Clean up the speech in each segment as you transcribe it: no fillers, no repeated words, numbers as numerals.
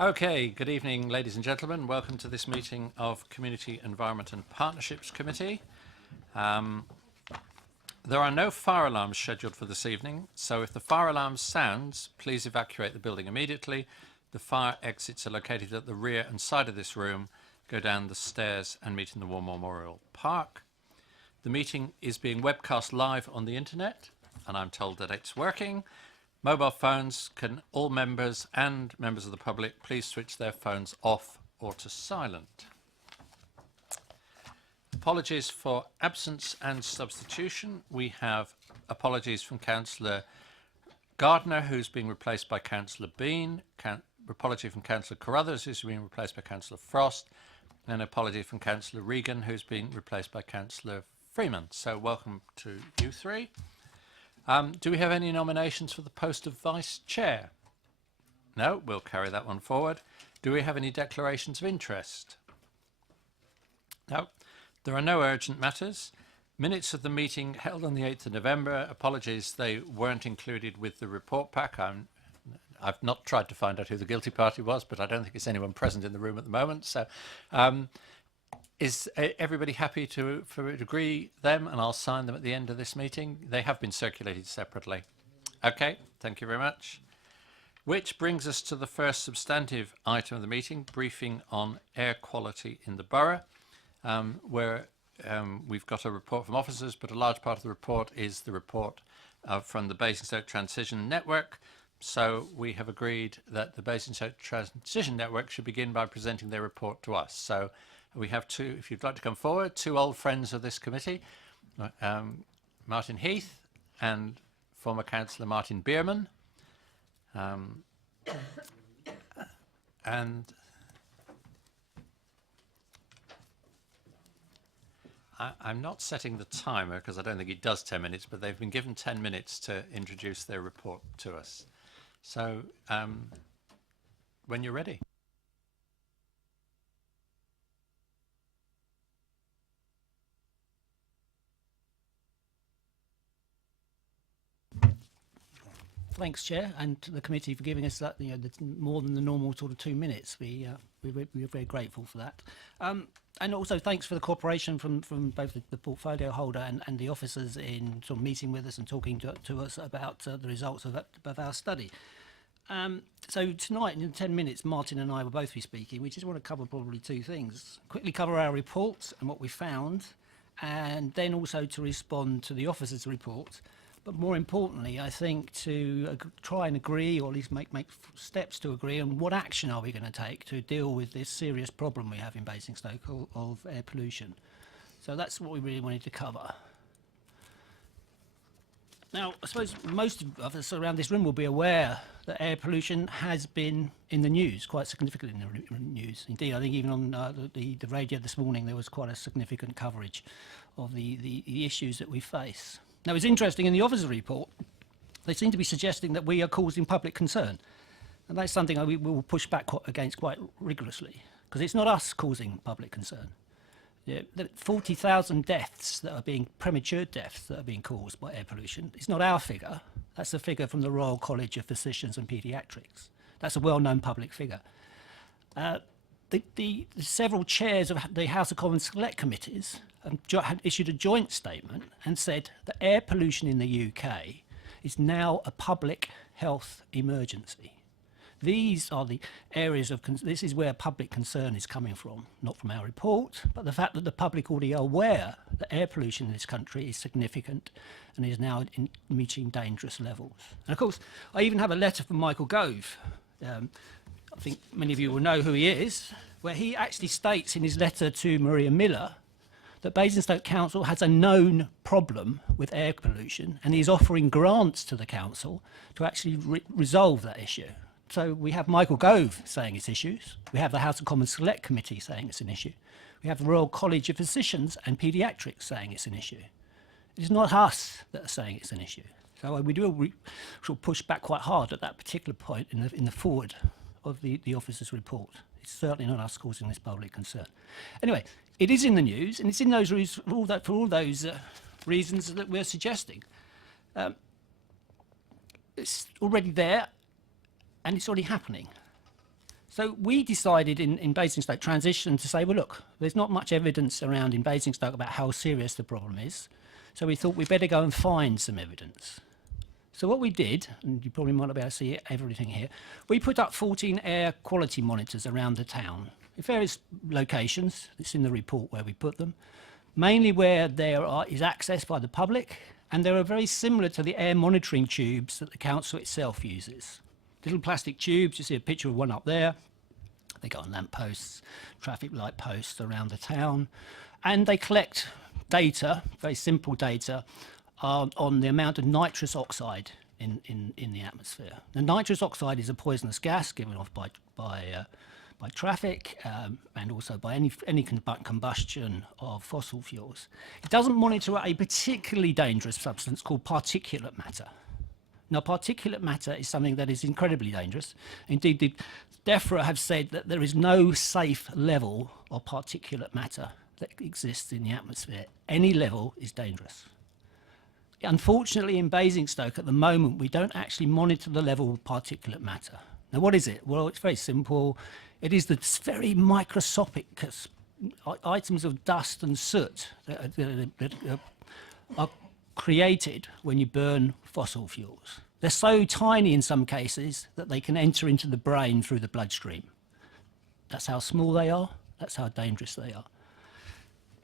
Okay, good evening, ladies and gentlemen. Welcome to this meeting of Community Environment and Partnerships Committee. There are no fire alarms scheduled for this evening, so if the fire alarm sounds, please evacuate the building immediately. The fire exits are located at the rear and side of this room. Go down the stairs and meet in the War Memorial Park. The meeting is being webcast live on the internet, and I'm told that it's working. Mobile phones, can all members and members of the public please switch their phones off or to silent. Apologies for absence and substitution. We have apologies from Councillor Gardner, who's being replaced by Councillor Bean, apology from Councillor Carruthers, who's being replaced by Councillor Frost, and an apology from Councillor Regan, who's being replaced by Councillor Freeman. So welcome to you three. Do we have any nominations for the post of Vice Chair? No, we'll carry that one forward. Do we have any declarations of interest? No. There are no urgent matters. Minutes of the meeting held on the 8th of November. Apologies, they weren't included with the report pack. I've not tried to find out who the guilty party was, but I don't think it's anyone present in the room at the moment. So is everybody happy to agree them, and I'll sign them at the end of this meeting? They have been circulated separately. Okay, thank you very much. Which brings us to the first substantive item of the meeting, briefing on air quality in the borough, where we've got a report from officers, but a large part of the report is the report from the Basingstoke Transition Network. So we have agreed that the Basingstoke Transition Network should begin by presenting their report to us. So we have two, if you'd like to come forward, two old friends of this committee, Martin Heath and former councillor Martin Bierman. And I'm not setting the timer because I don't think it does 10 minutes, but they've been given 10 minutes to introduce their report to us. So when you're ready. Thanks, Chair, and to the committee for giving us that, more than the normal sort of 2 minutes. We're very grateful for that. And also thanks for the cooperation from both the portfolio holder and the officers in sort of meeting with us and talking to us about the results of our study. So tonight, in 10 minutes, Martin and I will both be speaking. We just want to cover probably two things. Quickly cover our report and what we found, and then also to respond to the officers' report. But more importantly, I think to try and agree, or at least make steps to agree on what action are we going to take to deal with this serious problem we have in Basingstoke of air pollution. So that's what we really wanted to cover. Now, I suppose most of us around this room will be aware that air pollution has been in the news, quite significantly in the news. Indeed, I think even on the radio this morning, there was quite a significant coverage of the issues that we face. Now, it's interesting, in the officer report, they seem to be suggesting that we are causing public concern. And that's something we will push back against quite rigorously, because it's not us causing public concern. Yeah, the 40,000 deaths that are being, premature deaths that are being caused by air pollution, it's not our figure. That's a figure from the Royal College of Physicians and Paediatrics. That's a well-known public figure. The several chairs of the House of Commons select committees had issued a joint statement and said that air pollution in the UK is now a public health emergency. These are the areas of, this is where public concern is coming from, not from our report, but the fact that the public already are aware that air pollution in this country is significant and is now reaching dangerous levels. And of course, I even have a letter from Michael Gove. I think many of you will know who he is, where he actually states in his letter to Maria Miller that Basingstoke Council has a known problem with air pollution, and he's offering grants to the council to actually resolve that issue. So we have Michael Gove saying it's issues. We have the House of Commons Select Committee saying it's an issue. We have the Royal College of Physicians and Paediatrics saying it's an issue. It's not us that are saying it's an issue. So we shall push back quite hard at that particular point in the forward of the officer's report. It's certainly not us causing this public concern. Anyway, it is in the news, and it's in those for all those reasons that we're suggesting. It's already there, and it's already happening. So we decided in Basingstoke transition to say, well, look, there's not much evidence around in Basingstoke about how serious the problem is. So we thought we'd better go and find some evidence. So what we did, and you probably might not be able to see everything here, we put up 14 air quality monitors around the town in various locations. It's in the report where we put them, mainly where is access by the public, and they are very similar to the air monitoring tubes that the council itself uses. Little plastic tubes, you see a picture of one up there. They go on lamp posts, traffic light posts around the town, and they collect data, very simple data, on the amount of nitrous oxide in the atmosphere. The nitrous oxide is a poisonous gas given off by traffic and also by any combustion of fossil fuels. It doesn't monitor a particularly dangerous substance called particulate matter. Now, particulate matter is something that is incredibly dangerous. Indeed, the DEFRA have said that there is no safe level of particulate matter that exists in the atmosphere. Any level is dangerous. Unfortunately, in Basingstoke at the moment, we don't actually monitor the level of particulate matter. Now, what is it? Well, it's very simple. It is the very microscopic items of dust and soot that are created when you burn fossil fuels. They're so tiny in some cases that they can enter into the brain through the bloodstream. That's how small they are. That's how dangerous they are.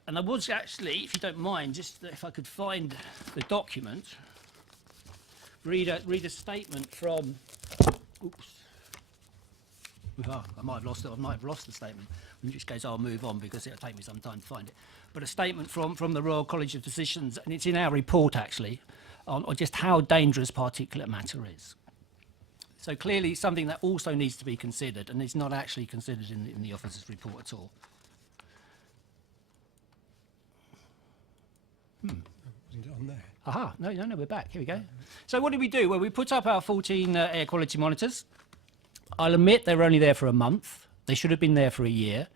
And I was actually, if you don't mind, just if I could find the document, read a statement from. Oops. Oh, I might have lost it. I might have lost the statement. In which case, I'll move on because it'll take me some time to find it. But a statement from the Royal College of Physicians, and it's in our report actually, on just how dangerous particulate matter is. So clearly, something that also needs to be considered, and is not actually considered in the officer's report at all. Wasn't it on there? Aha, no, we're back. Here we go. So what did we do? Well, we put up our 14 air quality monitors. I'll admit they were only there for a month. They should have been there for a year,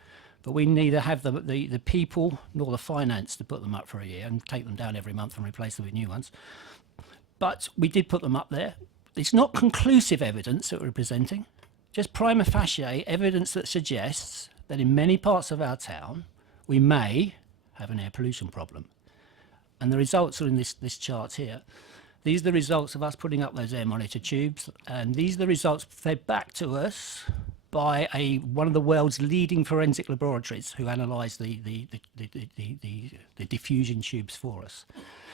but we neither have the people nor the finance to put them up for a year and take them down every month and replace them with new ones. But we did put them up there. It's not conclusive evidence that we're presenting, just prima facie evidence that suggests that in many parts of our town, we may have an air pollution problem. And the results are in this chart here. These are the results of us putting up those air monitor tubes, and these are the results fed back to us by one of the world's leading forensic laboratories who analysed the diffusion tubes for us.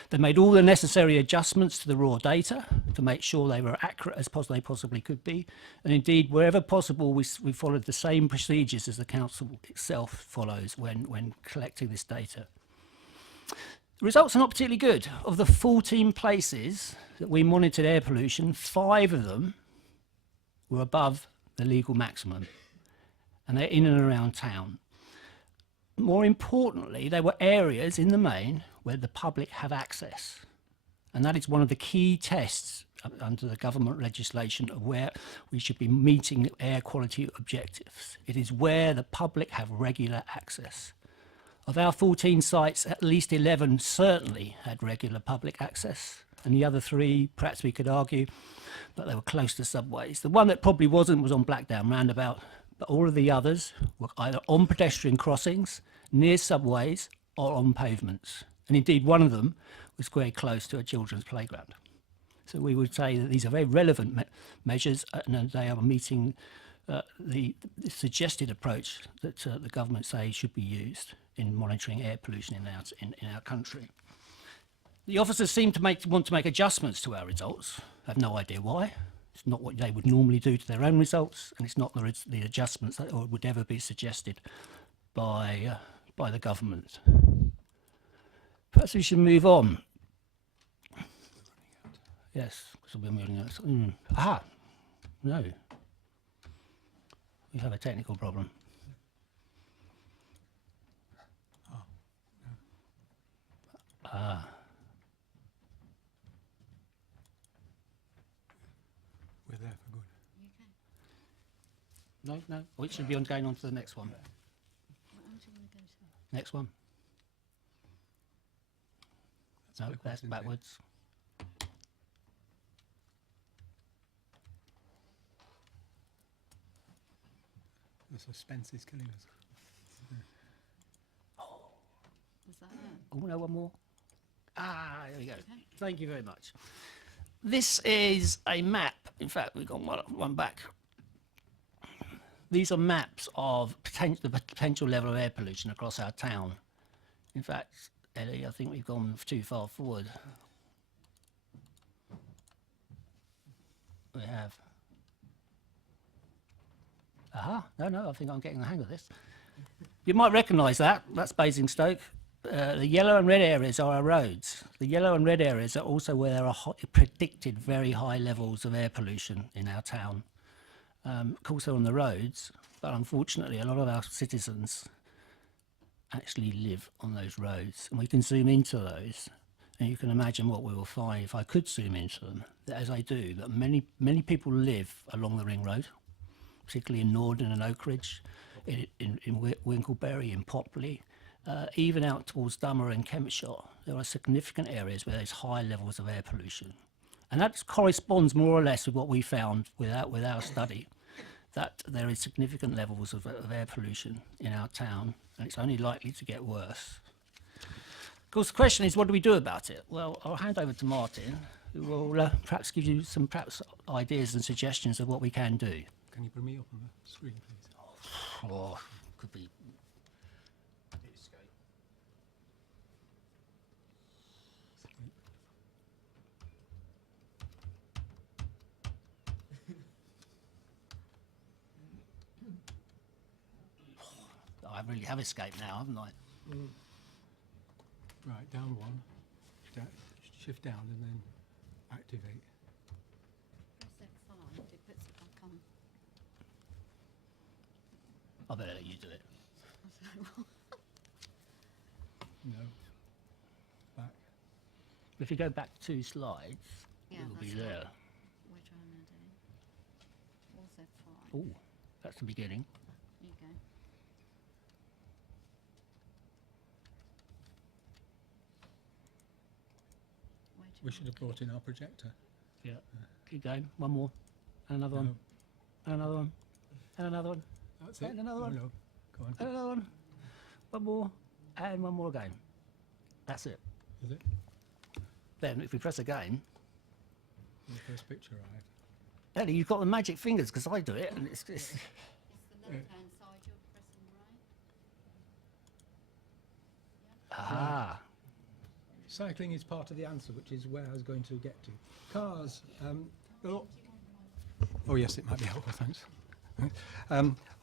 They made all the necessary adjustments to the raw data to make sure they were accurate as they possibly could be, and indeed, wherever possible, we followed the same procedures as the council itself follows when collecting this data. The results are not particularly good. Of the 14 places that we monitored air pollution, 5 of them were above the legal maximum, and they're in and around town. More importantly, they were areas in the main where the public have access, and that is one of the key tests under the government legislation of where we should be meeting air quality objectives. It is where the public have regular access. Of our 14 sites, at least 11 certainly had regular public access, and the other 3, perhaps we could argue, but they were close to subways. The one that probably wasn't was on Blackdown Roundabout, but all of the others were either on pedestrian crossings, near subways, or on pavements. And indeed, one of them was very close to a children's playground. So we would say that these are very relevant measures, and they are meeting the suggested approach that the government say should be used in monitoring air pollution in our country. The officers seem to want to make adjustments to our results. I have no idea why. It's not what they would normally do to their own results, and it's not the adjustments that would ever be suggested by the government. Perhaps we should move on. Yes, because we're moving on. Aha, no. We have a technical problem. We're there for good. No. We should be going on to the next one. Next one. No, that's backwards. The suspense is killing us. Was that it? Oh, no, one more. Ah, there we go. Thank you very much. This is a map. In fact, we've got one back. These are maps of the potential level of air pollution across our town. In fact, Ellie, I think we've gone too far forward. We have. Aha, no, I think I'm getting the hang of this. You might recognise that. That's Basingstoke. The yellow and red areas are our roads. The yellow and red areas are also where there are predicted very high levels of air pollution in our town. Of course, they're on the roads, but unfortunately, a lot of our citizens actually live on those roads, and we can zoom into those, and you can imagine what we will find if I could zoom into them. That, as I do, that many people live along the ring road, particularly in Norden and Oakridge, in Winkleberry, in Popley. Even out towards Dummer and Kempshire, there are significant areas where there's high levels of air pollution. And that corresponds more or less with what we found with our study, that there is significant levels of air pollution in our town, and it's only likely to get worse. Of course, the question is, what do we do about it? Well, I'll hand over to Martin, who will perhaps give you some ideas and suggestions of what we can do. Can you bring me up on the screen, please? Or could be. I really have escaped now, haven't I? Right, down one, shift down and then activate. Press F5, it puts it back on. I better let you do it. No. Back. If you go back 2 slides, Yeah, it will be that's there. what we're trying to do. Also 5. Oh, that's the beginning. There you go. Where do you We should have brought in our projector. Yeah. Keep going. One more. And another one. And another one. And another one. That's And it. another one. No. Go on. And another one. One more. And one more again. That's it. Is it? Then, if we press again, The first picture arrived. Ellie, you've got the magic fingers because I do it, and it's It's the left-hand side, you're pressing right. ah. Cycling is part of the answer, which is where I was going to get to. Cars. Oh yes, it might be helpful, thanks.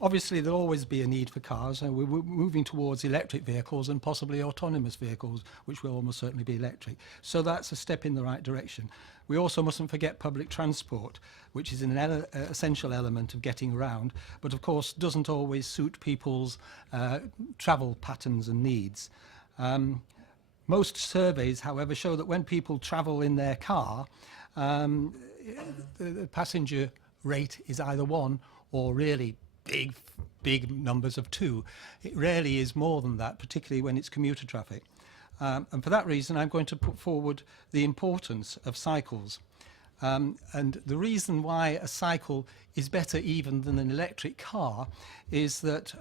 Obviously, there'll always be a need for cars, and we're moving towards electric vehicles and possibly autonomous vehicles, which will almost certainly be electric. So that's a step in the right direction. We also mustn't forget public transport, which is an essential element of getting around, but of course doesn't always suit people's travel patterns and needs. Most surveys, however, show that when people travel in their car, the passenger rate is either 1 or really big numbers of 2. It rarely is more than that, particularly when it's commuter traffic. And for that reason, I'm going to put forward the importance of cycles. And the reason why a cycle is better even than an electric car is that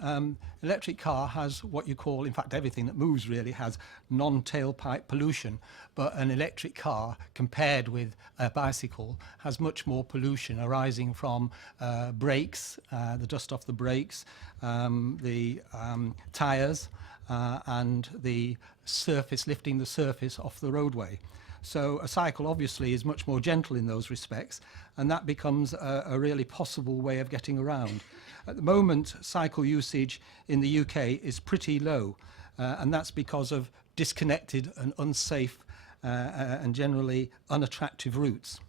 electric car has what you call, in fact everything that moves really has non-tailpipe pollution, but an electric car compared with a bicycle has much more pollution arising from brakes, the dust off the brakes, the tyres, and the surface, lifting the surface off the roadway. So a cycle obviously is much more gentle in those respects, and that becomes a really possible way of getting around. At the moment, cycle usage in the UK is pretty low, and that's because of disconnected and unsafe and generally unattractive routes.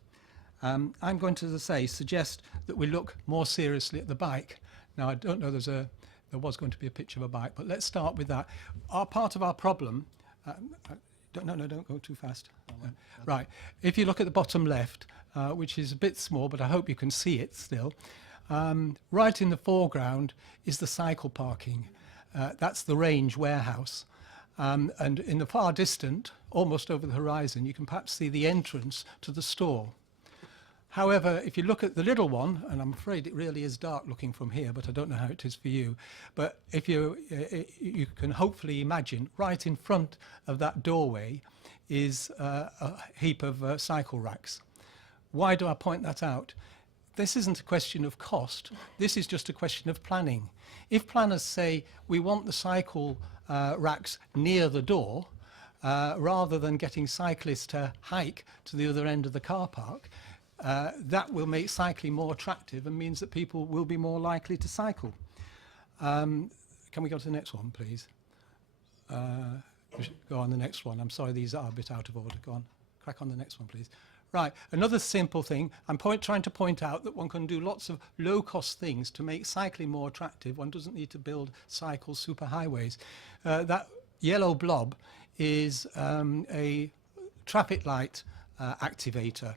I'm going to, as I say, suggest that we look more seriously at the bike. Now, I don't know there was going to be a picture of a bike, but let's start with that. Part of our problem, don't go too fast. Right, if you look at the bottom left, which is a bit small, but I hope you can see it still, right in the foreground is the cycle parking. That's the Range warehouse. And in the far distant, almost over the horizon, you can perhaps see the entrance to the store. However, if you look at the little one, and I'm afraid it really is dark looking from here, but I don't know how it is for you, but if you can hopefully imagine right in front of that doorway is a heap of cycle racks. Why do I point that out? This isn't a question of cost, this is just a question of planning. If planners say we want the cycle racks near the door, rather than getting cyclists to hike to the other end of the car park, that will make cycling more attractive and means that people will be more likely to cycle. Can we go to the next one, please? We should go on the next one. I'm sorry, these are a bit out of order. Go on, crack on the next one, please. Right, another simple thing. I'm trying to point out that one can do lots of low-cost things to make cycling more attractive. One doesn't need to build cycle superhighways. That yellow blob is a traffic light activator.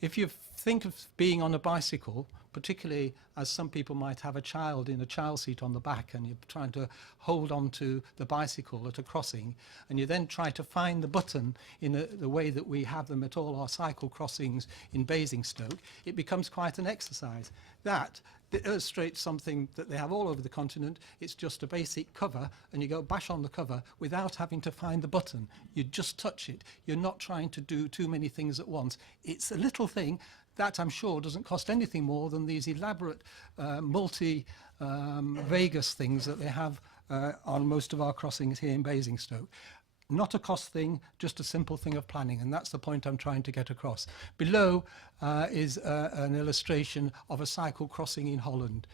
If you think of being on a bicycle, particularly as some people might have a child in a child seat on the back and you're trying to hold on to the bicycle at a crossing, and you then try to find the button in the way that we have them at all our cycle crossings in Basingstoke, it becomes quite an exercise. That illustrates something that they have all over the continent. It's just a basic cover, and you go bash on the cover without having to find the button. You just touch it. You're not trying to do too many things at once. It's a little thing that I'm sure doesn't cost anything more than these elaborate Vegas things that they have on most of our crossings here in Basingstoke. Not a cost thing, just a simple thing of planning, and that's the point I'm trying to get across. Below is an illustration of a cycle crossing in Holland.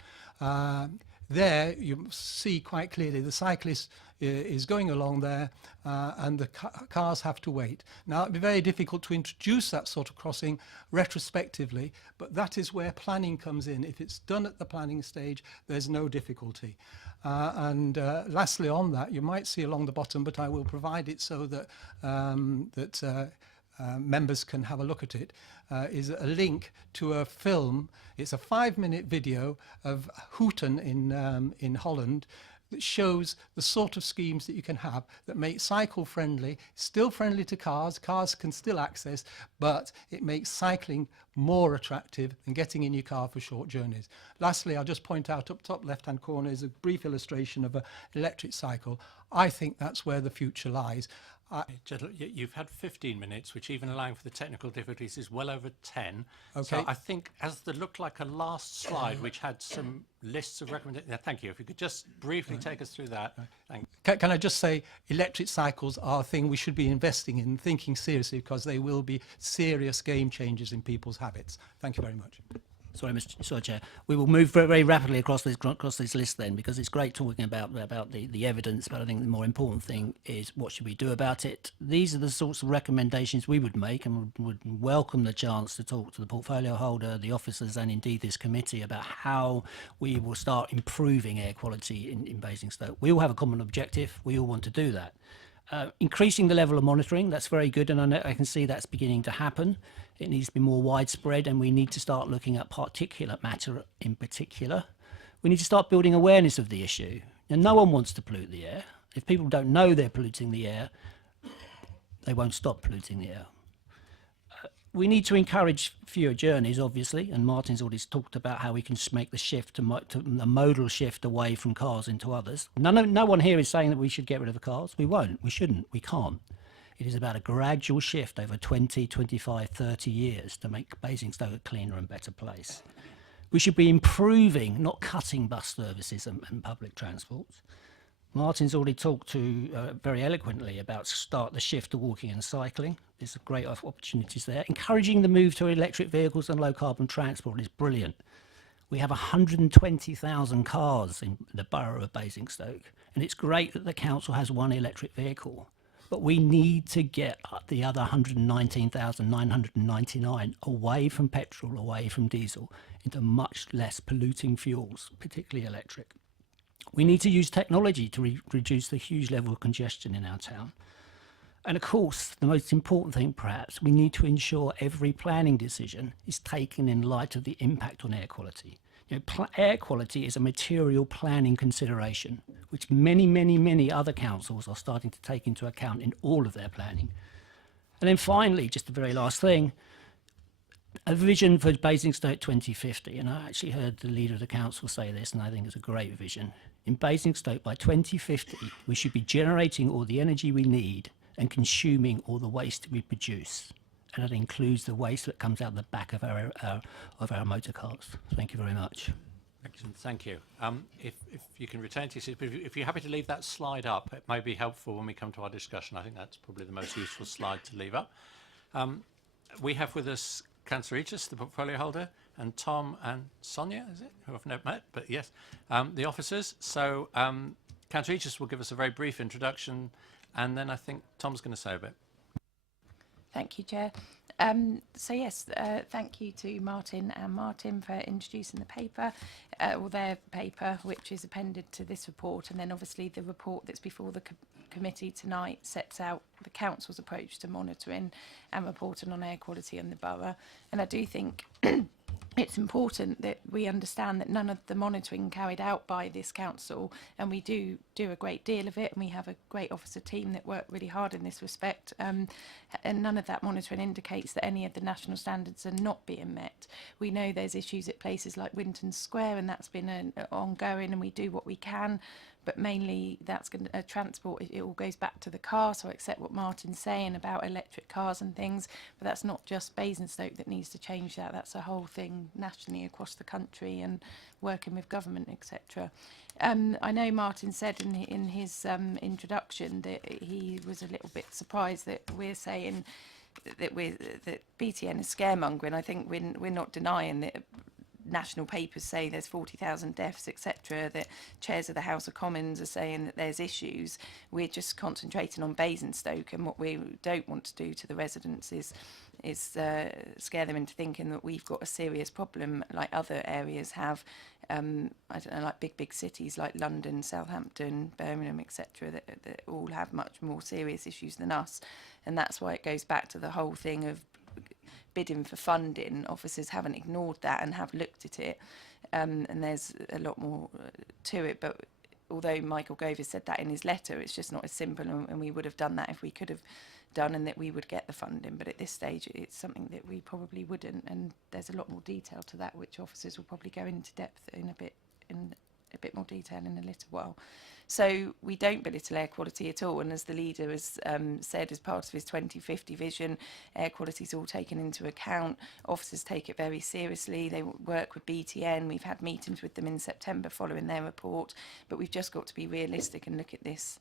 There you see quite clearly the cyclist is going along there and the cars have to wait. Now it'd be very difficult to introduce that sort of crossing retrospectively, but that is where planning comes in. If it's done at the planning stage, there's no difficulty. Lastly on that, you might see along the bottom, but I will provide it so that members can have a look at it, is a link to a film. It's a 5-minute video of Hooten in Holland that shows the sort of schemes that you can have that make cycle friendly, still friendly to cars, cars can still access, but it makes cycling more attractive than getting in your car for short journeys. Lastly, I'll just point out up top left hand corner is a brief illustration of an electric cycle. I think that's where the future lies. You've had 15 minutes, which even allowing for the technical difficulties is well over 10. Okay. So I think as there looked like a last slide, which had some lists of recommendations. Thank you. If you could just briefly take us through that. Thank you. Can I just say electric cycles are a thing we should be investing in, thinking seriously, because they will be serious game changers in people's habits. Thank you very much. Sorry, Chair. We will move very, very rapidly across this list then, because it's great talking about the evidence, but I think the more important thing is what should we do about it. These are the sorts of recommendations we would make, and would welcome the chance to talk to the portfolio holder, the officers, and indeed this committee about how we will start improving air quality in Basingstoke. We all have a common objective. We all want to do that. Increasing the level of monitoring, that's very good, and I can see that's beginning to happen. It needs to be more widespread, and we need to start looking at particulate matter in particular. We need to start building awareness of the issue. And no one wants to pollute the air. If people don't know they're polluting the air, they won't stop polluting the air. We need to encourage fewer journeys, obviously, and Martin's already talked about how we can make the shift to a modal shift away from cars into others. No one here is saying that we should get rid of the cars. We won't, we shouldn't, we can't. It is about a gradual shift over 20, 25, 30 years to make Basingstoke a cleaner and better place. We should be improving, not cutting bus services and public transport. Martin's already talked very eloquently about start the shift to walking and cycling. There's great opportunities there. Encouraging the move to electric vehicles and low carbon transport is brilliant. We have 120,000 cars in the borough of Basingstoke, and it's great that the council has one electric vehicle. But we need to get the other 119,999 away from petrol, away from diesel, into much less polluting fuels, particularly electric. We need to use technology to reduce the huge level of congestion in our town. And of course, the most important thing perhaps, we need to ensure every planning decision is taken in light of the impact on air quality. You know, air quality is a material planning consideration, which many other councils are starting to take into account in all of their planning. And then finally, just the very last thing, a vision for Basingstoke 2050, and I actually heard the leader of the council say this, and I think it's a great vision. In Basingstoke, by 2050, we should be generating all the energy we need and consuming all the waste we produce. And that includes the waste that comes out the back of our motor cars. Thank you very much. Excellent, thank you. If you can return to your seat, if you're happy to leave that slide up, it may be helpful when we come to our discussion. I think that's probably the most useful slide to leave up. We have with us Councillor Aegis, the portfolio holder, and Tom and Sonia, is it, who I've never met, but yes, the officers. So Councillor Aegis will give us a very brief introduction, and then I think Tom's going to say a bit. Thank you, Chair. So yes, thank you to Martin and Martin for introducing the paper, or their paper, which is appended to this report, and then obviously the report that's before the committee tonight sets out the council's approach to monitoring and reporting on air quality in the borough. And I do think it's important that we understand that none of the monitoring carried out by this council, and we do a great deal of it, and we have a great officer team that work really hard in this respect, and none of that monitoring indicates that any of the national standards are not being met. We know there's issues at places like Winton Square, and that's been ongoing, and we do what we can, but mainly that's going to transport, it all goes back to the car. So I accept what Martin's saying about electric cars and things, but that's not just Basingstoke that needs to change that. That's a whole thing nationally across the country, and working with government, etc. I know Martin said in his introduction that he was a little bit surprised that we're saying that BTN is scaremongering. I think we're not denying that national papers say there's 40,000 deaths, etc., that chairs of the House of Commons are saying that there's issues. We're just concentrating on Basingstoke, and what we don't want to do to the residents is scare them into thinking that we've got a serious problem like other areas have. I don't know, like big cities like London, Southampton, Birmingham, etc., that all have much more serious issues than us. And that's why it goes back to the whole thing of bidding for funding. Officers haven't ignored that and have looked at it, and there's a lot more to it. But although Michael Gove has said that in his letter, it's just not as simple, and we would have done that if we could have done, and that we would get the funding. But at this stage, it's something that we probably wouldn't, and there's a lot more detail to that, which officers will probably go into depth in a bit more detail in a little while. So we don't belittle air quality at all, and as the leader has said, as part of his 2050 vision, air quality is all taken into account. Officers take it very seriously. They work with BTN. We've had meetings with them in September following their report, but we've just got to be realistic and look at this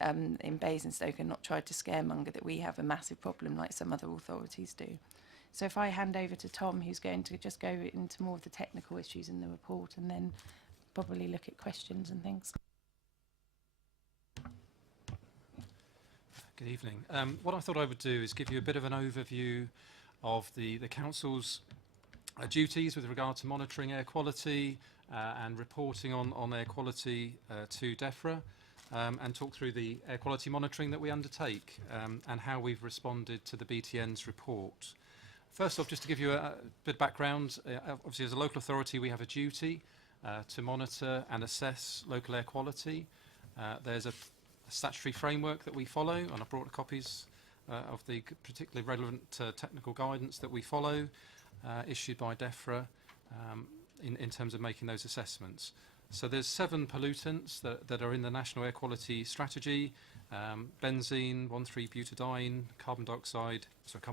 in Basingstoke and not try to scaremonger that we have a massive problem like some other authorities do. So if I hand over to Tom, who's going to just go into more of the technical issues in the report, and then probably look at questions and things. Good evening. What I thought I would do is give you a bit of an overview of the council's duties with regard to monitoring air quality and reporting on air quality to DEFRA, and talk through the air quality monitoring that we undertake and how we've responded to the BTN's report. First off, just to give you a bit of background, obviously as a local authority we have a duty to monitor and assess local air quality. There's a statutory framework that we follow, and I've brought copies of the particularly relevant technical guidance that we follow, issued by DEFRA in terms of making those assessments. So there's 7 pollutants that are in the National Air Quality Strategy: benzene, 1,3-butadiene, carbon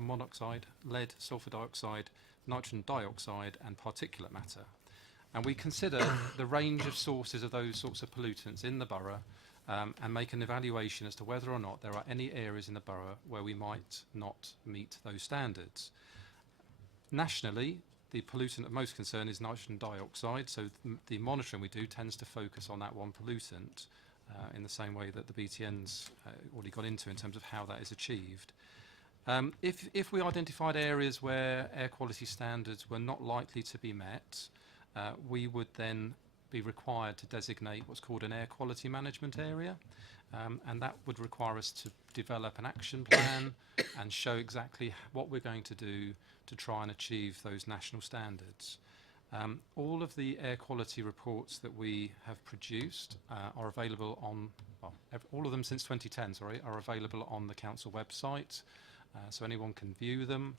monoxide, lead, sulfur dioxide, nitrogen dioxide, and particulate matter. And we consider the range of sources of those sorts of pollutants in the borough, and make an evaluation as to whether or not there are any areas in the borough where we might not meet those standards. Nationally, the pollutant of most concern is nitrogen dioxide, so the monitoring we do tends to focus on that one pollutant in the same way that the BTN's already got into in terms of how that is achieved. If we identified areas where air quality standards were not likely to be met, we would then be required to designate what's called an air quality management area, and that would require us to develop an action plan and show exactly what we're going to do to try and achieve those national standards. All of the air quality reports that we have produced are available on, all of them since 2010, sorry, are available on the council website, so anyone can view them.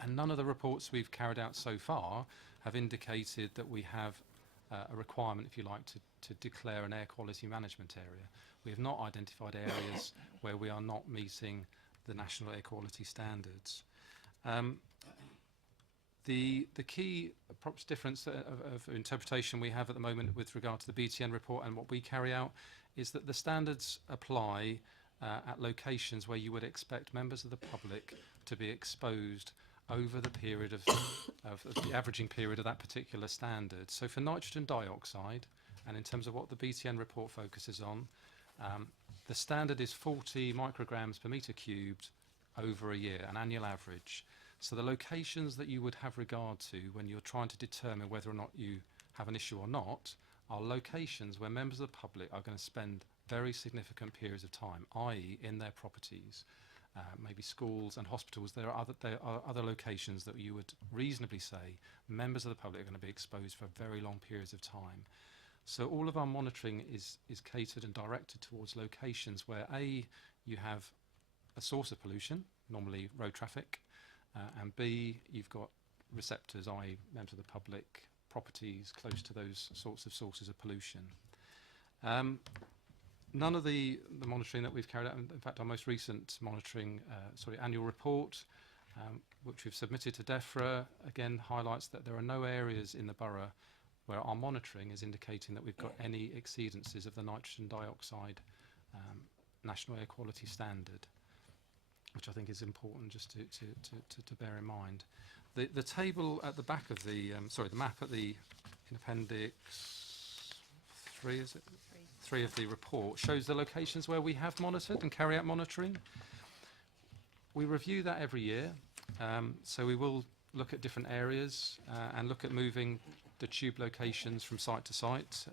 And none of the reports we've carried out so far have indicated that we have a requirement, if you like, to declare an air quality management area. We have not identified areas where we are not meeting the national air quality standards. The key perhaps difference of interpretation we have at the moment with regard to the BTN report and what we carry out is that the standards apply at locations where you would expect members of the public to be exposed over the period of the averaging period of that particular standard. So for nitrogen dioxide, and in terms of what the BTN report focuses on, the standard is 40 micrograms per metre cubed over a year, an annual average. So the locations that you would have regard to when you're trying to determine whether or not you have an issue or not are locations where members of the public are going to spend very significant periods of time, i.e. in their properties, maybe schools and hospitals. There are other locations that you would reasonably say members of the public are going to be exposed for very long periods of time. So all of our monitoring is catered and directed towards locations where A, you have a source of pollution, normally road traffic, and B, you've got receptors, i.e. members of the public, properties close to those sorts of sources of pollution. None of the monitoring that we've carried out, in fact our most recent monitoring, annual report, which we've submitted to DEFRA, again highlights that there are no areas in the borough where our monitoring is indicating that we've got any exceedances of the nitrogen dioxide national air quality standard, which I think is important just to bear in mind. The table at the back of the, the map at the, in appendix 3, is it? 3 of the report, shows the locations where we have monitored and carry out monitoring. We review that every year, so we will look at different areas and look at moving the tube locations from site to site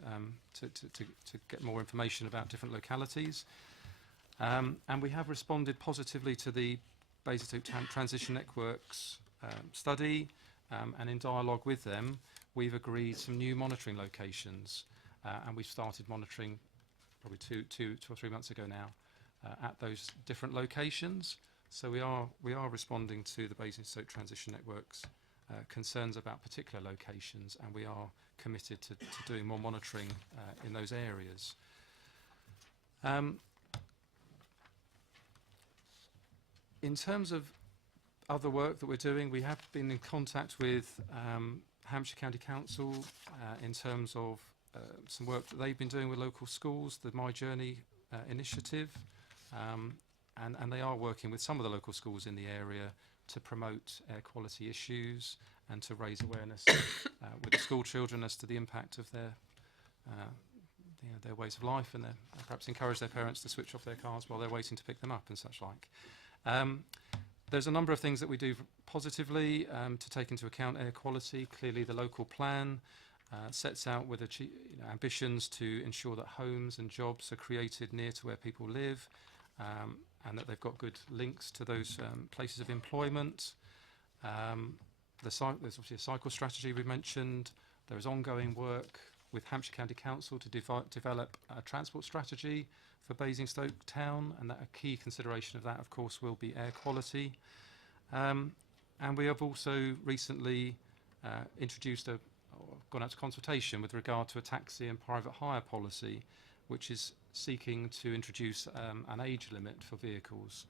to get more information about different localities. And we have responded positively to the Basingstoke Transition Networks study, and in dialogue with them, we've agreed some new monitoring locations, and we've started monitoring probably two or 3 months ago now at those different locations. So we are responding to the Basingstoke Transition Networks concerns about particular locations, and we are committed to doing more monitoring in those areas. In terms of other work that we're doing, we have been in contact with Hampshire County Council in terms of some work that they've been doing with local schools, the My Journey initiative, and they are working with some of the local schools in the area to promote air quality issues and to raise awareness with the school children as to the impact of their ways of life, and perhaps encourage their parents to switch off their cars while they're waiting to pick them up and such like. There's a number of things that we do positively to take into account air quality. Clearly the local plan sets out with ambitions to ensure that homes and jobs are created near to where people live, and that they've got good links to those places of employment. There's obviously a cycle strategy we mentioned. There is ongoing work with Hampshire County Council to develop a transport strategy for Basingstoke Town, and that a key consideration of that, of course, will be air quality. And we have also recently introduced gone out to consultation with regard to a taxi and private hire policy, which is seeking to introduce an age limit for vehicles.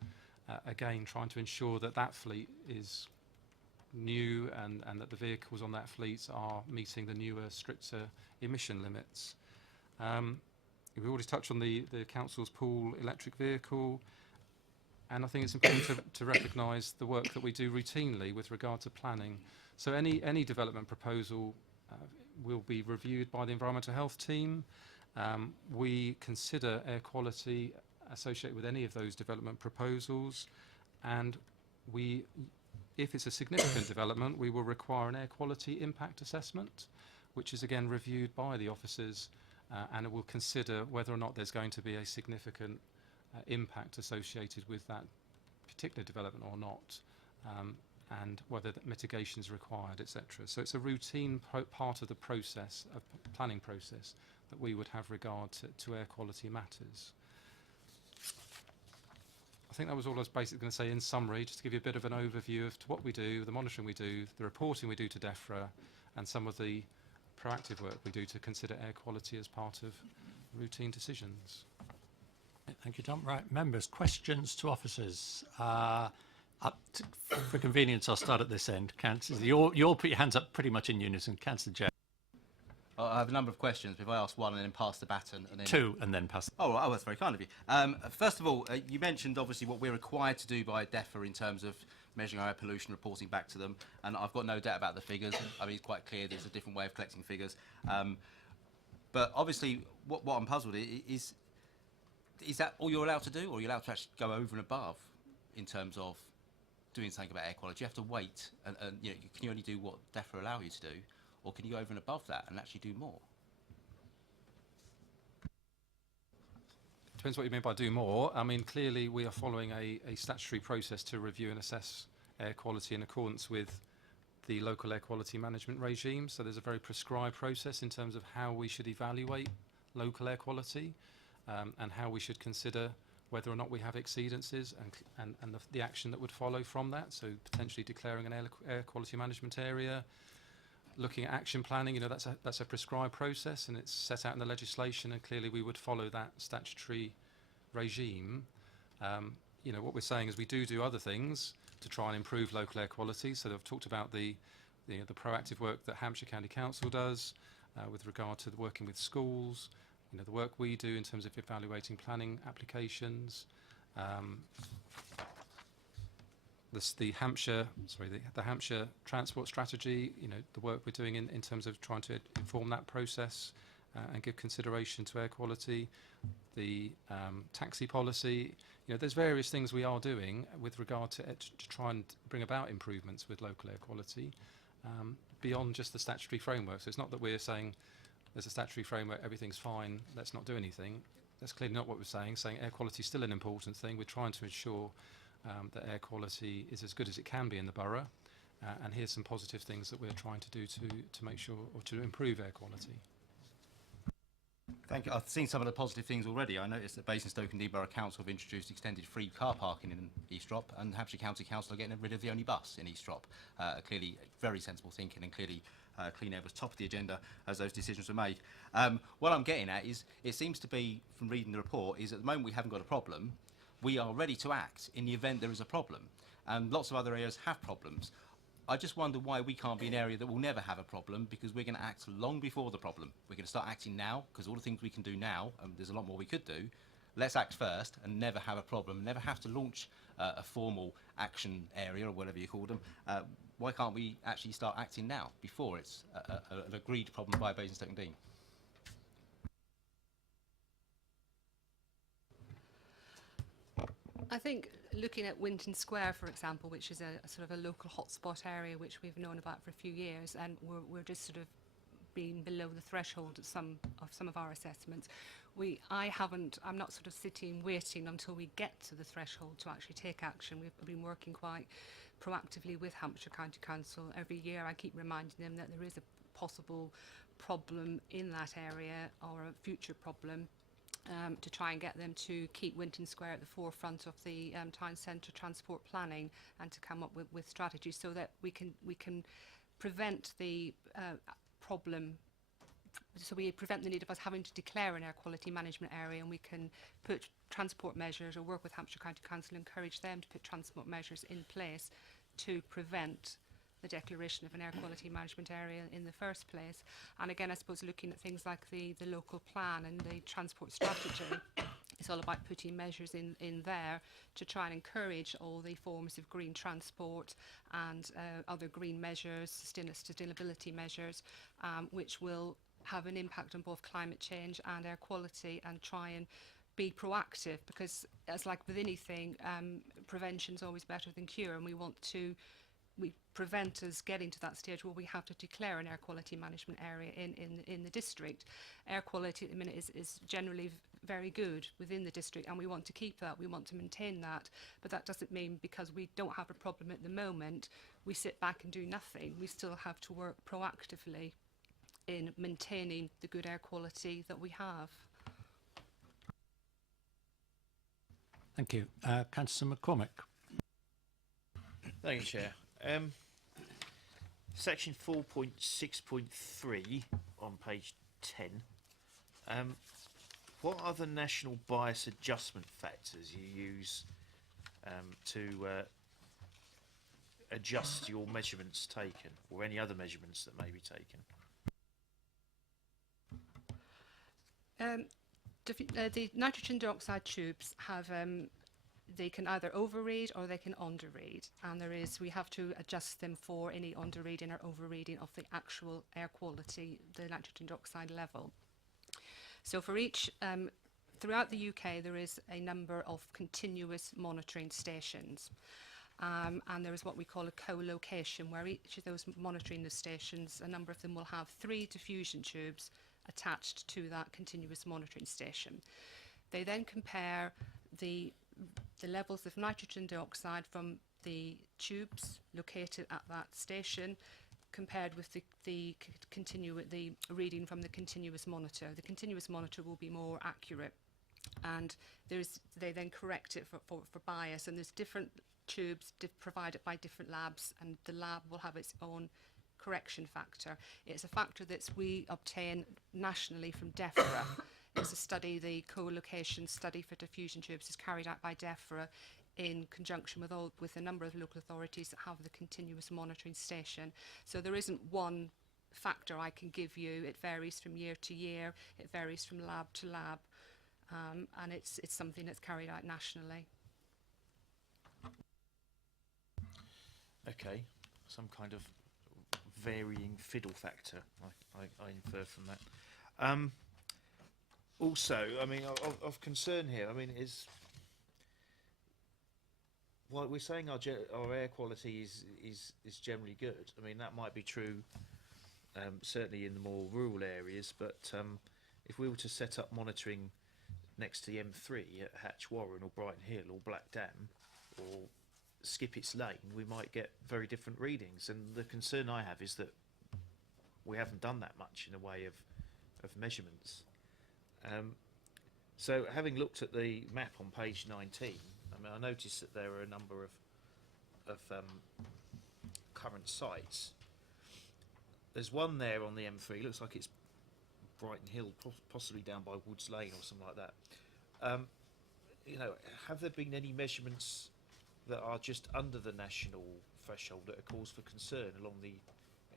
Again, trying to ensure that that fleet is new and that the vehicles on that fleet are meeting the newer, stricter emission limits. We've already touched on the council's pool electric vehicle, and I think it's important to recognise the work that we do routinely with regard to planning. So any development proposal will be reviewed by the environmental health team. We consider air quality associated with any of those development proposals, and if it's a significant development, we will require an air quality impact assessment, which is again reviewed by the officers, and it will consider whether or not there's going to be a significant impact associated with that particular development or not, and whether that mitigation is required, etc. So it's a routine part of the process, of planning process, that we would have regard to air quality matters. I think that was all I was basically going to say in summary, just to give you a bit of an overview of what we do, the monitoring we do, the reporting we do to DEFRA, and some of the proactive work we do to consider air quality as part of routine decisions. Thank you, Tom. Right, members, questions to officers. For convenience, I'll start at this end. Councillor, you all put your hands up pretty much in unison. Councillor Jones. I have a number of questions. If I ask one and then pass the baton, and then Two, and then pass. Oh, that's very kind of you. First of all, you mentioned obviously what we're required to do by DEFRA in terms of measuring our air pollution, reporting back to them, and I've got no doubt about the figures. I mean, it's quite clear there's a different way of collecting figures. But obviously, what I'm puzzled is that all you're allowed to do, or are you allowed to actually go over and above in terms of doing something about air quality? You have to wait, and you know, can you only do what DEFRA allow you to do, or can you go over and above that and actually do more? Depends what you mean by do more. I mean, clearly we are following a statutory process to review and assess air quality in accordance with the local air quality management regime. So there's a very prescribed process in terms of how we should evaluate local air quality, and how we should consider whether or not we have exceedances, and the action that would follow from that. So potentially declaring an air quality management area, looking at action planning. You know, that's a prescribed process, and it's set out in the legislation, and clearly we would follow that statutory regime. You know, what we're saying is we do other things to try and improve local air quality. So I've talked about the proactive work that Hampshire County Council does with regard to working with schools. You know, the work we do in terms of evaluating planning applications. The Hampshire transport strategy, you know, the work we're doing in terms of trying to inform that process and give consideration to air quality, the taxi policy. You know, there's various things we are doing with regard to try and bring about improvements with local air quality beyond just the statutory framework. So it's not that we're saying there's a statutory framework, everything's fine, let's not do anything. That's clearly not what we're saying. Saying air quality is still an important thing. We're trying to ensure that air quality is as good as it can be in the borough, and here's some positive things that we're trying to do to make sure, or to improve air quality. Thank you. I've seen some of the positive things already. I noticed that Basingstoke and Borough Council have introduced extended free car parking in Eastrop, and Hampshire County Council are getting rid of the only bus in Eastrop. Clearly very sensible thinking, and clearly clean air was top of the agenda as those decisions were made. What I'm getting at is, it seems to be, from reading the report, is at the moment we haven't got a problem. We are ready to act in the event there is a problem, and lots of other areas have problems. I just wonder why we can't be an area that will never have a problem, because we're going to act long before the problem. We're going to start acting now, because all the things we can do now, and there's a lot more we could do. Let's act first and never have a problem, never have to launch a formal action area, or whatever you call them. Why can't we actually start acting now, before it's an agreed problem by Basingstoke and Dean? I think looking at Winton Square, for example, which is a sort of a local hotspot area which we've known about for a few years, and we're just sort of being below the threshold of some of our assessments. I'm not sort of sitting waiting until we get to the threshold to actually take action. We've been working quite proactively with Hampshire County Council. Every year I keep reminding them that there is a possible problem in that area, or a future problem, to try and get them to keep Winton Square at the forefront of the town centre transport planning, and to come up with strategies so that we can prevent the problem. So we prevent the need of us having to declare an air quality management area, and we can put transport measures, or work with Hampshire County Council, encourage them to put transport measures in place to prevent the declaration of an air quality management area in the first place. And again, I suppose looking at things like the local plan and the transport strategy, it's all about putting measures in there to try and encourage all the forms of green transport and other green measures, sustainability measures, which will have an impact on both climate change and air quality, and try and be proactive, because as like with anything, prevention is always better than cure, and we prevent us getting to that stage where we have to declare an air quality management area in the district. Air quality at the minute is generally very good within the district, and we want to keep that, we want to maintain that. But that doesn't mean because we don't have a problem at the moment, we sit back and do nothing. We still have to work proactively in maintaining the good air quality that we have. Thank you. Councillor McCormick. Thank you, Chair. Section 4.6.3 on page 10. What are the national bias adjustment factors you use to adjust your measurements taken, or any other measurements that may be taken? The nitrogen dioxide tubes have they can either overread or they can underread, and we have to adjust them for any underreading or overreading of the actual air quality, the nitrogen dioxide level. So for each, throughout the UK, there is a number of continuous monitoring stations. And there is what we call a co-location, where each of those monitoring stations, a number of them will have 3 diffusion tubes attached to that continuous monitoring station. They then compare the levels of nitrogen dioxide from the tubes located at that station compared with the reading from the continuous monitor. The continuous monitor will be more accurate, and they then correct it for bias, and there's different tubes provided by different labs, and the lab will have its own correction factor. It's a factor that we obtain nationally from DEFRA. It's a study, the co-location study for diffusion tubes is carried out by DEFRA in conjunction with a number of local authorities that have the continuous monitoring station. So there isn't one factor I can give you. It varies from year to year, it varies from lab to lab, and it's something that's carried out nationally. Okay, some kind of varying fiddle factor, I infer from that. Also, I mean, of concern here, I mean, while we're saying our air quality is generally good, I mean, that might be true certainly in the more rural areas, but if we were to set up monitoring next to the M3 at Hatch Warren or Brighton Hill or Black Dam or Skippett's Lane, we might get very different readings, and the concern I have is that we haven't done that much in the way of measurements. So having looked at the map on page 19, I mean, I noticed that there are a number of current sites. There's one there on the M3, looks like it's Brighton Hill, possibly down by Woods Lane or something like that. You know, have there been any measurements that are just under the national threshold that are cause for concern along the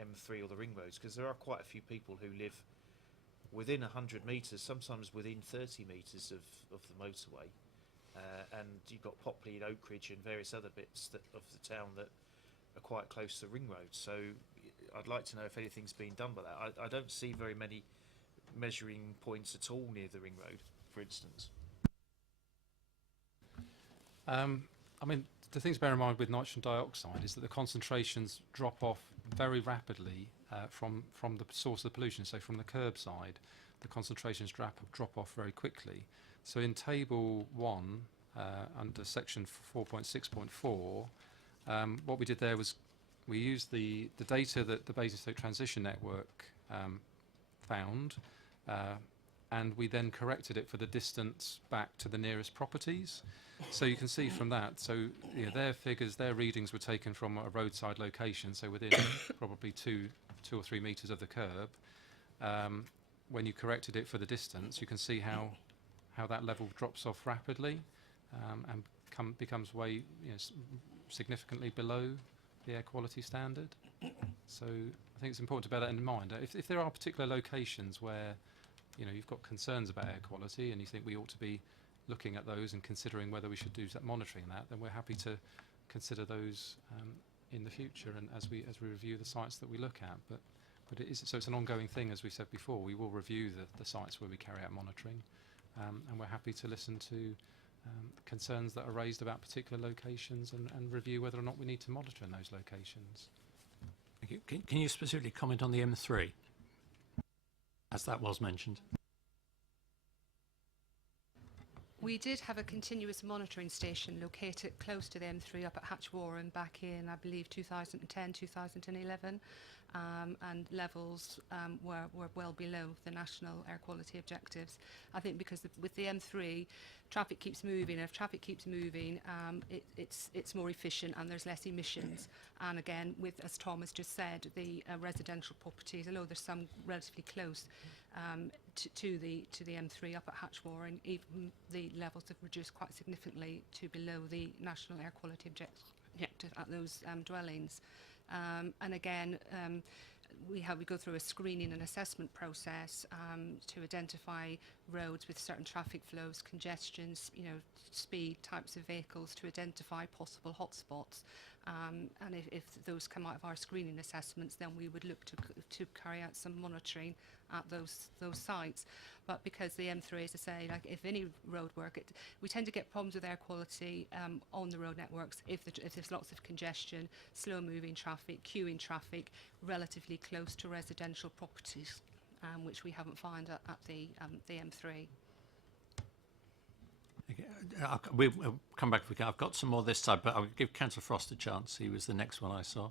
M3 or the ring roads? Because there are quite a few people who live within 100 metres, sometimes within 30 metres of the motorway, and you've got Popley and Oakridge and various other bits of the town that are quite close to the ring road. So I'd like to know if anything's been done by that. I don't see very many measuring points at all near the ring road, for instance. I mean, the thing to bear in mind with nitrogen dioxide is that the concentrations drop off very rapidly from the source of the pollution. So from the curbside, the concentrations drop off very quickly. So in table 1, under section 4.6.4, what we did there was we used the data that the Basingstoke Transition Network found, and we then corrected it for the distance back to the nearest properties. So you can see from that, so you know, their figures, their readings were taken from a roadside location, so within probably 2 or 3 metres of the curb. When you corrected it for the distance, you can see how that level drops off rapidly and becomes way, you know, significantly below the air quality standard. So I think it's important to bear that in mind. If there are particular locations where, you know, you've got concerns about air quality and you think we ought to be looking at those and considering whether we should do that monitoring that, then we're happy to consider those in the future and as we review the sites that we look at. But it's an ongoing thing, as we said before. We will review the sites where we carry out monitoring, and we're happy to listen to concerns that are raised about particular locations and review whether or not we need to monitor in those locations. Thank you. Can you specifically comment on the M3, as that was mentioned? We did have a continuous monitoring station located close to the M3 up at Hatch Warren back in, I believe, 2010, 2011. and levels were well below the national air quality objectives. I think because with the M3, traffic keeps moving. If traffic keeps moving, it's more efficient and there's less emissions. And again, with, as Tom has just said, the residential properties, although there's some relatively close to the M3 up at Hatchmore, and even the levels have reduced quite significantly to below the national air quality objective at those dwellings. And again, we go through a screening and assessment process to identify roads with certain traffic flows, congestions, speed, types of vehicles, to identify possible hotspots. And if those come out of our screening assessments, then we would look to carry out some monitoring at those sites. But because the M3, as I say, like if any road work, we tend to get problems with air quality on the road networks if there's lots of congestion, slow-moving traffic, queuing traffic, relatively close to residential properties, which we haven't found at the M3. Okay, we'll come back if we can. I've got some more this side, but I'll give Councillor Frost a chance. He was the next one I saw.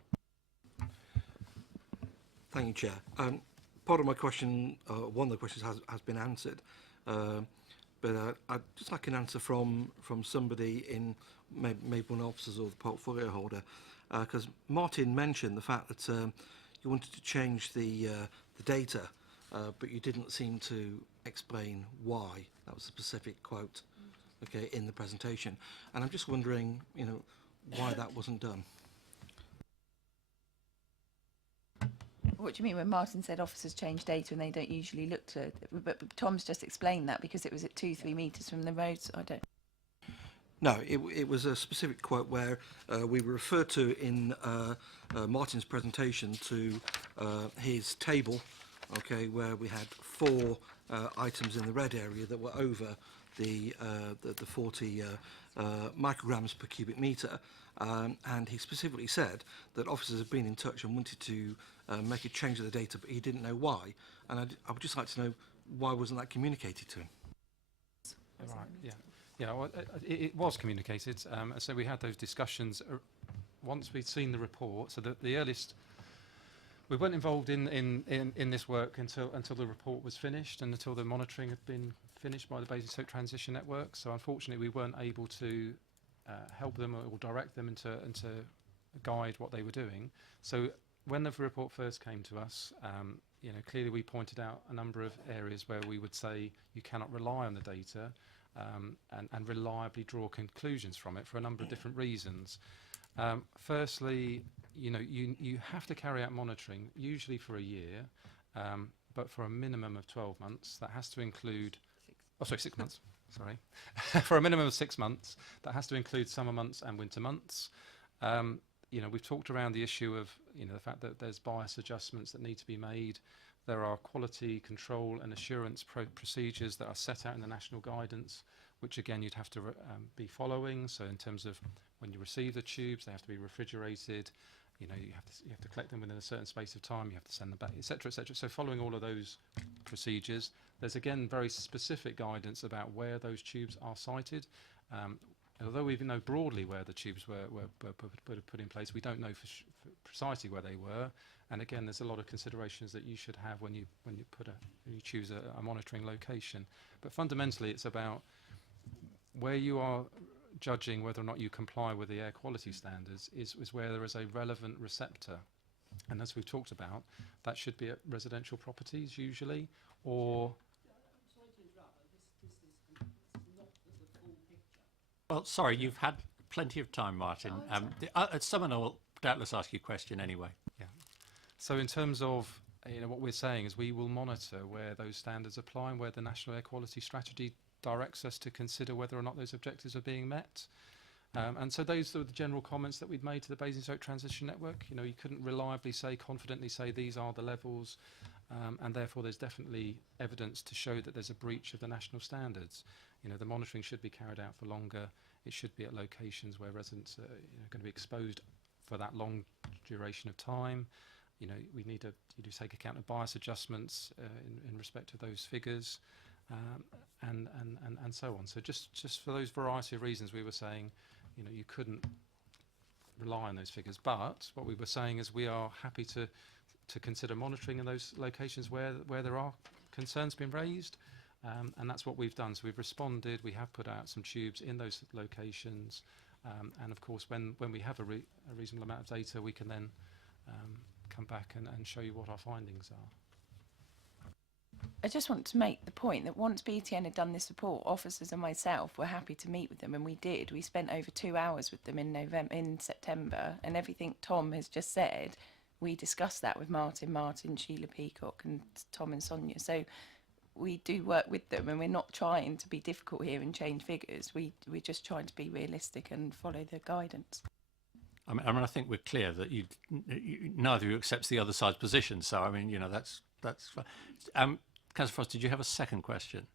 Thank you, Chair. Part of my question, one of the questions has been answered, but I'd just like an answer from somebody in maybe one of the officers or the portfolio holder, because Martin mentioned the fact that you wanted to change the data, but you didn't seem to explain why. That was a specific quote, okay, in the presentation, and I'm just wondering, why that wasn't done. What do you mean when Martin said officers change data and they don't usually look to it? But Tom's just explained that because it was at 2-3 metres from the road. So I don't. No, it was a specific quote where we were referred to in Martin's presentation to his table, okay, where we had 4 items in the red area that were over the 40 micrograms per cubic metre, and he specifically said that officers have been in touch and wanted to make a change of the data, but he didn't know why, and I would just like to know why wasn't that communicated to him. Right, yeah, well, it was communicated, so we had those discussions once we'd seen the report. So the earliest, we weren't involved in this work until the report was finished and until the monitoring had been finished by the Basingstoke Transition Network. So unfortunately we weren't able to help them or direct them into guide what they were doing. So when the report first came to us, clearly we pointed out a number of areas where we would say you cannot rely on the data and reliably draw conclusions from it for a number of different reasons. Firstly, you have to carry out monitoring, usually for a year, but for a minimum of 12 months. That has to include, 6 months, sorry. For a minimum of 6 months, that has to include summer months and winter months. We've talked around the issue of, the fact that there's bias adjustments that need to be made. There are quality control and assurance procedures that are set out in the national guidance, which again you'd have to be following. So in terms of when you receive the tubes, they have to be refrigerated. You have to collect them within a certain space of time. You have to send them back, etc., etc. So following all of those procedures, there's again very specific guidance about where those tubes are sited. Although we even know broadly where the tubes were put in place, we don't know for precisely where they were. And again, there's a lot of considerations that you should have when you choose a monitoring location. But fundamentally, it's about where you are judging whether or not you comply with the air quality standards is where there is a relevant receptor. And as we've talked about, that should be at residential properties usually, or Well, sorry, you've had plenty of time, Martin. Someone will doubtless ask you a question anyway. Yeah. So in terms of what we're saying is we will monitor where those standards apply and where the National Air Quality Strategy directs us to consider whether or not those objectives are being met. And so those are the general comments that we'd made to the Basingstoke Transition Network. You couldn't reliably confidently say these are the levels, and therefore there's definitely evidence to show that there's a breach of the national standards. The monitoring should be carried out for longer. It should be at locations where residents are going to be exposed for that long duration of time. We need to take account of bias adjustments in respect to those figures, and so on. So just for those variety of reasons, we were saying, you couldn't rely on those figures. But what we were saying is we are happy to to consider monitoring in those locations where there are concerns being raised. And that's what we've done. So we've responded, we have put out some tubes in those locations. And of course, when we have a reasonable amount of data, we can then come back and show you what our findings are. I just want to make the point that once BTN had done this report, officers and myself were happy to meet with them, and we did. We spent over 2 hours with them in September, and everything Tom has just said, we discussed that with Martin, Sheila Peacock, and Tom and Sonia. So we do work with them, and we're not trying to be difficult here and change figures. We're just trying to be realistic and follow the guidance. I mean, I think we're clear that neither of you accepts the other side's position. So, I mean, that's fine. Councillor Frost, did you have a second question?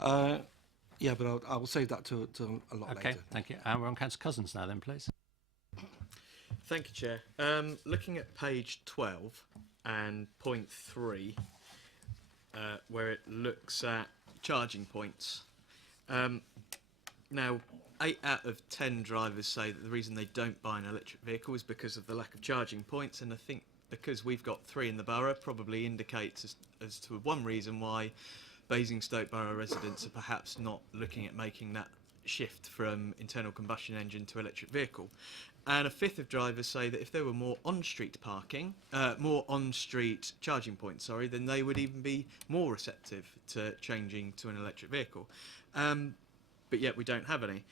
Yeah, but I will save that to a lot later. Okay, thank you. And we're on Councillor Cousins now then, please. Thank you, Chair. Looking at page 12 and point 3, where it looks at charging points. Now, 8 out of 10 drivers say that the reason they don't buy an electric vehicle is because of the lack of charging points, and I think because we've got 3 in the borough probably indicates as to one reason why Basingstoke Borough residents are perhaps not looking at making that shift from internal combustion engine to electric vehicle. And a fifth of drivers say that if there were more on-street parking, more on-street charging points, then they would even be more receptive to changing to an electric vehicle. But yet we don't have any.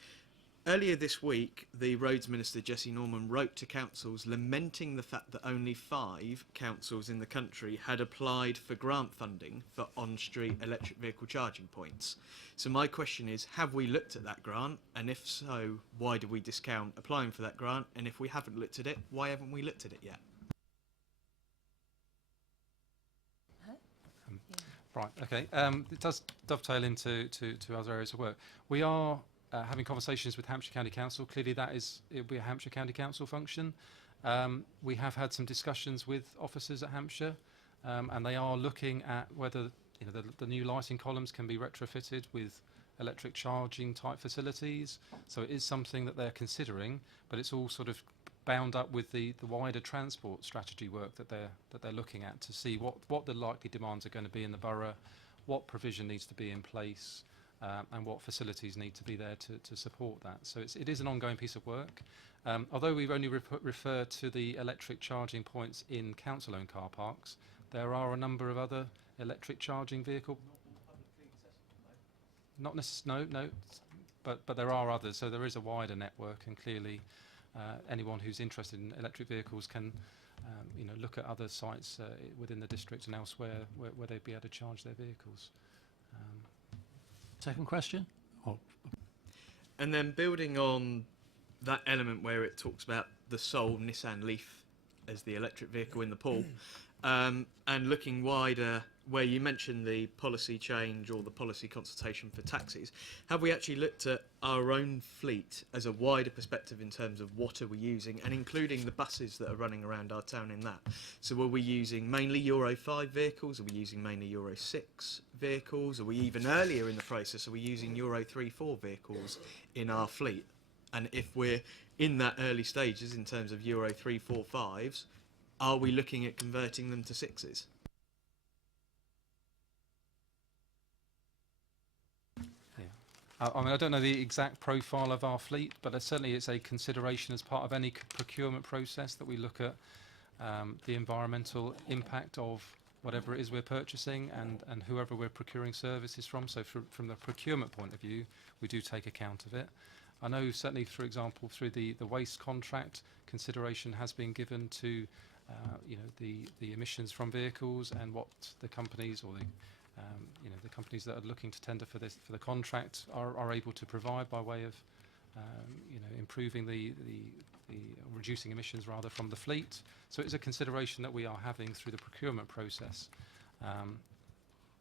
Earlier this week, the Roads Minister, Jessie Norman, wrote to councils lamenting the fact that only 5 councils in the country had applied for grant funding for on-street electric vehicle charging points. So my question is, have we looked at that grant? And if so, why do we discount applying for that grant? And if we haven't looked at it, why haven't we looked at it yet? Right, okay. It does dovetail into other areas of work. We are having conversations with Hampshire County Council. Clearly it'll be a Hampshire County Council function. We have had some discussions with officers at Hampshire, and they are looking at whether the new lighting columns can be retrofitted with electric charging type facilities. So it is something that they're considering, but it's all sort of bound up with the wider transport strategy work that they're looking at to see what the likely demands are going to be in the borough, what provision needs to be in place, and what facilities need to be there to support that. So it is an ongoing piece of work. Although we've only referred to the electric charging points in council-owned car parks, there are a number of other electric charging vehicle. Not necessarily, no, but there are others. So there is a wider network, and clearly anyone who's interested in electric vehicles can look at other sites within the district and elsewhere where they'd be able to charge their vehicles. Second question? And then building on that element where it talks about the sole Nissan Leaf as the electric vehicle in the pool, and looking wider, where you mentioned the policy change or the policy consultation for taxis, have we actually looked at our own fleet as a wider perspective in terms of what are we using, and including the buses that are running around our town in that? So are we using mainly Euro 5 vehicles? Are we using mainly Euro 6 vehicles? Are we even earlier in the process, are we using Euro 3, 4 vehicles in our fleet? And if we're in that early stages in terms of Euro 3, 4, 5s, are we looking at converting them to 6s? I mean, I don't know the exact profile of our fleet, but certainly it's a consideration as part of any procurement process that we look at the environmental impact of whatever it is we're purchasing and whoever we're procuring services from. So from the procurement point of view, we do take account of it. I know certainly, for example, through the waste contract, consideration has been given to the emissions from vehicles and what the companies or the companies that are looking to tender for the contract are able to provide by way of improving the reducing emissions rather from the fleet. So it's a consideration that we are having through the procurement process.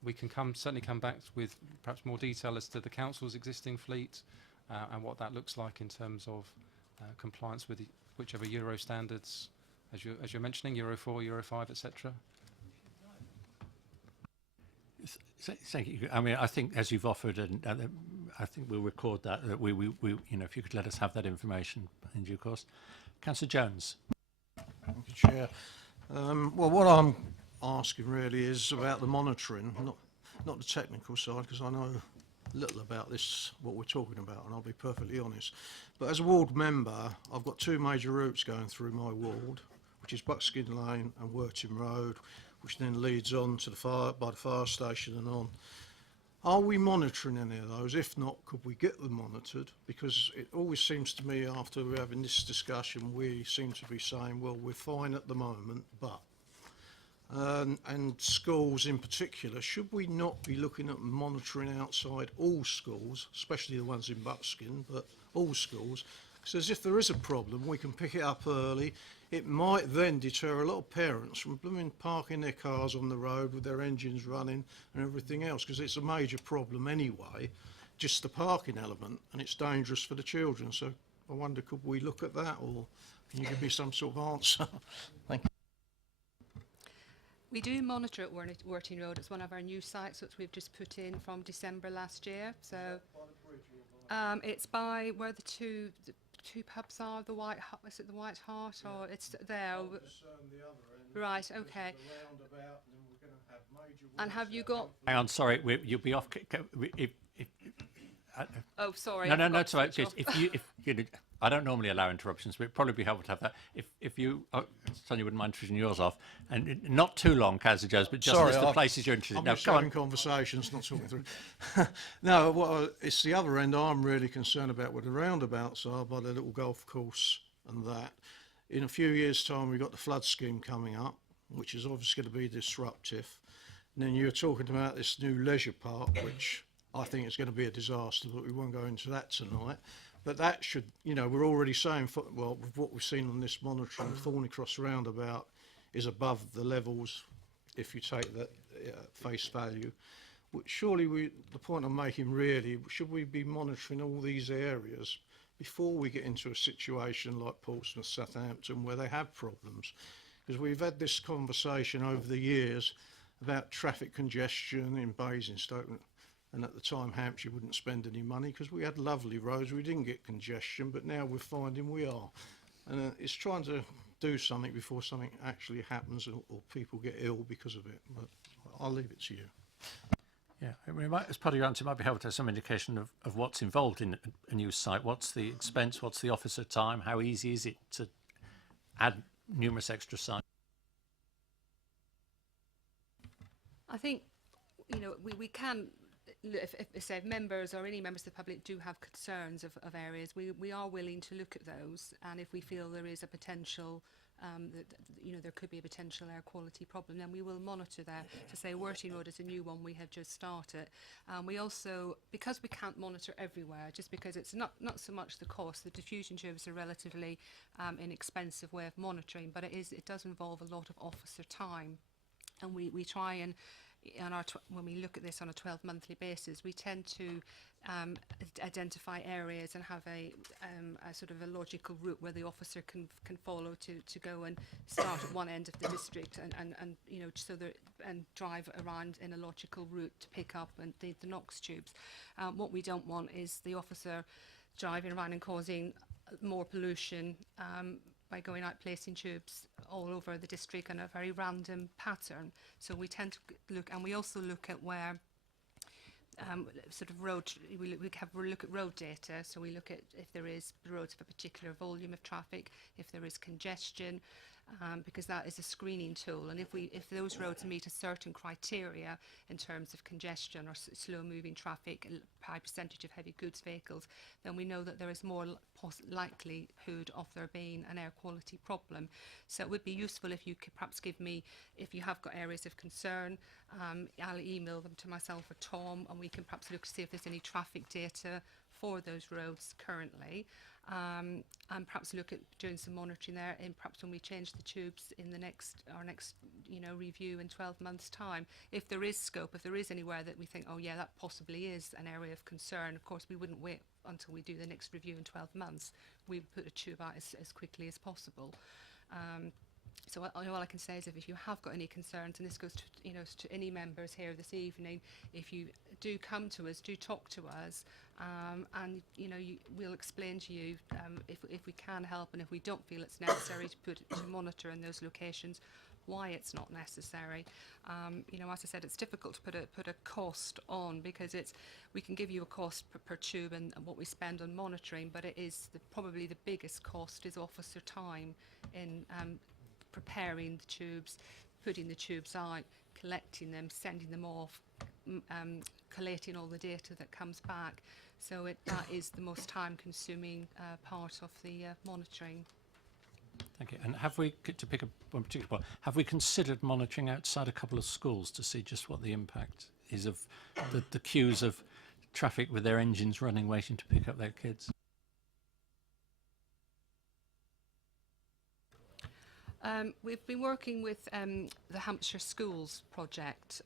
We can certainly come back with perhaps more detail as to the council's existing fleet and what that looks like in terms of compliance with whichever Euro standards, as you're mentioning, Euro 4, Euro 5, etc. Thank you. I mean, I think as you've offered, and I think we'll record that we if you could let us have that information in due course. Councillor Jones. Thank you, Chair. Well, what I'm asking really is about the monitoring, not the technical side, because I know little about this, what we're talking about, and I'll be perfectly honest. But as a ward member, I've got two major routes going through my ward, which is Buckskin Lane and Worthing Road, which then leads on to the fire station and on. Are we monitoring any of those? If not, could we get them monitored? Because it always seems to me, after we're having this discussion, we seem to be saying, well, we're fine at the moment, but and schools in particular, should we not be looking at monitoring outside all schools, especially the ones in Buckskin, but all schools? So as if there is a problem, we can pick it up early. It might then deter a lot of parents from blooming parking their cars on the road with their engines running and everything else, because it's a major problem anyway, just the parking element, and it's dangerous for the children. So I wonder, could we look at that, or can you give me some sort of answer? Thank you. We do monitor at Worthing Road. It's one of our new sites which we've just put in from December last year. So it's by where the two pubs are. The White is it the White Hart, or it's there? Right. Okay. And have you got? Hang on, sorry, you'll be off. Oh, sorry. No, it's all right. If you, I don't normally allow interruptions, but it'd probably be helpful to have that. If you, Sonia wouldn't mind turning yours off, and not too long, Kaz Joes, but just Sorry, list the places you're interested in. I'm No, just go having on. conversations, not talking through. No, it's the other end I'm really concerned about where the roundabouts are by the little golf course and that. In a few years' time, we've got the flood scheme coming up, which is obviously going to be disruptive. And then you're talking about this new leisure park, which I think is going to be a disaster, but we won't go into that tonight. But that should, we're already saying, well, with what we've seen on this monitoring, Thornycross roundabout is above the levels, if you take that face value. Surely the point I'm making really, should we be monitoring all these areas before we get into a situation like Portsmouth, Southampton, where they have problems? Because we've had this conversation over the years about traffic congestion in Basingstoke, and at the time Hampshire wouldn't spend any money because we had lovely roads, we didn't get congestion, but now we're finding we are. And it's trying to do something before something actually happens or people get ill because of it. But I'll leave it to you. Yeah, I mean, as part of your answer, it might be helpful to have some indication of what's involved in a new site. What's the expense? What's the officer time? How easy is it to add numerous extra sites? I think, we can, if say members or any members of the public do have concerns of areas, we are willing to look at those, and if we feel there is a potential, there could be a potential air quality problem, then we will monitor that. To say Worthing Road is a new one we have just started. We also, because we can't monitor everywhere, just because it's not so much the cost, the diffusion tubes are relatively inexpensive way of monitoring, but it does involve a lot of officer time. And we try and, when we look at this on a 12-monthly basis, we tend to identify areas and have a sort of a logical route where the officer can follow to go and start at one end of the district and and drive around in a logical route to pick up the NOx tubes. What we don't want is the officer driving around and causing more pollution by going out placing tubes all over the district in a very random pattern. So we tend to look, and we also look at where we look at road data. So we look at if there is roads of a particular volume of traffic, if there is congestion, because that is a screening tool. And if those roads meet a certain criteria in terms of congestion or slow moving traffic, high percentage of heavy goods vehicles, then we know that there is more likelihood of there being an air quality problem. So it would be useful if you could perhaps give me, if you have got areas of concern, I'll email them to myself or Tom, and we can perhaps look to see if there's any traffic data for those roads currently. And perhaps look at doing some monitoring there, and perhaps when we change the tubes in our next review in 12 months' time, if there is scope, if there is anywhere that we think, oh yeah, that possibly is an area of concern, of course we wouldn't wait until we do the next review in 12 months. We would put a tube out as quickly as possible. So all I can say is if you have got any concerns, and this goes to, to any members here this evening, if you do come to us, do talk to us, and we'll explain to you if we can help, and if we don't feel it's necessary to monitor in those locations, why it's not necessary. You know, as I said, it's difficult to put a cost on, because we can give you a cost per tube and what we spend on monitoring, but it is probably the biggest cost is officer time in preparing the tubes, putting the tubes out, collecting them, sending them off, collating all the data that comes back. So that is the most time-consuming part of the monitoring. Thank you. And have we, to pick up one particular point, have we considered monitoring outside a couple of schools to see just what the impact is of the queues of traffic with their engines running, waiting to pick up their kids? We've been working with the Hampshire Schools project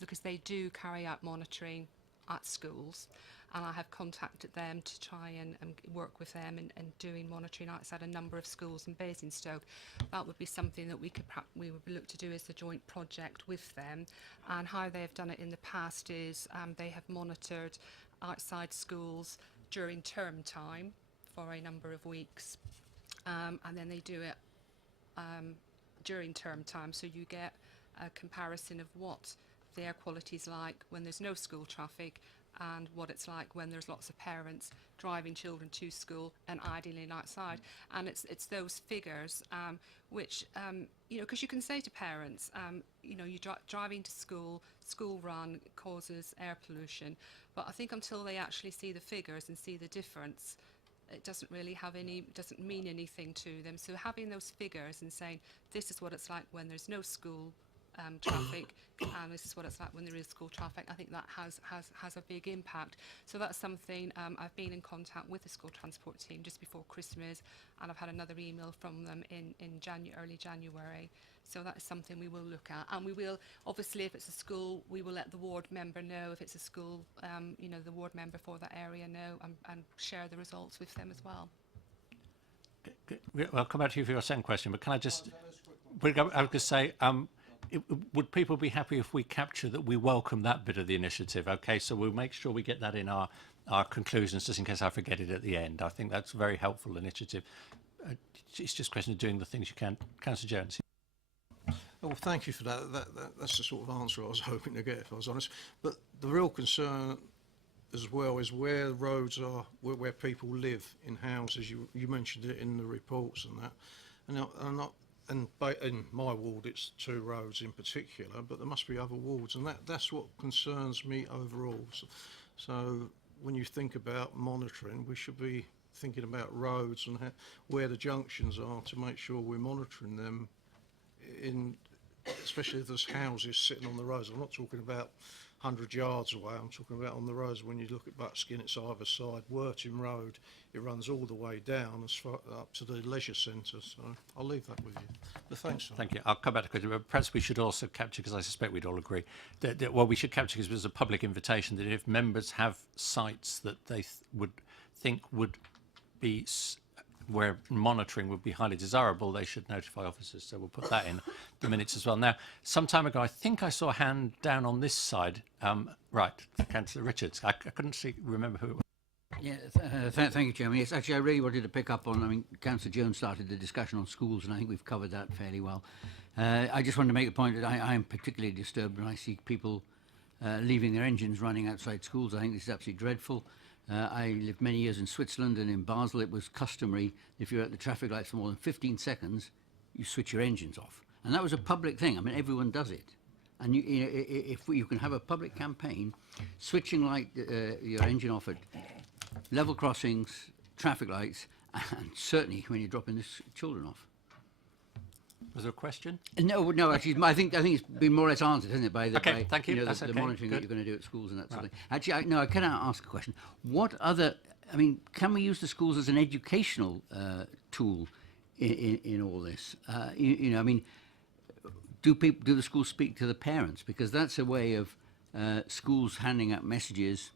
because they do carry out monitoring at schools, and I have contacted them to try and work with them in doing monitoring outside a number of schools in Basingstoke. That would be something that we would look to do as a joint project with them. And how they have done it in the past is they have monitored outside schools during term time for a number of weeks, and then they do it during term time, so you get a comparison of what the air quality is like when there's no school traffic and what it's like when there's lots of parents driving children to school and idling outside. And it's those figures which, you know, because you can say to parents, you know, you're driving to school run causes air pollution, but I think until they actually see the figures and see the difference, it doesn't really doesn't mean anything to them. So having those figures and saying, this is what it's like when there's no school traffic, and this is what it's like when there is school traffic, I think that has a big impact. So that's something I've been in contact with the school transport team just before Christmas, and I've had another email from them in early January. So that is something we will look at, and we will, obviously, if it's a school, we will let the ward member know. If it's a school, you know, the ward member for that area know, and share the results with them as well. Well, I'll come back to you for your second question, but can I just, I was going to say, would people be happy if we capture that we welcome that bit of the initiative? Okay, so we'll make sure we get that in our conclusions, just in case I forget it at the end. I think that's a very helpful initiative. It's just a question of doing the things you can. Councillor Jones. Well, thank you for that. That's the sort of answer I was hoping to get, if I was honest. But the real concern as well is where roads are, where people live in houses. You mentioned it in the reports and that. And in my ward, it's 2 roads in particular, but there must be other wards, and that's what concerns me overall. So when you think about monitoring, we should be thinking about roads and where the junctions are to make sure we're monitoring them, especially if there's houses sitting on the roads. I'm not talking about 100 yards away, I'm talking about on the roads. When you look at Buckskin, it's either side. Worthing Road, it runs all the way down as far up to the leisure centre, so I'll leave that with you. But thanks, sir. Thank you. I'll come back to question, but perhaps we should also capture, because I suspect we'd all agree, that well, we should capture, because there's a public invitation, that if members have sites that they would think would be where monitoring would be highly desirable, they should notify officers. So we'll put that in the minutes as well. Now, some time ago, I think I saw a hand down on this side. Right, Councillor Richards. I couldn't remember who it was. Yeah, thank you, Chairman. Yes, actually, I really wanted to pick up on, I mean, Councillor Jones started the discussion on schools, and I think we've covered that fairly well. I just wanted to make the point that I am particularly disturbed when I see people leaving their engines running outside schools. I think this is absolutely dreadful. I lived many years in Switzerland, and in Basel it was customary, if you're at the traffic lights for more than 15 seconds, you switch your engines off. And that was a public thing. I mean, everyone does it. And if you can have a public campaign, switching your engine off at level crossings, traffic lights, and certainly when you're dropping the children off. Was there a question? No. Actually, I think it's been more or less answered, hasn't it? By Thank you. That's the monitoring that you're going to do at schools and that sort of thing. Actually, I can ask a question. What other? I mean, can we use the schools as an educational tool in all this? I mean, do the schools speak to the parents? Because that's a way of schools handing out messages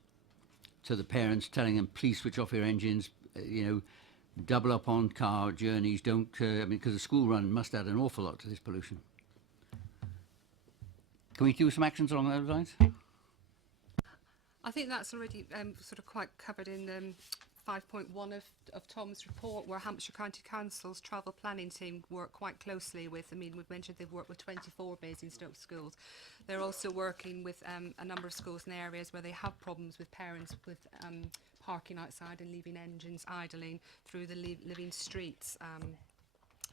to the parents, telling them, please switch off your engines. Double up on car journeys. Don't, I mean, because the school run must add an awful lot to this pollution. Can we do some actions along those lines? I think that's already sort of quite covered in 5.1 of Tom's report, where Hampshire County Council's travel planning team work quite closely with, I mean, we've mentioned they've worked with 24 Basingstoke schools. They're also working with a number of schools in areas where they have problems with parents with parking outside and leaving engines idling through the Living Streets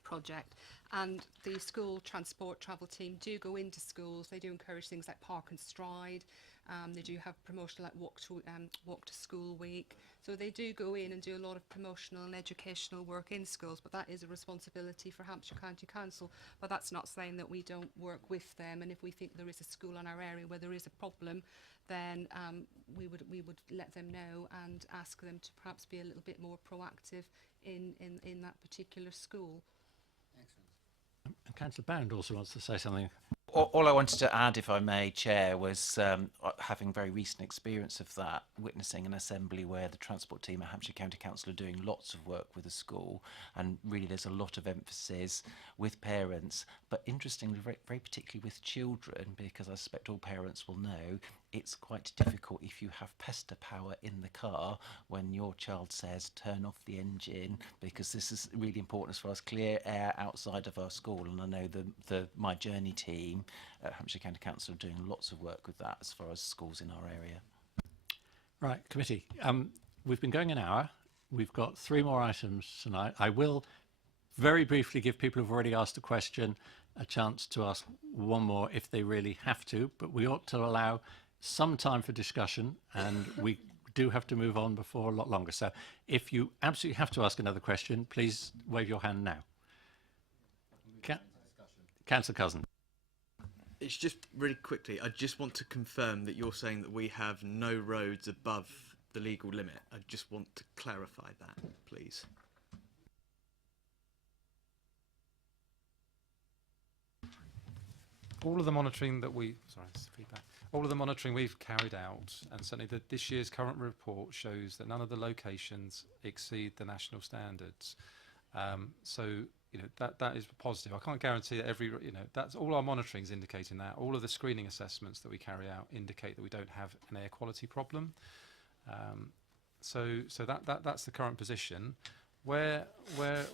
project. And the school transport travel team do go into schools. They do encourage things like park and stride. They do have promotional like walk to school week. So they do go in and do a lot of promotional and educational work in schools, but that is a responsibility for Hampshire County Council. But that's not saying that we don't work with them, and if we think there is a school in our area where there is a problem, then we would let them know and ask them to perhaps be a little bit more proactive in that particular school. And Councillor Bound also wants to say something. All I wanted to add, if I may, Chair, was having very recent experience of that, witnessing an assembly where the transport team at Hampshire County Council are doing lots of work with the school, and really there's a lot of emphasis with parents, but interestingly, very particularly with children, because I suspect all parents will know, it's quite difficult if you have pester power in the car when your child says turn off the engine, because this is really important as far as clear air outside of our school. And I know the My Journey team at Hampshire County Council are doing lots of work with that as far as schools in our area. Right, committee. We've been going an hour. We've got 3 more items tonight. I will very briefly give people who've already asked a question a chance to ask one more if they really have to, but we ought to allow some time for discussion, and we do have to move on before a lot longer. So if you absolutely have to ask another question, please wave your hand now. Councillor Cousin. It's just really quickly, I just want to confirm that you're saying that we have no roads above the legal limit. I just want to clarify that, please. All of the monitoring that all of the monitoring we've carried out, and certainly this year's current report shows that none of the locations exceed the national standards. So that is positive. I can't guarantee that that's all our monitoring is indicating that. All of the screening assessments that we carry out indicate that we don't have an air quality problem. So that's the current position. Where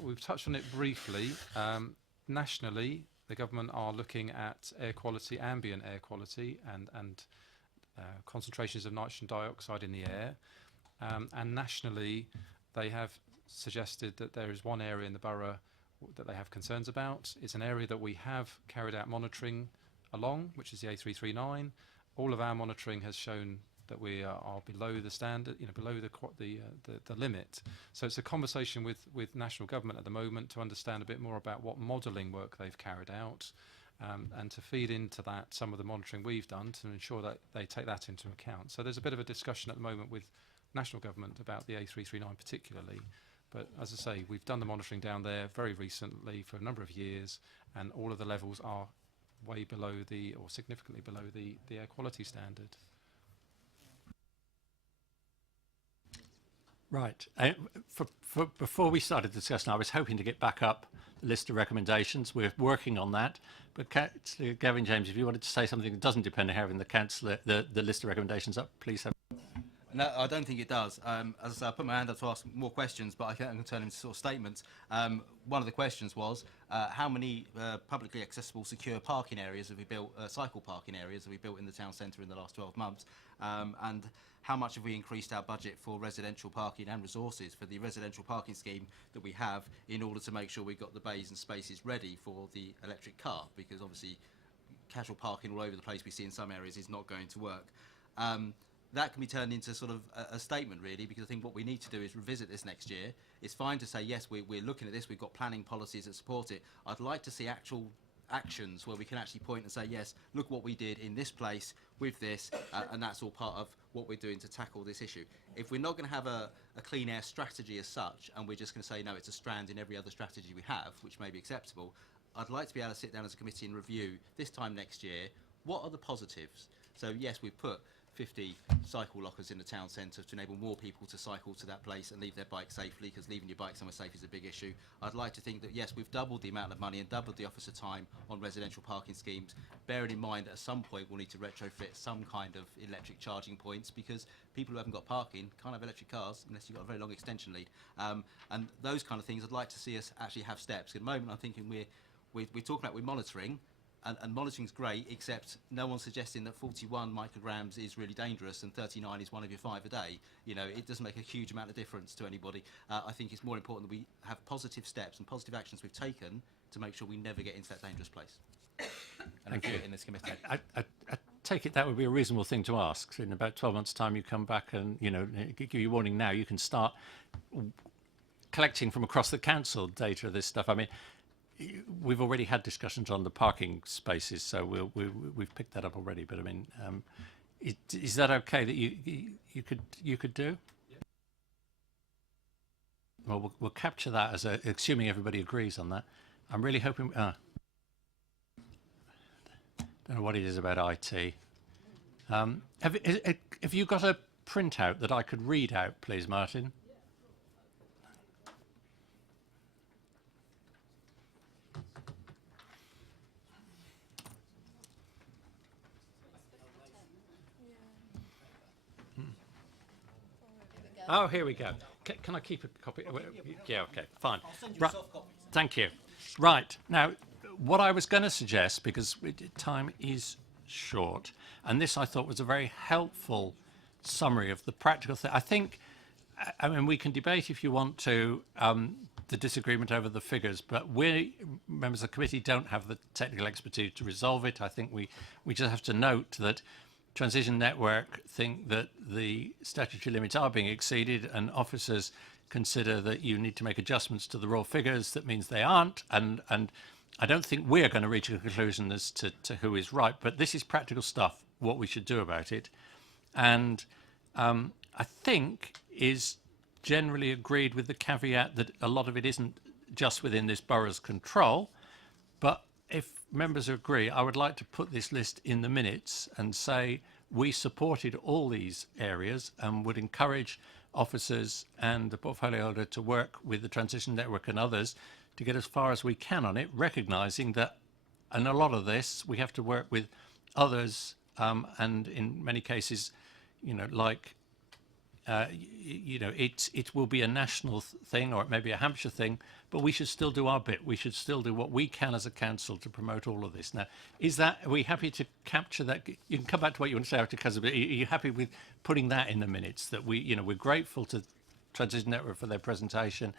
we've touched on it briefly, nationally, the government are looking at air quality, ambient air quality, and concentrations of nitrogen dioxide in the air. And nationally, they have suggested that there is one area in the borough that they have concerns about. It's an area that we have carried out monitoring along, which is the A339. All of our monitoring has shown that we are below the standard, below the limit. So it's a conversation with national government at the moment to understand a bit more about what modelling work they've carried out, and to feed into that some of the monitoring we've done to ensure that they take that into account. So there's a bit of a discussion at the moment with national government about the A339 particularly. But as I say, we've done the monitoring down there very recently for a number of years, and all of the levels are way below or significantly below the air quality standard. Right. Before we started the discussion, I was hoping to get back up the list of recommendations. We're working on that. But Councillor Gavin James, if you wanted to say something that doesn't depend on having the list of recommendations up, please have. No, I don't think it does. As I say, I put my hand up to ask more questions, but I can turn into sort of statements. One of the questions was, how many publicly accessible secure parking areas have we built, cycle parking areas have we built in the town centre in the last 12 months? And how much have we increased our budget for residential parking and resources for the residential parking scheme that we have in order to make sure we've got the bays and spaces ready for the electric car? Because obviously casual parking all over the place we see in some areas is not going to work. That can be turned into sort of a statement, really, because I think what we need to do is revisit this next year. It's fine to say, yes, we're looking at this, we've got planning policies that support it. I'd like to see actual actions where we can actually point and say, yes, look what we did in this place with this, and that's all part of what we're doing to tackle this issue. If we're not going to have a clean air strategy as such, and we're just going to say, no, it's a strand in every other strategy we have, which may be acceptable, I'd like to be able to sit down as a committee and review this time next year, what are the positives? So, yes, we've put 50 cycle lockers in the town centre to enable more people to cycle to that place and leave their bike safely, because leaving your bike somewhere safe is a big issue. I'd like to think that, yes, we've doubled the amount of money and doubled the officer time on residential parking schemes, bearing in mind that at some point we'll need to retrofit some kind of electric charging points, because people who haven't got parking can't have electric cars unless you've got a very long extension lead. And those kind of things, I'd like to see us actually have steps. At the moment, I'm thinking we're talking about we're monitoring, and monitoring's great, except no one's suggesting that 41 micrograms is really dangerous and 39 is 1 of your 5 a day. You know, it doesn't make a huge amount of difference to anybody. I think it's more important that we have positive steps and positive actions we've taken to make sure we never get into that dangerous place. And Thank you. in this committee. I take it that would be a reasonable thing to ask. So in about 12 months' time, you come back and, you know, give you warning now. You can start collecting from across the council data of this stuff. I mean, we've already had discussions on the parking spaces, so we've picked that up already. But I mean, is that okay that you could do? Yeah. Well, we'll capture that as assuming everybody agrees on that. I'm really hoping. Don't know what it is about IT. Have you got a printout that I could read out, please, Martin? Oh, here we go. Can I keep a copy? Yeah, okay, fine. Right. Thank you. Right. Now, what I was going to suggest, because time is short, and this I thought was a very helpful summary of the practical thing. I think, I mean, we can debate if you want to the disagreement over the figures, but we, members of the committee, don't have the technical expertise to resolve it. I think we just have to note that Transition Network think that the statutory limits are being exceeded, and officers consider that you need to make adjustments to the raw figures. That means they aren't, and I don't think we're going to reach a conclusion as to who is right, but this is practical stuff, what we should do about it. And I think is generally agreed with the caveat that a lot of it isn't just within this borough's control, but if members agree, I would like to put this list in the minutes and say we supported all these areas and would encourage officers and the portfolio holder to work with the Transition Network and others to get as far as we can on it, recognising that in a lot of this we have to work with others, and in many cases, you know, like you know, it will be a national thing, or it may be a Hampshire thing, but we should still do our bit. We should still do what we can as a council to promote all of this. Now, are we happy to capture that? You can come back to what you want to say after, but are you happy with putting that in the minutes, that we're grateful to Transition Network for their presentation,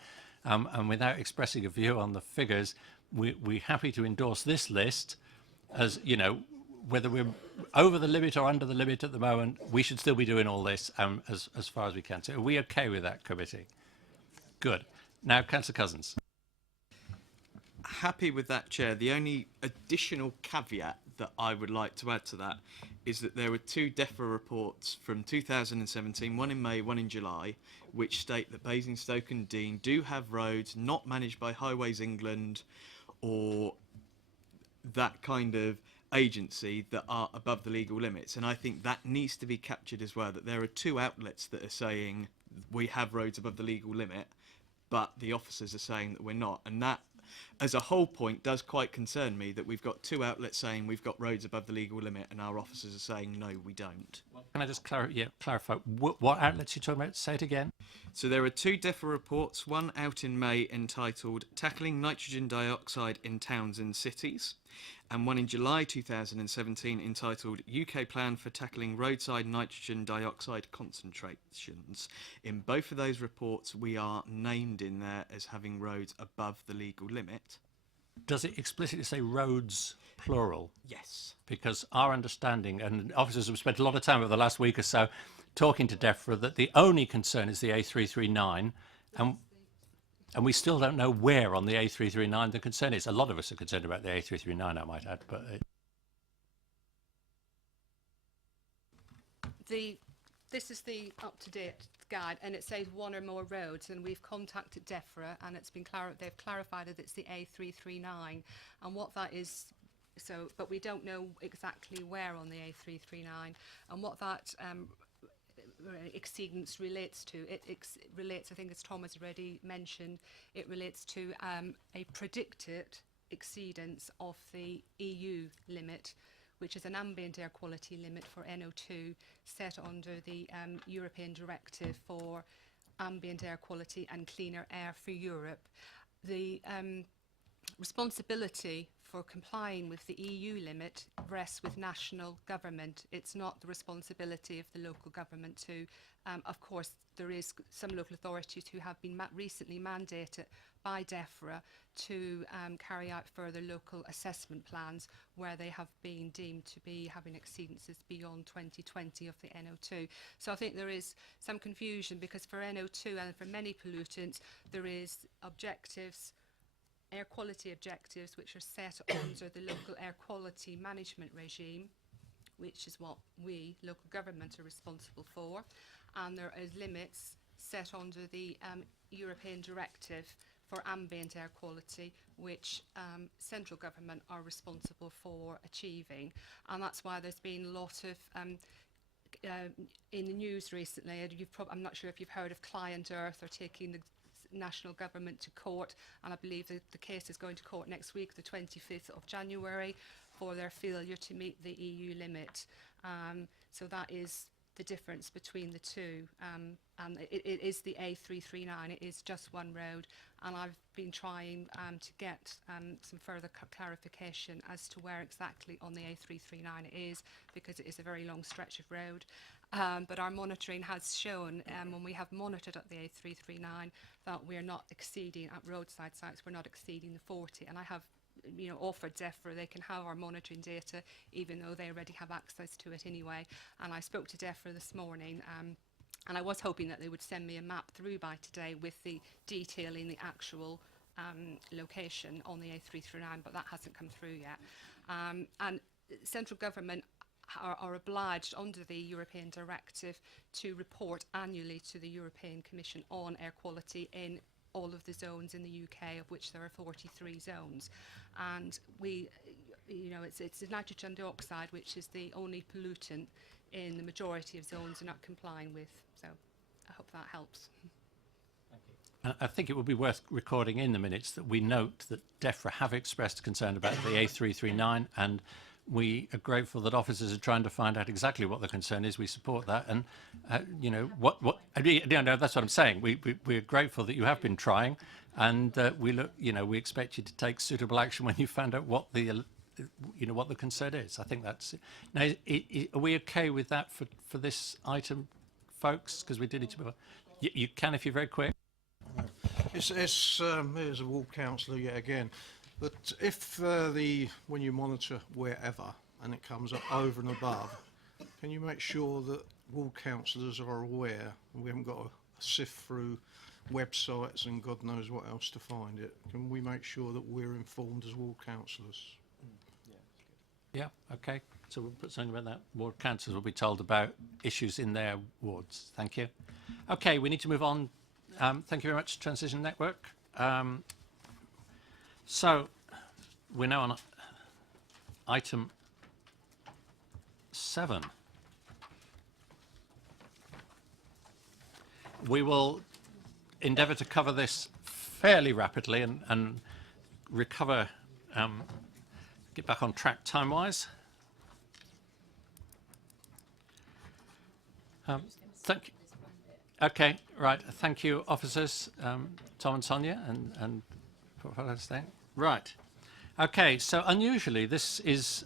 and without expressing a view on the figures, we're happy to endorse this list as, you know, whether we're over the limit or under the limit at the moment, we should still be doing all this as far as we can. So are we okay with that, committee? Good. Now, Councillor Cousins. Happy with that, Chair. The only additional caveat that I would like to add to that is that there were 2 DEFRA reports from 2017, one in May, one in July, which state that Basingstoke and Deane do have roads not managed by Highways England or that kind of agency that are above the legal limits, and I think that needs to be captured as well, that there are 2 outlets that are saying we have roads above the legal limit, but the officers are saying that we're not, and that as a whole point does quite concern me, that we've got 2 outlets saying we've got roads above the legal limit and our officers are saying no, we don't. Can I just clarify what outlets you're talking about? Say it again. So there are 2 DEFRA reports, one out in May entitled Tackling Nitrogen Dioxide in Towns and Cities, and one in July 2017 entitled UK Plan for Tackling Roadside Nitrogen Dioxide Concentrations. In both of those reports, we are named in there as having roads above the legal limit. Does it explicitly say roads, plural? Yes. Because our understanding, and officers have spent a lot of time over the last week or so talking to DEFRA, that the only concern is the A339, and we still don't know where on the A339 the concern is. A lot of us are concerned about the A339, I might add, but this is the up-to-date guide, and it says 1 or more roads, and we've contacted DEFRA, and it's been they've clarified that it's the A339, and what that is but we don't know exactly where on the A339, and what that exceedance relates to. It relates, I think, as Tom has already mentioned, it relates to a predicted exceedance of the EU limit, which is an ambient air quality limit for NO2 set under the European Directive for Ambient Air Quality and Cleaner Air for Europe. The responsibility for complying with the EU limit rests with national government. It's not the responsibility of the local government to. Of course, there is some local authorities who have been recently mandated by DEFRA to carry out further local assessment plans where they have been deemed to be having exceedances beyond 2020 of the NO2. So I think there is some confusion, because for NO2 and for many pollutants there is objectives, air quality objectives, which are set under the local air quality management regime, which is what we, local government, are responsible for, and there is limits set under the European Directive for Ambient Air Quality, which central government are responsible for achieving. And that's why there's been a lot of in the news recently, I'm not sure if you've heard of Client Earth or taking the national government to court, and I believe that the case is going to court next week, the 25th of January, for their failure to meet the EU limit. So that is the difference between the two, and it is the A339. It is just one road, and I've been trying to get some further clarification as to where exactly on the A339 it is, because it is a very long stretch of road. But our monitoring has shown, when we have monitored at the A339, that we're not exceeding, at roadside sites, we're not exceeding the 40. And I have, offered DEFRA, they can have our monitoring data, even though they already have access to it anyway. And I spoke to DEFRA this morning, and I was hoping that they would send me a map through by today with the detailing the actual location on the A339, but that hasn't come through yet. And central government are obliged under the European Directive to report annually to the European Commission on air quality in all of the zones in the UK, of which there are 43 zones. And we, it's nitrogen dioxide, which is the only pollutant in the majority of zones are not complying with. So I hope that helps. I think it would be worth recording in the minutes that we note that DEFRA have expressed concern about the A339, and we are grateful that officers are trying to find out exactly what the concern is. We support that, and that's what I'm saying. We're grateful that you have been trying, and we expect you to take suitable action when you find out what the what the concern is. I think that's it. Now. Are we okay with that for this item, folks? Because we did it. You can if you're very quick. Here's a ward councillor yet again. But if when you monitor wherever and it comes up over and above, can you make sure that ward councillors are aware, and we haven't got to sift through websites and God knows what else to find it? Can we make sure that we're informed as ward councillors? Yeah, okay. So we'll put something about that. Ward councillors will be told about issues in their wards. Thank you. Okay, we need to move on. Thank you very much, Transition Network. So we're now on item 7. We will endeavour to cover this fairly rapidly and recover, get back on track time-wise. Thank you. Okay, right. Thank you, officers, Tom and Sonia, and right. Okay, so unusually this is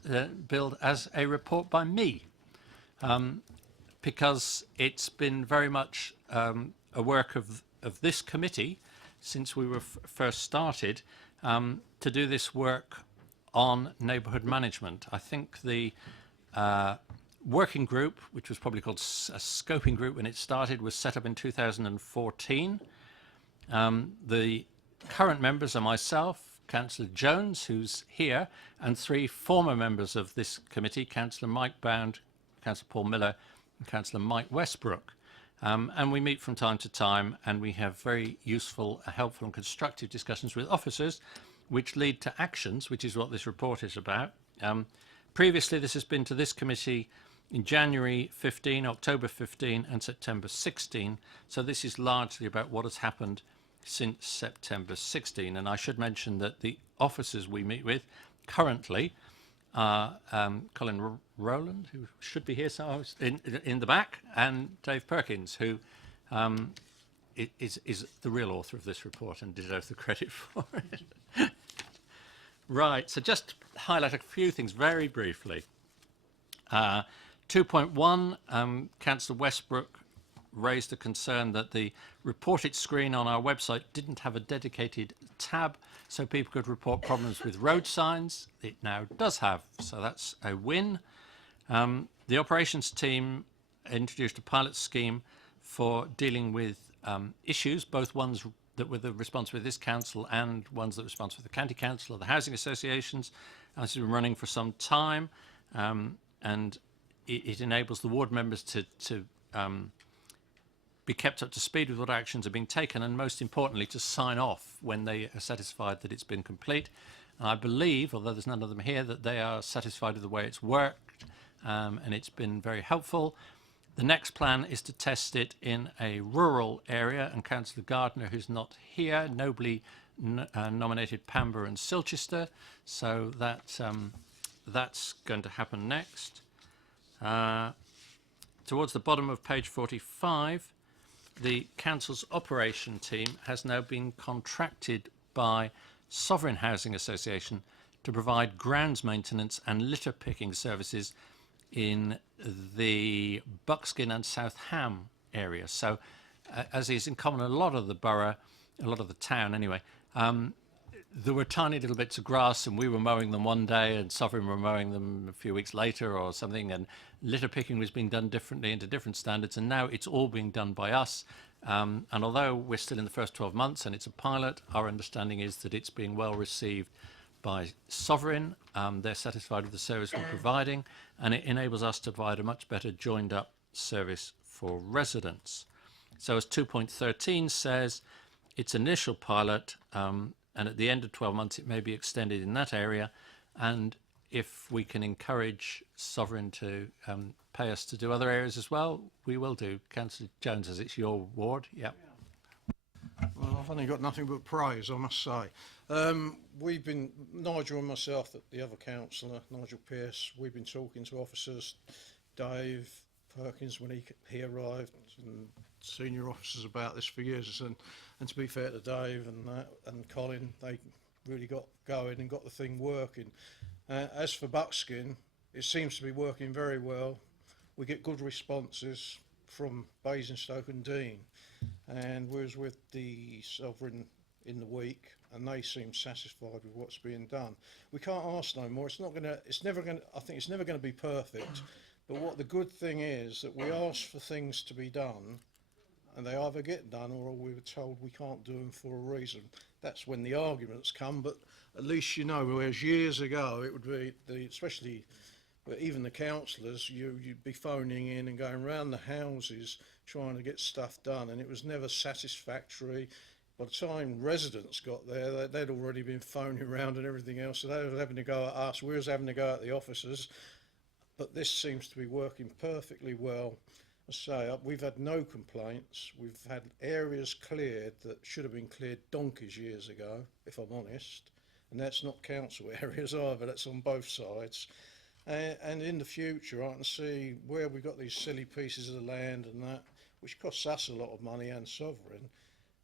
billed as a report by me, because it's been very much a work of this committee since we were first started to do this work on neighbourhood management. I think the working group, which was probably called a scoping group when it started, was set up in 2014. The current members are myself, Councillor Jones, who's here, and 3 former members of this committee, Councillor Mike Bound, Councillor Paul Miller, and Councillor Mike Westbrook. And we meet from time to time, and we have very useful, helpful and constructive discussions with officers, which lead to actions, which is what this report is about, Previously, this has been to this committee in January 15, October 15 and September 16. So this is largely about what has happened since September 16. And I should mention that the officers we meet with currently are Colin Rowland, who should be here in the back, and Dave Perkins, who is the real author of this report and deserves the credit for it. Right, so just highlight a few things very briefly. 2.1, Councillor Westbrook raised a concern that the report it screen on our website didn't have a dedicated tab so people could report problems with road signs. It now does have, so that's a win. The operations team introduced a pilot scheme for dealing with issues, both ones that were the responsibility of this council and ones that were responsible for the county council or the housing associations. This has been running for some time, and it enables the ward members to be kept up to speed with what actions are being taken, and most importantly to sign off when they are satisfied that it's been complete. And I believe, although there's none of them here, that they are satisfied with the way it's worked, and it's been very helpful. The next plan is to test it in a rural area, and Councillor Gardner, who's not here, nobly nominated Pamber and Silchester, so that's going to happen next. Towards the bottom of page 45, the council's operation team has now been contracted by Sovereign Housing Association to provide grounds maintenance and litter picking services in the Buckskin and South Ham area. So, as is in common a lot of the borough, a lot of the town anyway, there were tiny little bits of grass and we were mowing them one day and Sovereign were mowing them a few weeks later or something, and litter picking was being done differently and to different standards, and now it's all being done by us. And although we're still in the first 12 months and it's a pilot, our understanding is that it's being well received by Sovereign. They're satisfied with the service we're providing, and it enables us to provide a much better joined up service for residents. So as 2.13 says, it's initial pilot, and at the end of 12 months it may be extended in that area, and if we can encourage Sovereign to pay us to do other areas as well, we will do. Councillor Jones, as it's your ward. Yep. Well, I've only got nothing but praise, I must say. We've been, Nigel and myself, the other councillor, Nigel Pearce, we've been talking to officers, Dave Perkins when he arrived, and senior officers about this for years. And to be fair to Dave and Colin, they really got going and got the thing working. As for Buckskin, it seems to be working very well. We get good responses from Basingstoke and Dean, and we was with the Sovereign in the week, and they seem satisfied with what's being done. We can't ask no more. It's never gonna. I think it's never going to be perfect. But what the good thing is that we ask for things to be done, and they either get done or we were told we can't do them for a reason. That's when the arguments come. But at least you know, whereas years ago it would be especially. But even the councillors, you'd be phoning in and going round the houses trying to get stuff done, and it was never satisfactory. By the time residents got there, they'd already been phoning around and everything else, so they were having to go at us, we was having to go at the officers. But this seems to be working perfectly well. I say, we've had no complaints. We've had areas cleared that should have been cleared donkeys years ago, if I'm honest. And that's not council areas either, that's on both sides. And in the future, I can see where we've got these silly pieces of land and that, which costs us a lot of money and Sovereign.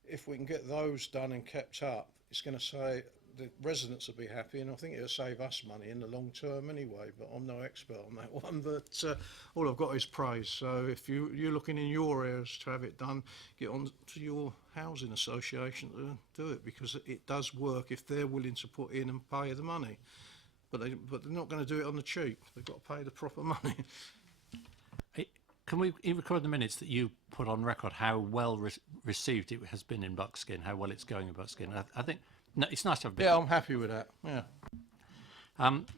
If we can get those done and kept up, it's going to say the residents will be happy, and I think it'll save us money in the long term anyway. But I'm no expert on that one. But all I've got is praise. So if you're looking in your areas to have it done, get on to your housing association to do it, because it does work if they're willing to put in and pay the money. But they're not going to do it on the cheap. They've got to pay the proper money. Can we record the minutes that you put on record how well received it has been in Buckskin, how well it's going in Buckskin? I think no, it's nice to have. Yeah, I'm happy with that. Yeah.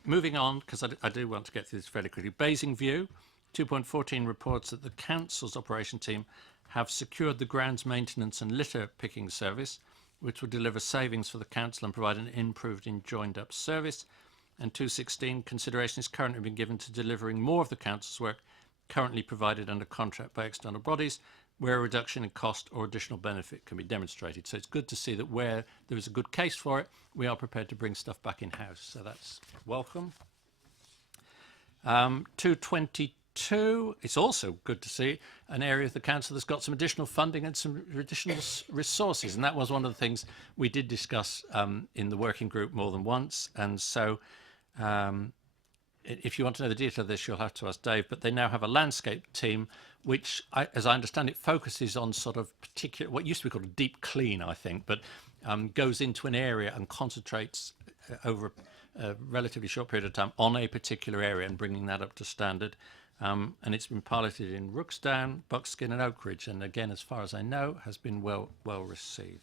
Moving on, because I do want to get through this fairly quickly. Basingview 2.14 reports that the council's operation team have secured the grounds maintenance and litter picking service, which will deliver savings for the council and provide an improved and joined up service. And 216, consideration is currently being given to delivering more of the council's work currently provided under contract by external bodies, where a reduction in cost or additional benefit can be demonstrated. So it's good to see that where there is a good case for it, we are prepared to bring stuff back in-house. So that's welcome. 222, it's also good to see an area of the council that's got some additional funding and some additional resources. And that was one of the things we did discuss in the working group more than once. And so if you want to know the detail of this, you'll have to ask Dave, but they now have a landscape team, which, as I understand it, focuses on sort of particular, what used to be called a deep clean, I think, but goes into an area and concentrates over a relatively short period of time on a particular area and bringing that up to standard. And it's been piloted in Rooksdown, Buckskin and Oakridge, and again, as far as I know, has been well received.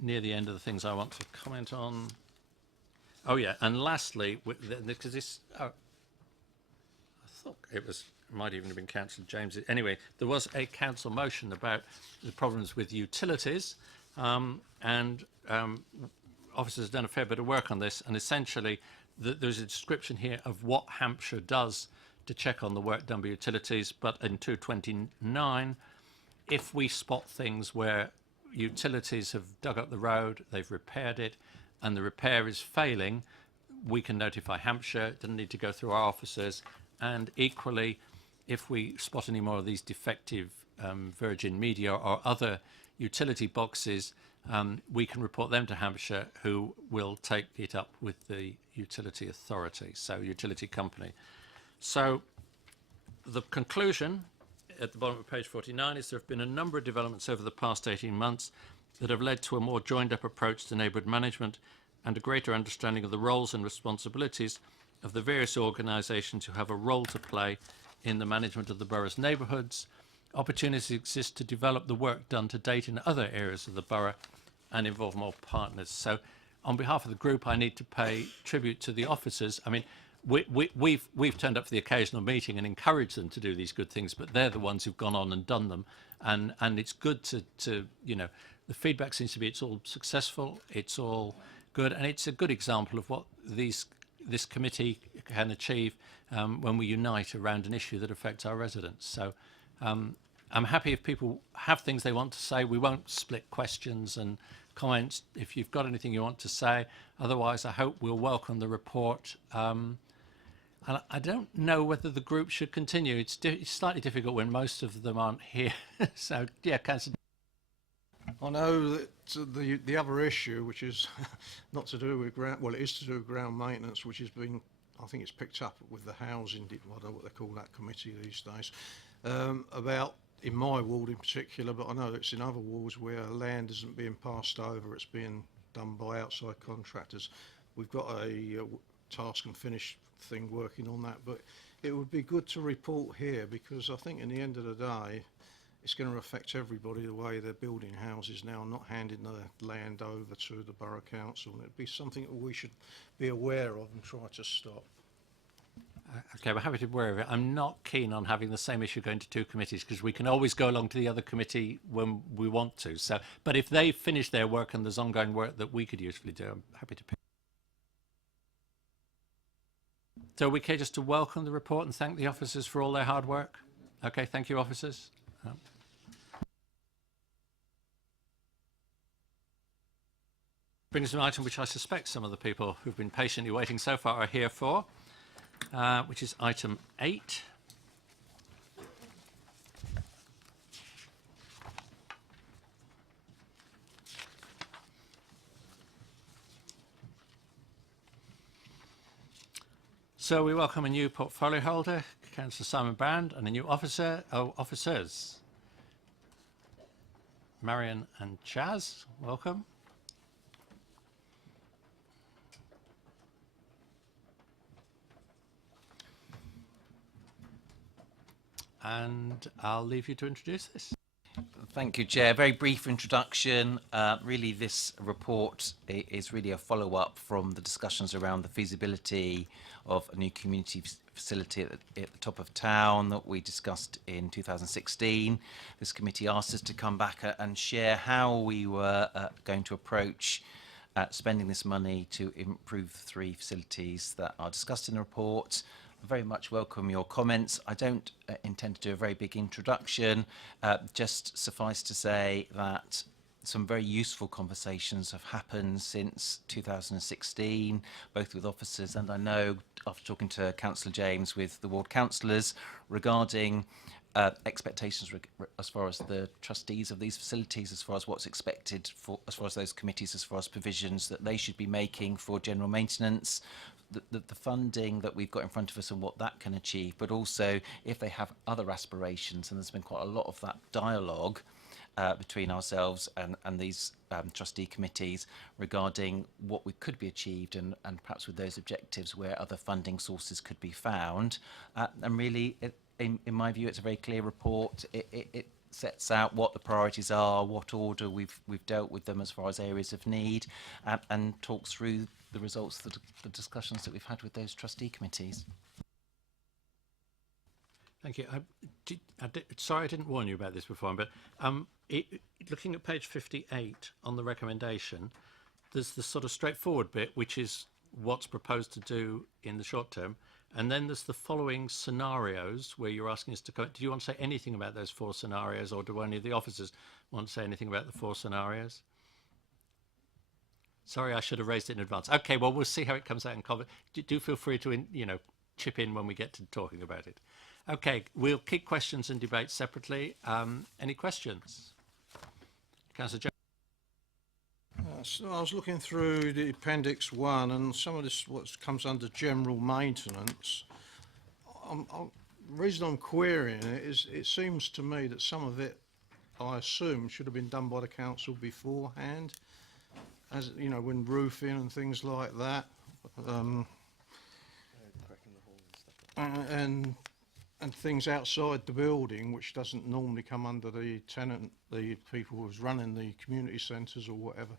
Near the end of the things I want to comment on. Oh yeah, and lastly, because this, I thought it might even have been Councillor James. Anyway, there was a council motion about the problems with utilities, and officers have done a fair bit of work on this, and essentially there's a description here of what Hampshire does to check on the work done by utilities, but in 229, if we spot things where utilities have dug up the road, they've repaired it, and the repair is failing, we can notify Hampshire. It doesn't need to go through our officers. And equally, if we spot any more of these defective Virgin Media or other utility boxes, we can report them to Hampshire, who will take it up with the utility authority, so utility company. So the conclusion at the bottom of page 49 is there have been a number of developments over the past 18 months that have led to a more joined-up approach to neighbourhood management and a greater understanding of the roles and responsibilities of the various organisations who have a role to play in the management of the borough's neighbourhoods. Opportunities exist to develop the work done to date in other areas of the borough and involve more partners. So on behalf of the group, I need to pay tribute to the officers. I mean, we've turned up for the occasional meeting and encouraged them to do these good things, but they're the ones who've gone on and done them. And it's good to you know, the feedback seems to be it's all successful, it's all good, and it's a good example of what this committee can achieve when we unite around an issue that affects our residents. So I'm happy if people have things they want to say. We won't split questions and comments if you've got anything you want to say. Otherwise, I hope we'll welcome the report. And I don't know whether the group should continue. It's slightly difficult when most of them aren't here. So, yeah, Councillor. I know that the other issue, which is not to do with ground, well, it is to do with ground maintenance, which has been, I think it's picked up with the housing, I don't know what they call that committee these days, about, in my ward in particular, but I know it's in other wards where land isn't being passed over, it's being done by outside contractors. We've got a task and finish thing working on that, but it would be good to report here, because I think in the end of the day, it's going to affect everybody the way they're building houses now, not handing the land over to the borough council. And it'd be something that we should be aware of and try to stop. Okay, we're happy to be aware of it. I'm not keen on having the same issue going to two committees, because we can always go along to the other committee when we want to. So, but if they finish their work and there's ongoing work that we could usefully do, I'm happy to pick. So are we okay just to welcome the report and thank the officers for all their hard work? Okay, thank you, officers. Brings us to an item which I suspect some of the people who've been patiently waiting so far are here for, which is item 8. So we welcome a new portfolio holder, Councillor Simon Brand, and a new officers. Marion and Chaz, welcome. And I'll leave you to introduce this. Thank you, Chair. Very brief introduction. Really, this report is really a follow-up from the discussions around the feasibility of a new community facility at the top of town that we discussed in 2016. This committee asked us to come back and share how we were going to approach spending this money to improve the 3 facilities that are discussed in the report. I very much welcome your comments. I don't intend to do a very big introduction, just suffice to say that some very useful conversations have happened since 2016, both with officers and I know after talking to Councillor James with the ward councillors regarding expectations as far as the trustees of these facilities, as far as what's expected for, as far as those committees, as far as provisions that they should be making for general maintenance, the funding that we've got in front of us and what that can achieve, but also if they have other aspirations, and there's been quite a lot of that dialogue between ourselves and these trustee committees regarding what we could be achieved and perhaps with those objectives where other funding sources could be found. And really, in my view, it's a very clear report. It sets out what the priorities are, what order we've dealt with them as far as areas of need, and talks through the results of the discussions that we've had with those trustee committees. Thank you. Sorry, I didn't warn you about this before, but looking at page 58 on the recommendation, there's the sort of straightforward bit, which is what's proposed to do in the short term, and then there's the following scenarios where you're asking us to comment. Do you want to say anything about those 4 scenarios, or do any of the officers want to say anything about the 4 scenarios? Sorry, I should have raised it in advance. Okay, well, we'll see how it comes out in comment. Do feel free to, chip in when we get to talking about it. Okay, we'll keep questions and debates separately. Any questions? Councillor Jones. So I was looking through the Appendix 1 and some of this what comes under general maintenance. The reason I'm querying it is it seems to me that some of it, I assume, should have been done by the council beforehand, as you know, when roofing and things like that. And things outside the building which doesn't normally come under the tenant, the people who's running the community centres or whatever.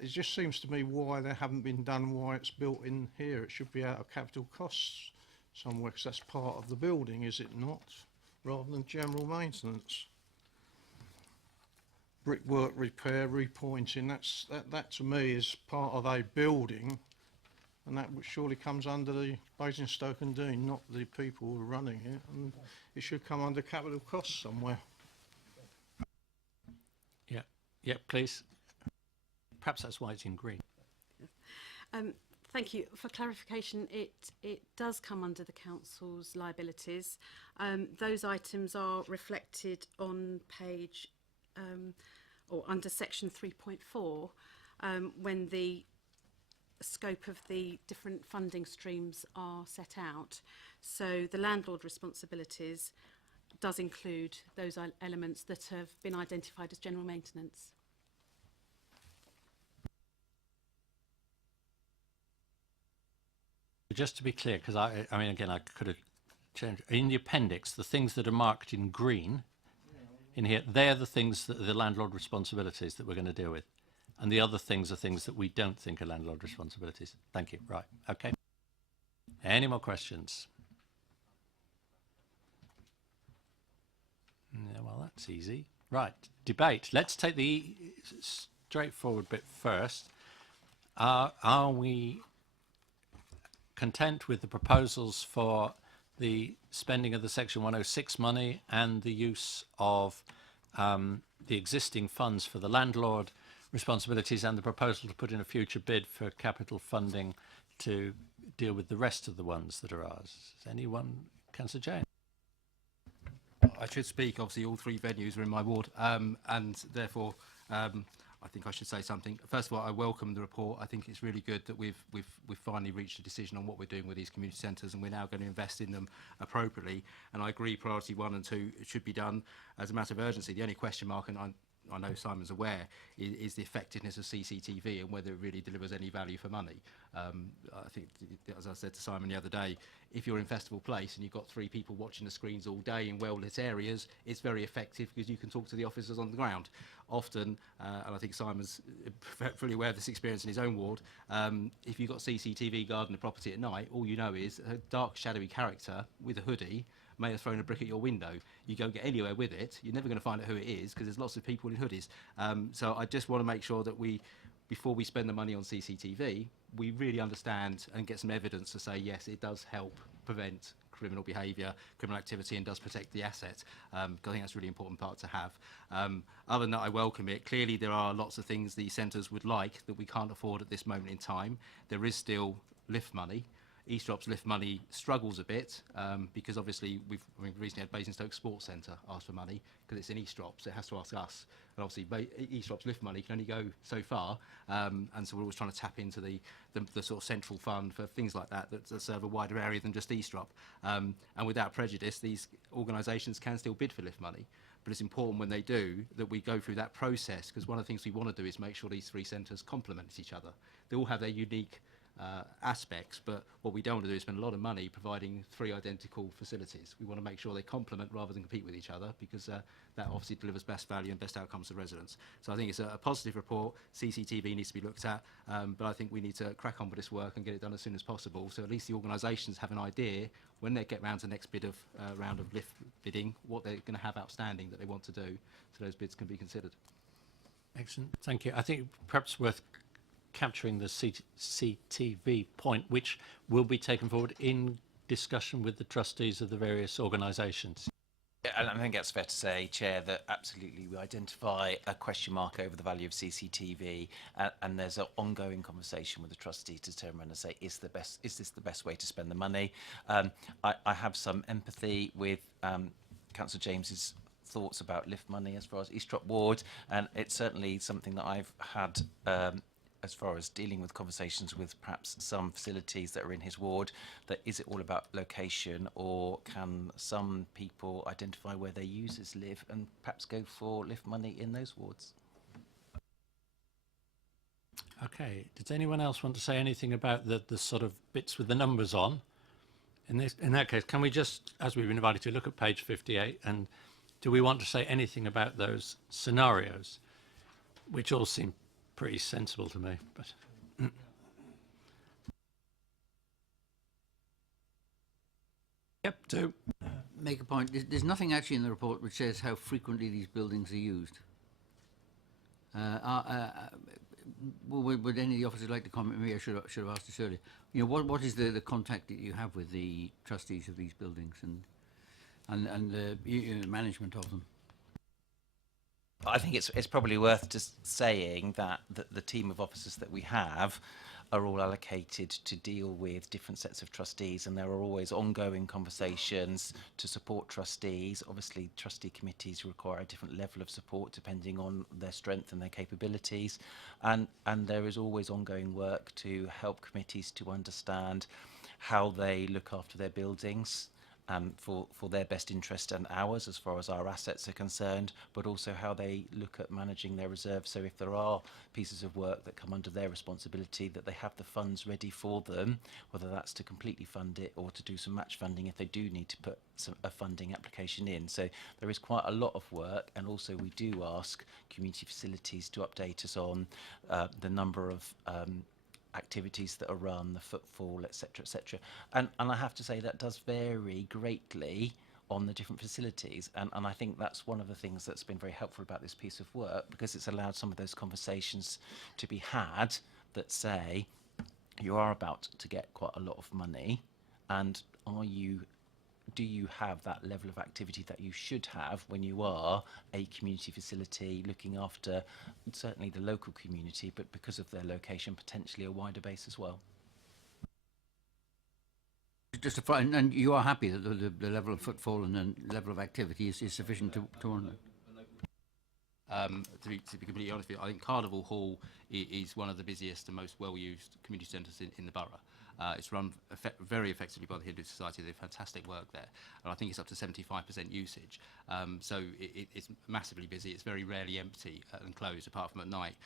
It just seems to me why they haven't been done, why it's built in here. It should be out of capital costs somewhere, because that's part of the building, is it not? Rather than general maintenance. Brickwork repair, repointing, that to me is part of a building, and that surely comes under the Basingstoke and Dean, not the people who are running it, and it should come under capital costs somewhere. Yeah, please. Perhaps that's why it's in green. Thank you. For clarification, it does come under the council's liabilities. Those items are reflected on page or under section 3.4 when the scope of the different funding streams are set out. So the landlord responsibilities does include those elements that have been identified as general maintenance. Just to be clear, because I mean, again, I could have changed. In the appendix, the things that are marked in green in here, they're the things that are the landlord responsibilities that we're going to deal with. And the other things are things that we don't think are landlord responsibilities. Thank you. Right. Okay. Any more questions? Yeah, well, that's easy. Right. Debate. Let's take the straightforward bit first. Are we content with the proposals for the spending of the Section 106 money and the use of the existing funds for the landlord responsibilities and the proposal to put in a future bid for capital funding to deal with the rest of the ones that are ours? Is anyone? Councillor James. I should speak. Obviously, all 3 venues are in my ward, and therefore I think I should say something. First of all, I welcome the report. I think it's really good that we've finally reached a decision on what we're doing with these community centres, and we're now going to invest in them appropriately. And I agree, priority 1 and 2 should be done as a matter of urgency. The only question mark, and I know Simon's aware, is the effectiveness of CCTV and whether it really delivers any value for money. I think, as I said to Simon the other day, if you're in Festival Place and you've got 3 people watching the screens all day in well-lit areas, it's very effective because you can talk to the officers on the ground. Often, and I think Simon's fully aware of this experience in his own ward, if you've got CCTV guarding the property at night, all you know is a dark, shadowy character with a hoodie may have thrown a brick at your window. You don't get anywhere with it. You're never going to find out who it is because there's lots of people in hoodies. So I just want to make sure that we before we spend the money on CCTV, we really understand and get some evidence to say, yes, it does help prevent criminal behaviour, criminal activity, and does protect the asset. I think that's a really important part to have. Other than that, I welcome it. Clearly, there are lots of things the centres would like that we can't afford at this moment in time. There is still lift money. Eastrop's lift money struggles a bit because obviously we've recently had Basingstoke Sports Centre ask for money because it's in Eastrop, so it has to ask us. And obviously Eastrop's lift money can only go so far, and so we're always trying to tap into the sort of central fund for things like that that serve a wider area than just Eastrop. And without prejudice, these organisations can still bid for lift money. But it's important when they do that we go through that process, because one of the things we want to do is make sure these three centres complement each other. They all have their unique aspects, but what we don't want to do is spend a lot of money providing three identical facilities. We want to make sure they complement rather than compete with each other, because that obviously delivers best value and best outcomes to residents. So I think it's a positive report. CCTV needs to be looked at, but I think we need to crack on with this work and get it done as soon as possible, so at least the organisations have an idea when they get round to the next round of lift bidding, what they're going to have outstanding that they want to do, so those bids can be considered. Excellent, thank you. I think perhaps worth capturing the CCTV point, which will be taken forward in discussion with the trustees of the various organisations. Yeah, and I think it's fair to say, Chair, that absolutely we identify a question mark over the value of CCTV, and there's an ongoing conversation with the trustees to turn around and say, is this the best way to spend the money? I have some empathy with Councillor James's thoughts about lift money as far as Eastrop Ward, and it's certainly something that I've had as far as dealing with conversations with perhaps some facilities that are in his ward, that is it all about location, or can some people identify where their users live and perhaps go for lift money in those wards? Okay, does anyone else want to say anything about the sort of bits with the numbers on? In that case, can we just, as we've been invited to, look at page 58, and do we want to say anything about those scenarios, which all seem pretty sensible to me, but yep, do make a point. There's nothing actually in the report which says how frequently these buildings are used. Would any of the officers like to comment? Maybe I should have asked this earlier. You know, what is the contact that you have with the trustees of these buildings and the management of them? I think it's probably worth just saying that the team of officers that we have are all allocated to deal with different sets of trustees, and there are always ongoing conversations to support trustees. Obviously, trustee committees require a different level of support depending on their strength and their capabilities, and there is always ongoing work to help committees to understand how they look after their buildings, for their best interest and ours as far as our assets are concerned, but also how they look at managing their reserves. So if there are pieces of work that come under their responsibility, that they have the funds ready for them, whether that's to completely fund it or to do some match funding if they do need to put a funding application in. So there is quite a lot of work, and also we do ask community facilities to update us on the number of activities that are run, the footfall, etc., and I have to say that does vary greatly on the different facilities, and I think that's one of the things that's been very helpful about this piece of work, because it's allowed some of those conversations to be had that say you are about to get quite a lot of money, and do you have that level of activity that you should have when you are a community facility looking after certainly the local community, but because of their location, potentially a wider base as well? Just to find, and you are happy that the level of footfall and the level of activity is sufficient to honor? To be completely honest with you, I think Carnival Hall is one of the busiest and most well-used community centres in the borough. It's run very effectively by the Hindu Society. They do fantastic work there, and I think it's up to 75% usage. So it's massively busy. It's very rarely empty and closed, apart from at night.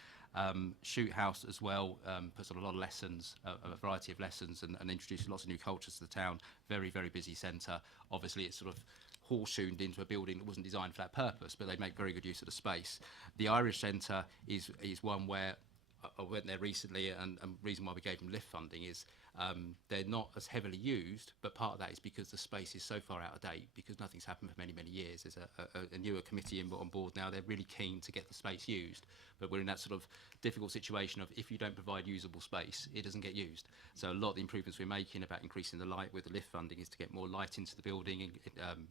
Shoot House as well puts on a lot of lessons, a variety of lessons, and introduces lots of new cultures to the town. Very, very busy centre. Obviously, it's sort of horseshoed into a building that wasn't designed for that purpose, but they make very good use of the space. The Irish Centre is one where I went there recently, and the reason why we gave them lift funding is They're not as heavily used, but part of that is because the space is so far out of date, because nothing's happened for many, many years. There's a newer committee on board now. They're really keen to get the space used, but we're in that sort of difficult situation of if you don't provide usable space, it doesn't get used. So a lot of the improvements we're making about increasing the light with the lift funding is to get more light into the building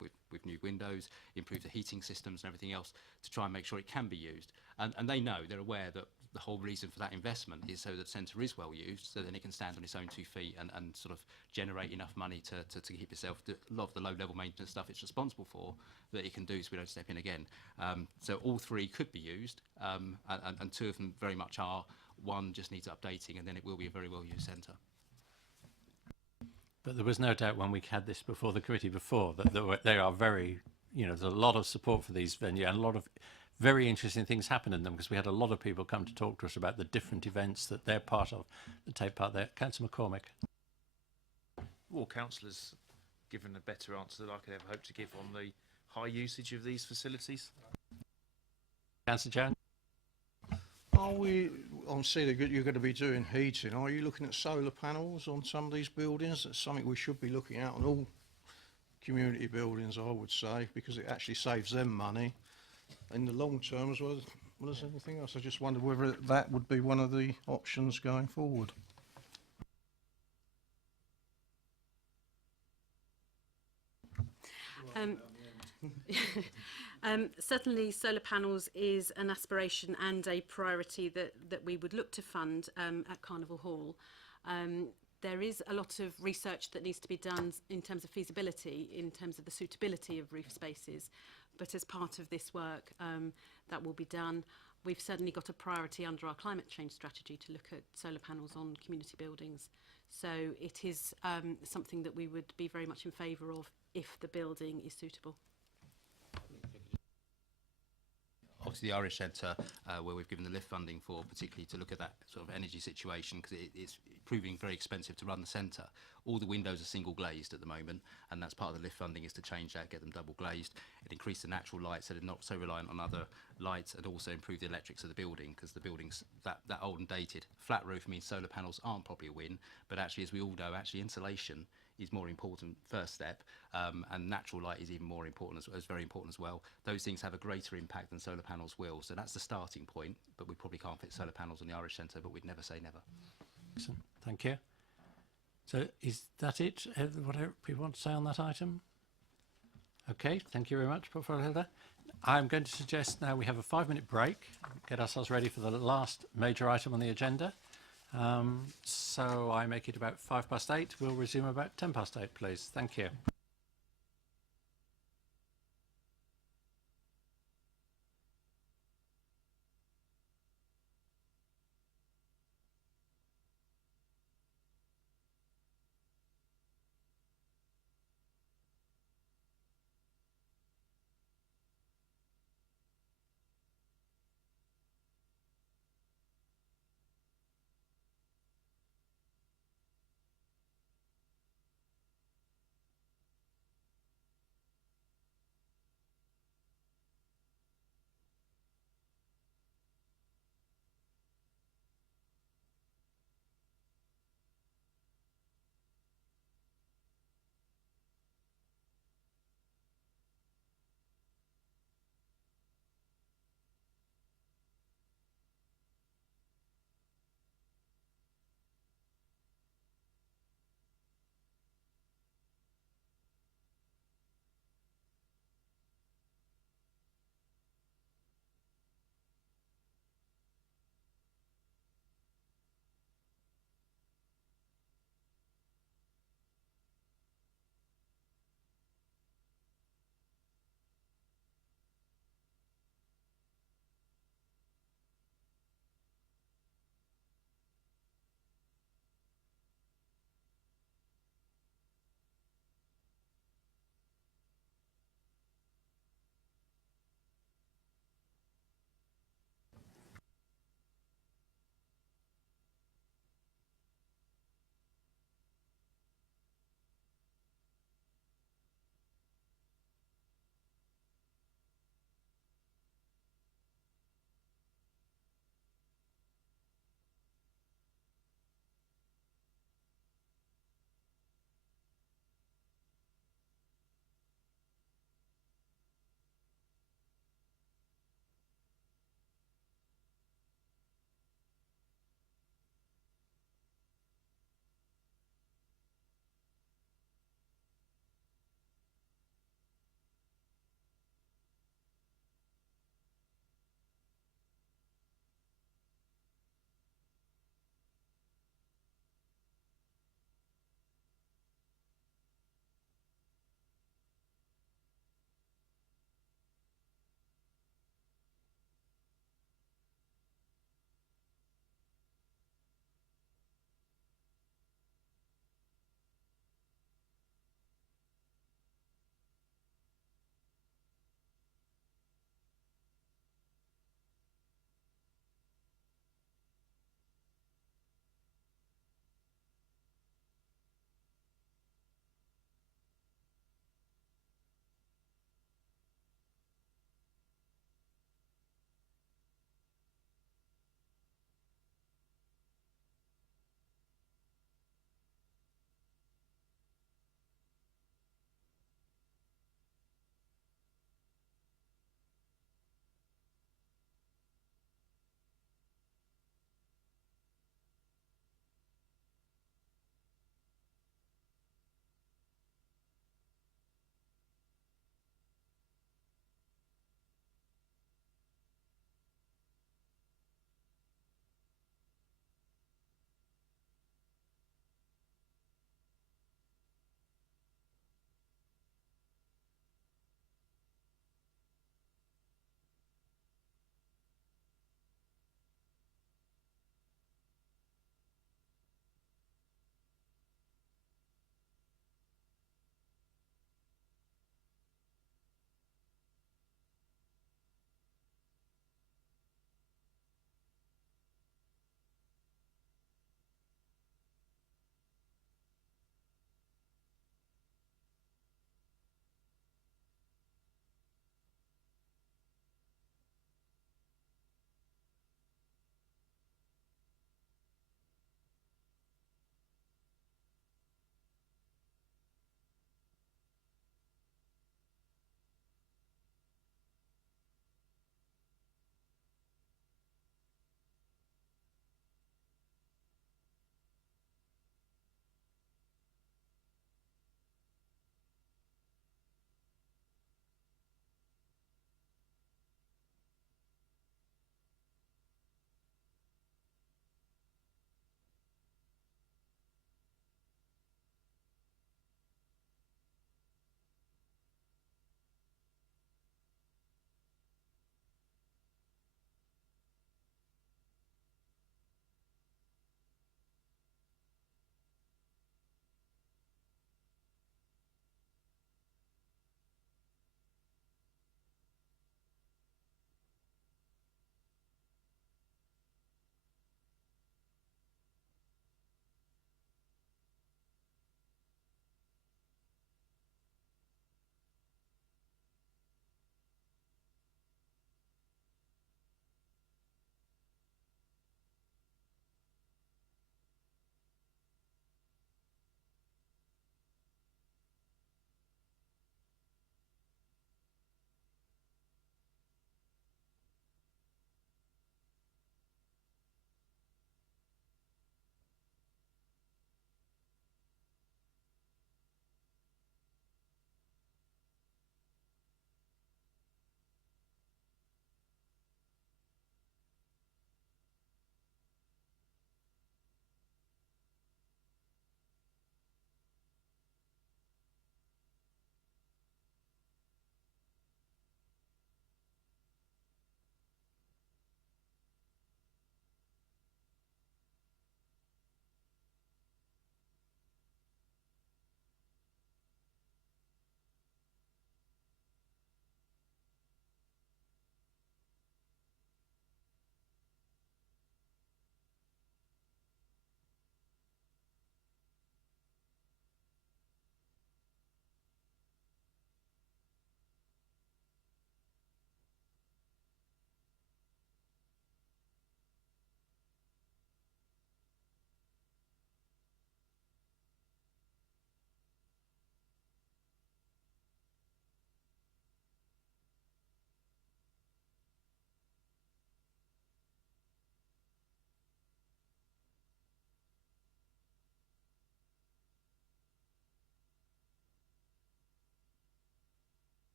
with new windows, improve the heating systems and everything else to try and make sure it can be used. And they know, they're aware that the whole reason for that investment is so that the centre is well used, so then it can stand on its own 2 feet and sort of generate enough money to keep itself, a lot of the low-level maintenance stuff it's responsible for, that it can do so we don't step in again. So all 3 could be used, and 2 of them very much are. 1 just needs updating, and then it will be a very well-used centre. But there was no doubt when we had this before the committee before that they are very, there's a lot of support for these venues and a lot of very interesting things happen in them, because we had a lot of people come to talk to us about the different events that they're part of, that take part there. Councillor McCormick. Well, councillors given a better answer than I could ever hope to give on the high usage of these facilities. Councillor Jones. Are we, obviously you're going to be doing heating, are you looking at solar panels on some of these buildings? That's something we should be looking at on all community buildings, I would say, because it actually saves them money in the long term as well as anything else. I just wondered whether that would be one of the options going forward. Certainly solar panels is an aspiration and a priority that we would look to fund at Carnival Hall. There is a lot of research that needs to be done in terms of feasibility, in terms of the suitability of roof spaces, but as part of this work that will be done. We've certainly got a priority under our climate change strategy to look at solar panels on community buildings. So it is something that we would be very much in favour of if the building is suitable. Obviously the Irish Centre, where we've given the lift funding for, particularly to look at that sort of energy situation, because it's proving very expensive to run the centre. All the windows are single glazed at the moment, and that's part of the lift funding, is to change that, get them double glazed, and increase the natural light so they're not so reliant on other lights, and also improve the electrics of the building, because the building's that old and dated. Flat roof means solar panels aren't probably a win, but actually, as we all know, actually insulation is more important first step, and natural light is even more important, as very important as well. Those things have a greater impact than solar panels will, so that's the starting point, but we probably can't fit solar panels on the Irish Centre, but we'd never say never. Excellent. Thank you. So is that it? Whatever people want to say on that item? Okay, thank you very much, Portfolio Holder. I'm going to suggest now we have a 5-minute break, get ourselves ready for the last major item on the agenda. So I make it about 8:05. We'll resume about 8:10, please. Thank you.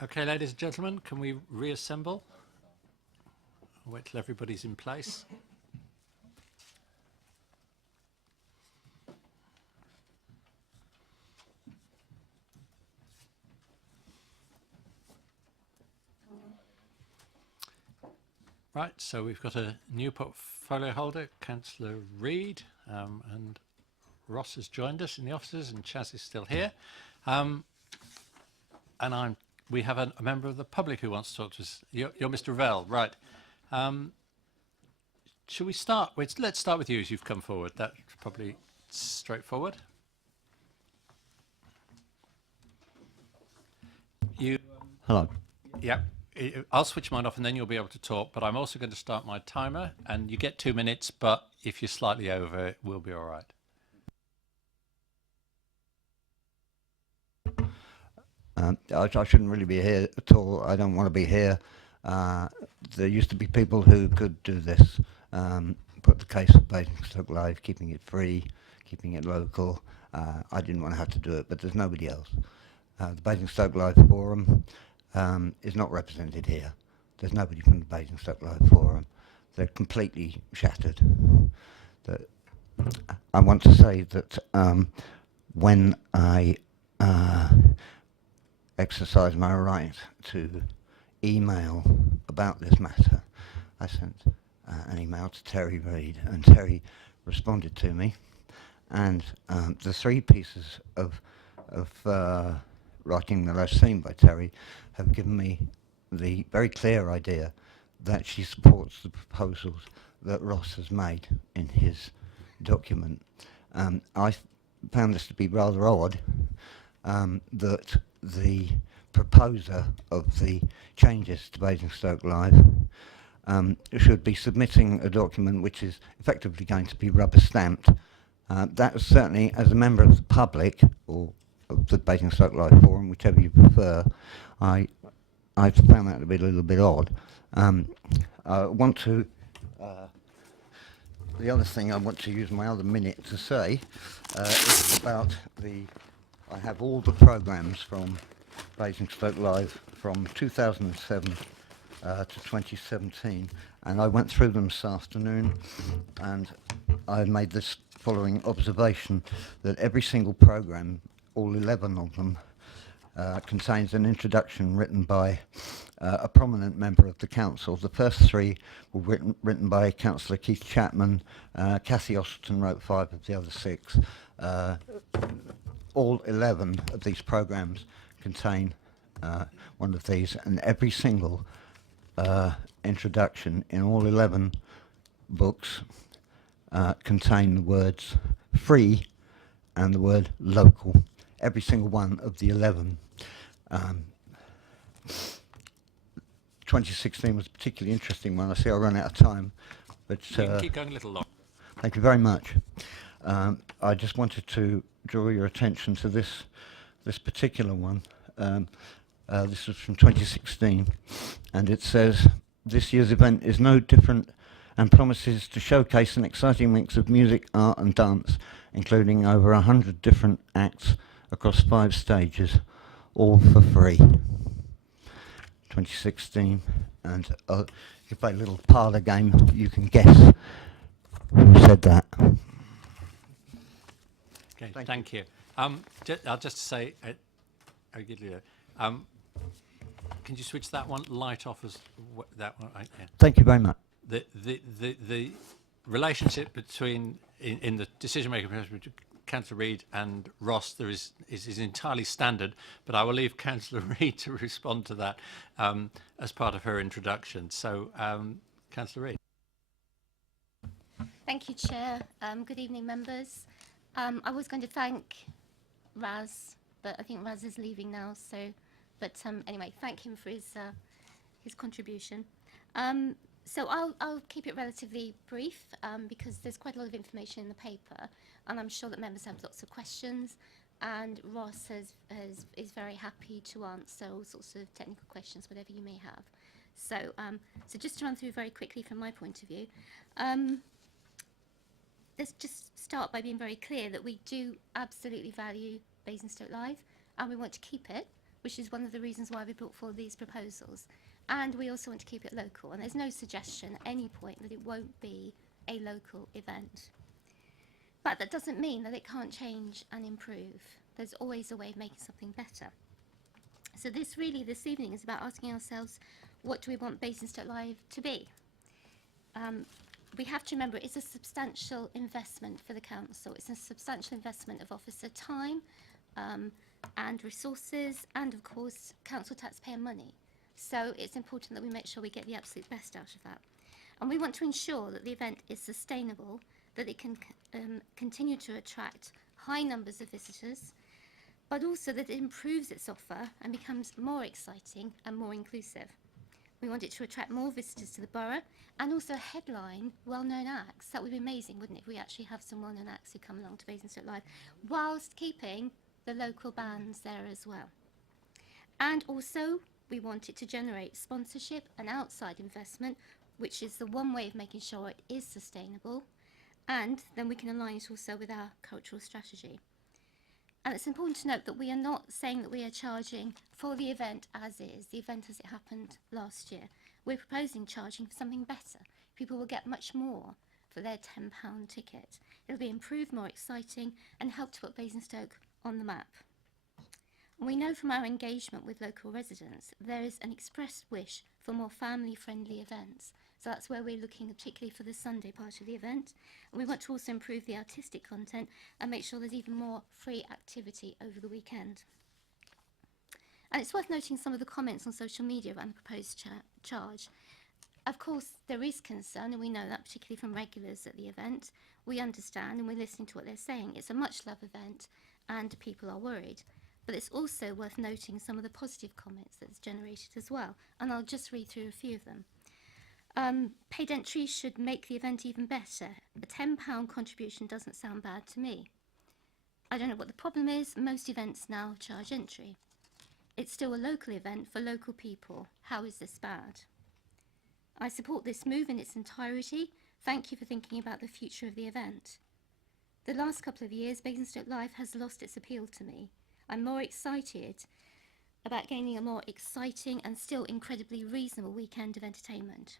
Okay, ladies and gentlemen, can we reassemble? Wait till everybody's in place. Right, so we've got a new portfolio holder, Councillor Reid, and Ross has joined us in the offices, and Chaz is still here. And we have a member of the public who wants to talk to us. You're Mr. Revell, right. Shall we start? Let's start with you as you've come forward. That's probably straightforward. Hello. Yeah. I'll switch mine off and then you'll be able to talk, but I'm also going to start my timer and you get 2 minutes, but if you're slightly over, we'll be all right. I shouldn't really be here at all. I don't want to be here. There used to be people who could do this, put the case of Basingstoke Live, keeping it free, keeping it local. I didn't want to have to do it, but there's nobody else. The Basingstoke Live Forum is not represented here. There's nobody from the Basingstoke Live Forum. They're completely shattered. I want to say that when I exercised my right to email about this matter, I sent an email to Terry Reid, and Terry responded to me. And the 3 pieces of writing that I've seen by Terry have given me the very clear idea that she supports the proposals that Ross has made in his document. I found this to be rather odd, that the proposer of the changes to Basingstoke Live should be submitting a document which is effectively going to be rubber stamped. That was certainly, as a member of the public, or of the Basingstoke Live Forum, whichever you prefer, I found that to be a little bit odd. I want to, the other thing I want to use my other minute to say is about I have all the programmes from Basingstoke Live from 2007 to 2017, and I went through them this afternoon, and I made this following observation, that every single programme, all 11 of them, contains an introduction written by a prominent member of the council. The first 3 were written by Councillor Keith Chapman. Cathy Osterton wrote 5 of the other 6. All 11 of these programmes contain one of these, and every single introduction in all 11 books contain the words free and the word local. Every single one of the 11. 2016 was a particularly interesting one. I see I run out of time, but You can keep going a little long. Thank you very much. I just wanted to draw your attention to this particular one. This was from 2016, and it says, "This year's event is no different and promises to showcase an exciting mix of music, art and dance, including over 100 different acts across 5 stages, all for free." 2016, and if you play a little parlour game, you can guess who said that. Okay, thank you. I'll just say, can you switch that one light off as that one? Yeah. Thank you very much. The relationship between in the decision making process between Councillor Reid and Ross is entirely standard, but I will leave Councillor Reid to respond to that as part of her introduction. So, Councillor Reid. Thank you, Chair. Good evening, members. I was going to thank Raz, but I think Raz is leaving now. So, but anyway, thank him for his contribution. So I'll keep it relatively brief because there's quite a lot of information in the paper, and I'm sure that members have lots of questions. And Ross is very happy to answer all sorts of technical questions, whatever you may have. So, so just to run through very quickly from my point of view. Let's just start by being very clear that we do absolutely value Basingstoke Live, and we want to keep it, which is one of the reasons why we brought forward these proposals. And we also want to keep it local, and there's no suggestion at any point that it won't be a local event. But that doesn't mean that it can't change and improve. There's always a way of making something better. So this evening is about asking ourselves, what do we want Basingstoke Live to be? We have to remember it's a substantial investment for the council. It's a substantial investment of officer time and resources, and of course council taxpayer money. So it's important that we make sure we get the absolute best out of that. And we want to ensure that the event is sustainable, that it can continue to attract high numbers of visitors, but also that it improves its offer and becomes more exciting and more inclusive. We want it to attract more visitors to the borough and also headline well-known acts. That would be amazing, wouldn't it, if we actually have some well-known acts who come along to Basingstoke Live, whilst keeping the local bands there as well. And also, we want it to generate sponsorship and outside investment, which is the one way of making sure it is sustainable, and then we can align it also with our cultural strategy. And it's important to note that we are not saying that we are charging for the event as is, the event as it happened last year. We're proposing charging for something better. People will get much more for their £10 ticket. It'll be improved, more exciting, and help to put Basingstoke on the map. And we know from our engagement with local residents, there is an expressed wish for more family-friendly events. So that's where we're looking particularly for the Sunday part of the event. And we want to also improve the artistic content and make sure there's even more free activity over the weekend. And it's worth noting some of the comments on social media around the proposed charge. Of course, there is concern, and we know that particularly from regulars at the event. We understand and we're listening to what they're saying. It's a much-loved event and people are worried. But it's also worth noting some of the positive comments that it's generated as well. And I'll just read through a few of them. Paid entry should make the event even better. A £10 contribution doesn't sound bad to me. I don't know what the problem is. Most events now charge entry. It's still a local event for local people. How is this bad? I support this move in its entirety. Thank you for thinking about the future of the event. The last couple of years, Basingstoke Live has lost its appeal to me. I'm more excited about gaining a more exciting and still incredibly reasonable weekend of entertainment.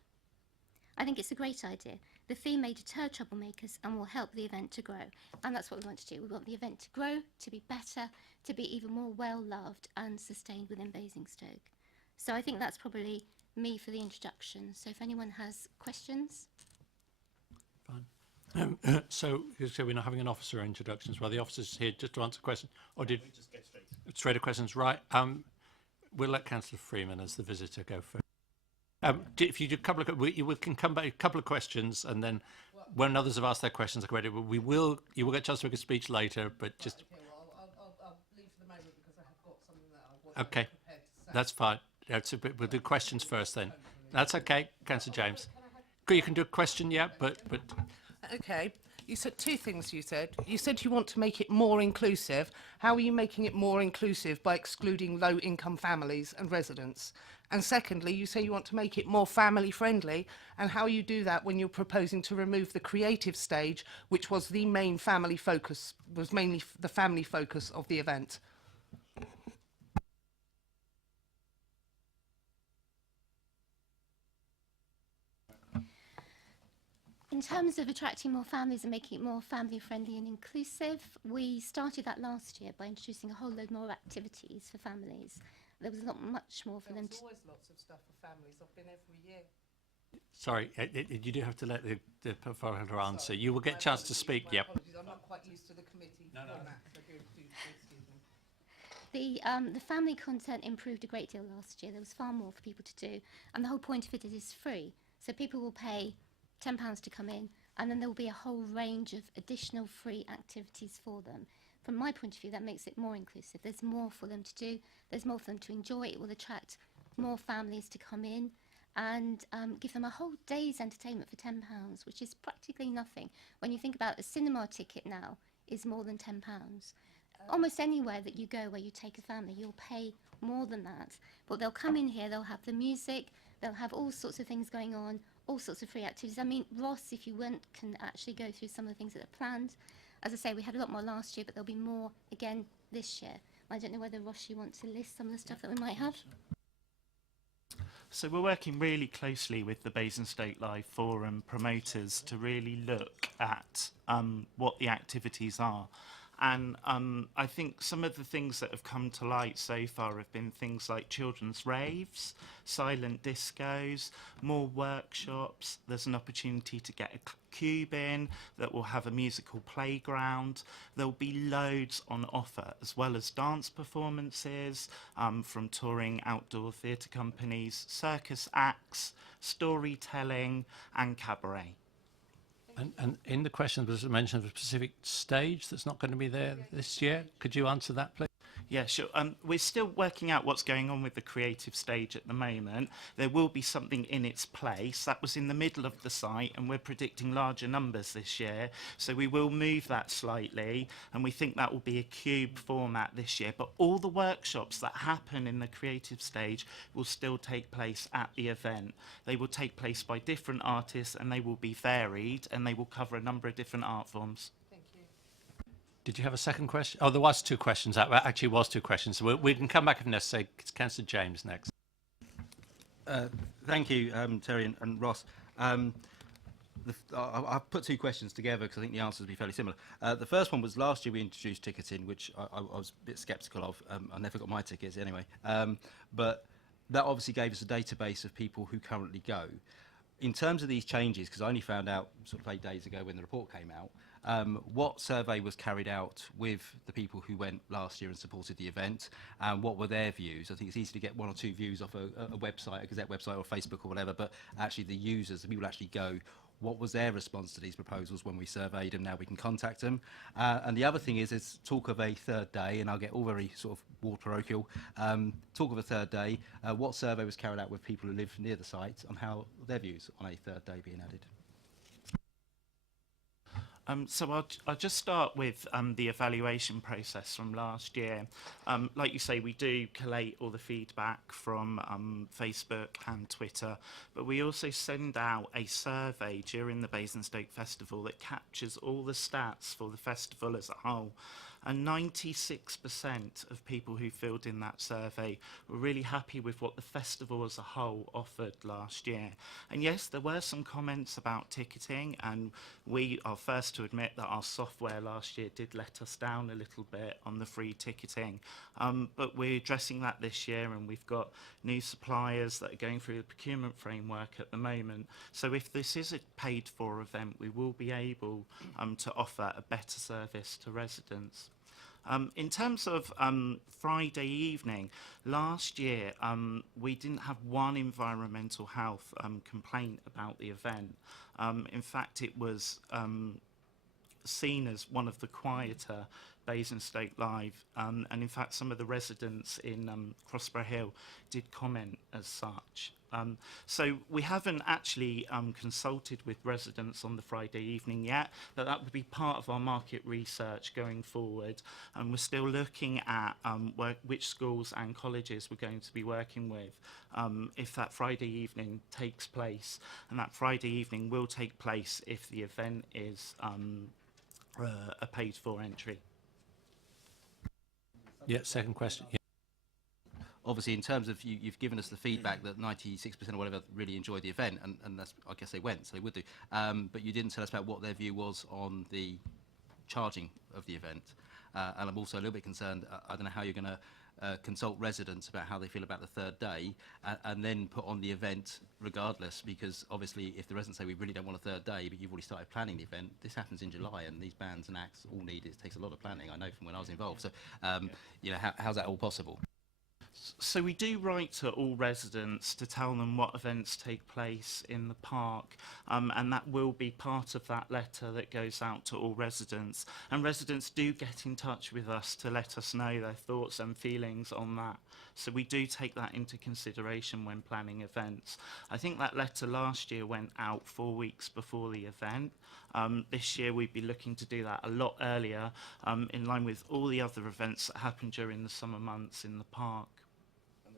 I think it's a great idea. The fee may deter troublemakers and will help the event to grow. And that's what we want to do. We want the event to grow, to be better, to be even more well-loved and sustained within Basingstoke. So I think that's probably me for the introduction. So if anyone has questions. Fine. So we're not having an officer introduction as well. The officer's here just to answer questions. Or did we just go straight to questions? Right. We'll let Councillor Freeman as the visitor go first. If you do a couple of, we can come back a couple of questions, and then when others have asked their questions, you will get a chance to make a speech later. But just okay, well, I'll leave for the moment because I have got something that I want okay, prepared to say. that's fine. We'll do questions first then. That's okay, Councillor James. You can do a question, yeah, but. Okay. You said two things. You said you want to make it more inclusive. How are you making it more inclusive by excluding low-income families and residents? And secondly, you say you want to make it more family-friendly. And how you do that when you're proposing to remove the creative stage, which was the main family focus, was mainly the family focus of the event? In terms of attracting more families and making it more family friendly and inclusive, we started that last year by introducing a whole load more activities for families. There was much more for them to... There's always lots of stuff for families. I've been every year. Sorry, you do have to let the portfolio answer. You will get a chance to speak, yep. I'm not quite used to the committee format, so excuse me. The family content improved a great deal last year. There was far more for people to do, and the whole point of it is free. So people will pay £10 to come in, and then there will be a whole range of additional free activities for them. From my point of view, that makes it more inclusive. There's more for them to do. There's more for them to enjoy. It will attract more families to come in and give them a whole day's entertainment for £10, which is practically nothing. When you think about a cinema ticket now is more than £10. Almost anywhere that you go where you take a family, you'll pay more than that. But they'll come in here, they'll have the music, they'll have all sorts of things going on, all sorts of free activities. I mean, Ross, if you went, can actually go through some of the things that are planned. As I say, we had a lot more last year, but there'll be more again this year. I don't know whether Ross, you want to list some of the stuff that we might have. So we're working really closely with the Basingstoke Live Forum promoters to really look at what the activities are. And I think some of the things that have come to light so far have been things like children's raves, silent discos, more workshops. There's an opportunity to get a cube in that will have a musical playground. There'll be loads on offer, as well as dance performances from touring outdoor theatre companies, circus acts, storytelling and cabaret. And in the question was a mention of a specific stage that's not going to be there this year. Could you answer that, please? Yeah, sure. We're still working out what's going on with the creative stage at the moment. There will be something in its place. That was in the middle of the site, and we're predicting larger numbers this year. So we will move that slightly, and we think that will be a cube format this year. But all the workshops that happen in the creative stage will still take place at the event. They will take place by different artists, and they will be varied, and they will cover a number of different art forms. Did you have a second question? Oh, there was two questions. Actually, was two questions. So we can come back if necessary. It's Councillor James next. Thank you, Terry and Ross. I've put two questions together because I think the answers will be fairly similar. The first one was last year we introduced ticketing, which I was a bit sceptical of. I never got my tickets anyway. But that obviously gave us a database of people who currently go. In terms of these changes, because I only found out sort of 8 days ago when the report came out, what survey was carried out with the people who went last year and supported the event, and what were their views? I think it's easy to get one or two views off a website, a Gazette website or Facebook or whatever, but actually the users, the people who actually go, what was their response to these proposals when we surveyed them? Now we can contact them. And the other thing is talk of a third day, and I'll get all very sort of war parochial. Talk of a third day. What survey was carried out with people who live near the site on how their views on a third day being added? So I'll just start with the evaluation process from last year. Like you say, we do collate all the feedback from Facebook and Twitter, but we also send out a survey during the Basingstoke Festival that captures all the stats for the festival as a whole. And 96% of people who filled in that survey were really happy with what the festival as a whole offered last year. And yes, there were some comments about ticketing, and we are first to admit that our software last year did let us down a little bit on the free ticketing. But we're addressing that this year, and we've got new suppliers that are going through the procurement framework at the moment. So if this is a paid for event, we will be able to offer a better service to residents. In terms of Friday evening, last year we didn't have one environmental health complaint about the event. In fact, it was seen as one of the quieter Basingstoke Live, and in fact some of the residents in Crossborough Hill did comment as such. So we haven't actually consulted with residents on the Friday evening yet, but that would be part of our market research going forward, and we're still looking at which schools and colleges we're going to be working with if that Friday evening takes place, and that Friday evening will take place if the event is a paid for entry. Yeah, second question. Yeah. Obviously, in terms of you've given us the feedback that 96% or whatever really enjoyed the event, and that's, I guess they went, so they would do. But you didn't tell us about what their view was on the charging of the event. And I'm also a little bit concerned, I don't know how you're going to consult residents about how they feel about the third day, and then put on the event regardless, because obviously if the residents say we really don't want a third day, but you've already started planning the event, this happens in July, and these bands and acts all need, it takes a lot of planning, I know from when I was involved. So, you know, how's that all possible? So we do write to all residents to tell them what events take place in the park, and that will be part of that letter that goes out to all residents. And residents do get in touch with us to let us know their thoughts and feelings on that. So we do take that into consideration when planning events. I think that letter last year went out 4 weeks before the event. This year we'd be looking to do that a lot earlier, in line with all the other events that happen during the summer months in the park.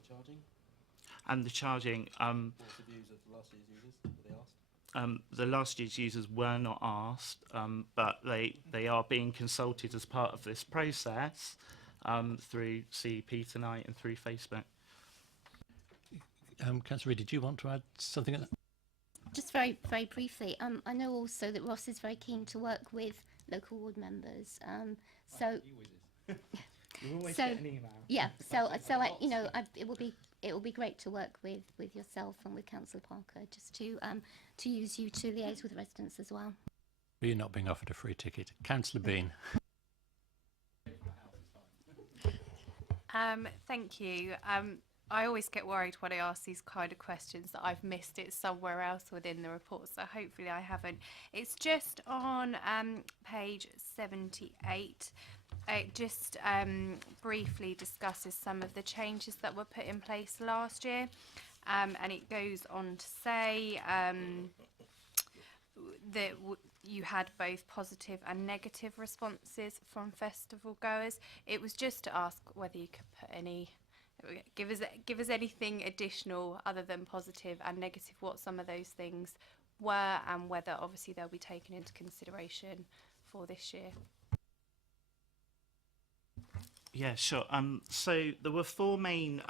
Charging? And the charging. What's the views of last year's users? Were they asked? The last year's users were not asked, but they are being consulted as part of this process. through CEP tonight and through Facebook. Councillor Reid, did you want to add something? Just very, very briefly, I know also that Ross is very keen to work with local ward members. So, You always so get an email. yeah, it will be great to work with yourself and with Councillor Parker, just to use you to liaise with residents as well. You're not being offered a free ticket. Councillor Bean. Thank you. I always get worried when I ask these kind of questions that I've missed it somewhere else within the report, so hopefully I haven't. It's just on page 78. It just briefly discusses some of the changes that were put in place last year, and it goes on to say that you had both positive and negative responses from festival goers. It was just to ask whether you could put any, give us anything additional other than positive and negative, what some of those things were, and whether obviously they'll be taken into consideration for this year. Yeah, sure. So there were four main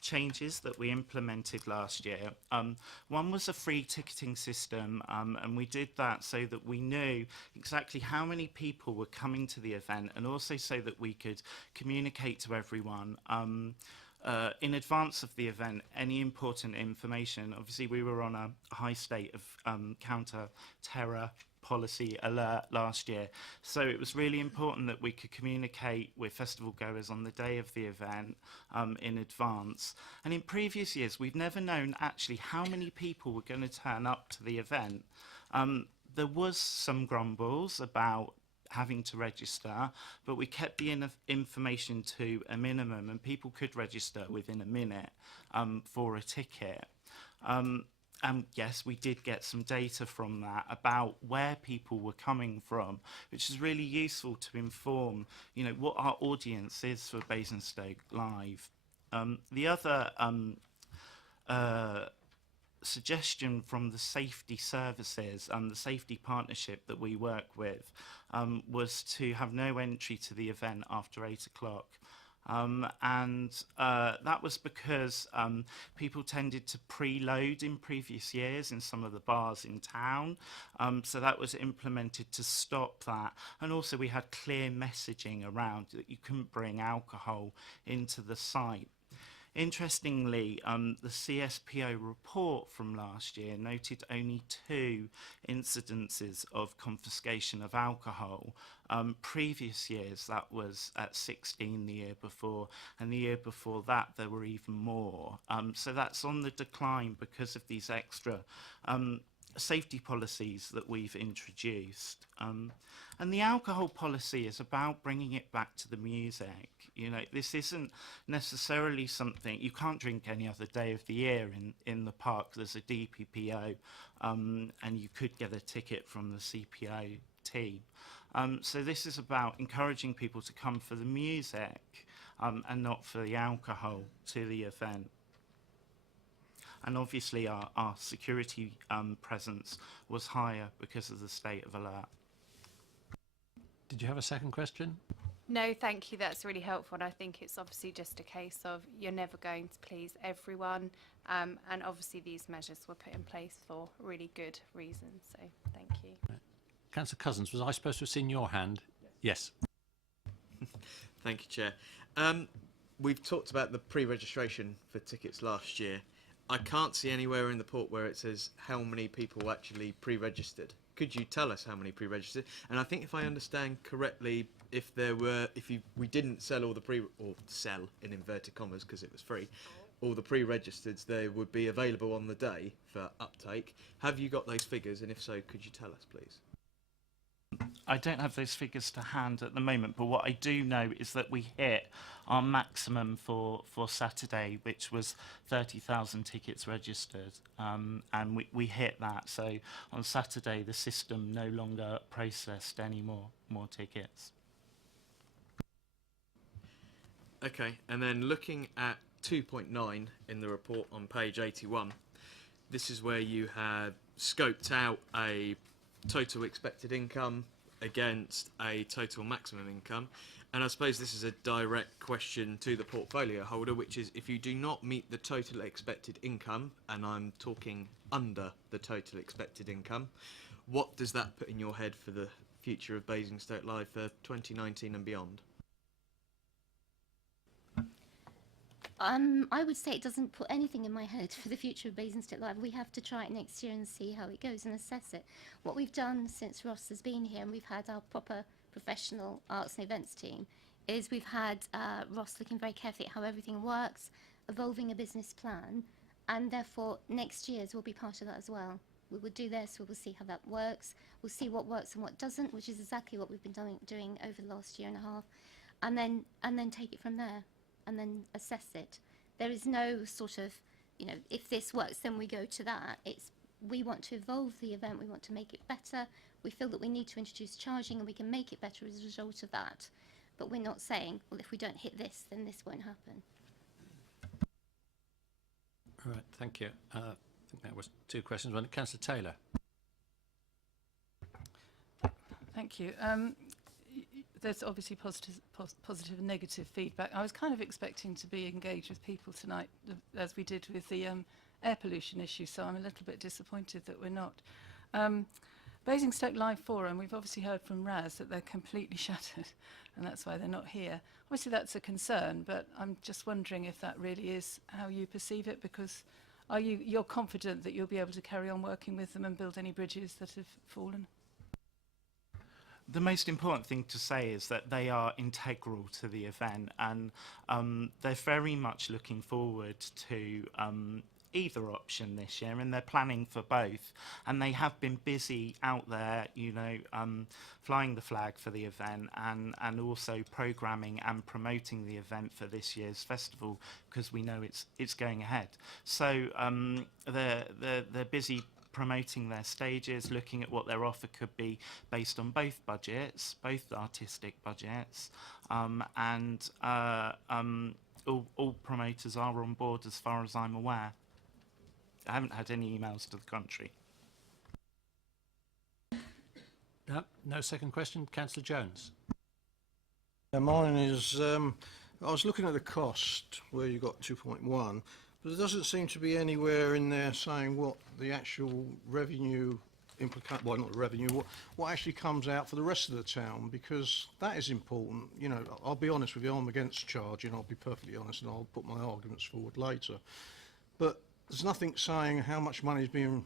changes that we implemented last year. One was a free ticketing system, and we did that so that we knew exactly how many people were coming to the event, and also so that we could communicate to everyone in advance of the event any important information. Obviously, we were on a high state of counter-terror policy alert last year, so it was really important that we could communicate with festival goers on the day of the event in advance. And in previous years we've never known actually how many people were going to turn up to the event. There was some grumbles about having to register, but we kept the information to a minimum, and people could register within a minute for a ticket. And yes, we did get some data from that about where people were coming from, which is really useful to inform, what our audience is for Basingstoke Live. The other suggestion from the safety services and the safety partnership that we work with was to have no entry to the event after 8 o'clock. That was because people tended to preload in previous years in some of the bars in town, so that was implemented to stop that. And also we had clear messaging around that you couldn't bring alcohol into the site. Interestingly, the CSPO report from last year noted only 2 incidences of confiscation of alcohol. Previous years, that was at 16 the year before, and the year before that there were even more. So that's on the decline because of these extra safety policies that we've introduced. And the alcohol policy is about bringing it back to the music. This isn't necessarily something, you can't drink any other day of the year in the park. There's a DPPO, and you could get a ticket from the CPO team. So this is about encouraging people to come for the music and not for the alcohol to the event. And obviously our security presence was higher because of the state of alert. Did you have a second question? No, thank you. That's really helpful. And I think it's obviously just a case of you're never going to please everyone. And obviously these measures were put in place for really good reasons. So thank you. Councillor Cousins, was I supposed to have seen your hand? Yes. Thank you, Chair. We've talked about the pre-registration for tickets last year. I can't see anywhere in the report where it says how many people actually pre-registered. Could you tell us how many pre-registered? And I think if I understand correctly, we didn't sell all the sell in inverted commas because it was free, all the pre-registered, they would be available on the day for uptake. Have you got those figures? And if so, could you tell us, please? I don't have those figures to hand at the moment, but what I do know is that we hit our maximum for Saturday, which was 30,000 tickets registered, and we hit that. So on Saturday, the system no longer processed any more tickets. Okay, and then looking at 2.9 in the report on page 81, this is where you had scoped out a total expected income against a total maximum income, And I suppose this is a direct question to the portfolio holder, which is if you do not meet the total expected income, and I'm talking under the total expected income, what does that put in your head for the future of Basingstoke Live for 2019 and beyond? I would say it doesn't put anything in my head for the future of Basingstoke Live. We have to try it next year and see how it goes and assess it. What we've done since Ross has been here and we've had our proper professional arts and events team is we've had Ross looking very carefully at how everything works, evolving a business plan, and therefore next year's will be part of that as well. We will do this, we will see how that works, we'll see what works and what doesn't, which is exactly what we've been doing over the last year and a half, and then take it from there. And then assess it. There is no sort of, you know, if this works, then we go to that. We want to evolve the event, we want to make it better. We feel that we need to introduce charging and we can make it better as a result of that. But we're not saying, well, if we don't hit this, then this won't happen. Right, thank you. I think that was two questions. One, Councillor Taylor. Thank you. There's obviously positive and negative feedback. I was kind of expecting to be engaged with people tonight, as we did with the air pollution issue, so I'm a little bit disappointed that we're not. Basingstoke Live Forum, we've obviously heard from Raz that they're completely shattered, and that's why they're not here. Obviously that's a concern, but I'm just wondering if that really is how you perceive it, because you're confident that you'll be able to carry on working with them and build any bridges that have fallen? The most important thing to say is that they are integral to the event, and they're very much looking forward to either option this year, and they're planning for both. And they have been busy out there, you know, flying the flag for the event and also programming and promoting the event for this year's festival, because we know it's going ahead. So they're busy promoting their stages, looking at what their offer could be based on both budgets, both artistic budgets, and all promoters are on board as far as I'm aware. I haven't had any emails to the contrary. No second question. Councillor Jones. Yeah, mine is, I was looking at the cost where you got 2.1, but there doesn't seem to be anywhere in there saying what the actual revenue well, not the revenue, what actually comes out for the rest of the town, because that is important. You know, I'll be honest with you, I'm against charging, I'll be perfectly honest, and I'll put my arguments forward later. But there's nothing saying how much money is being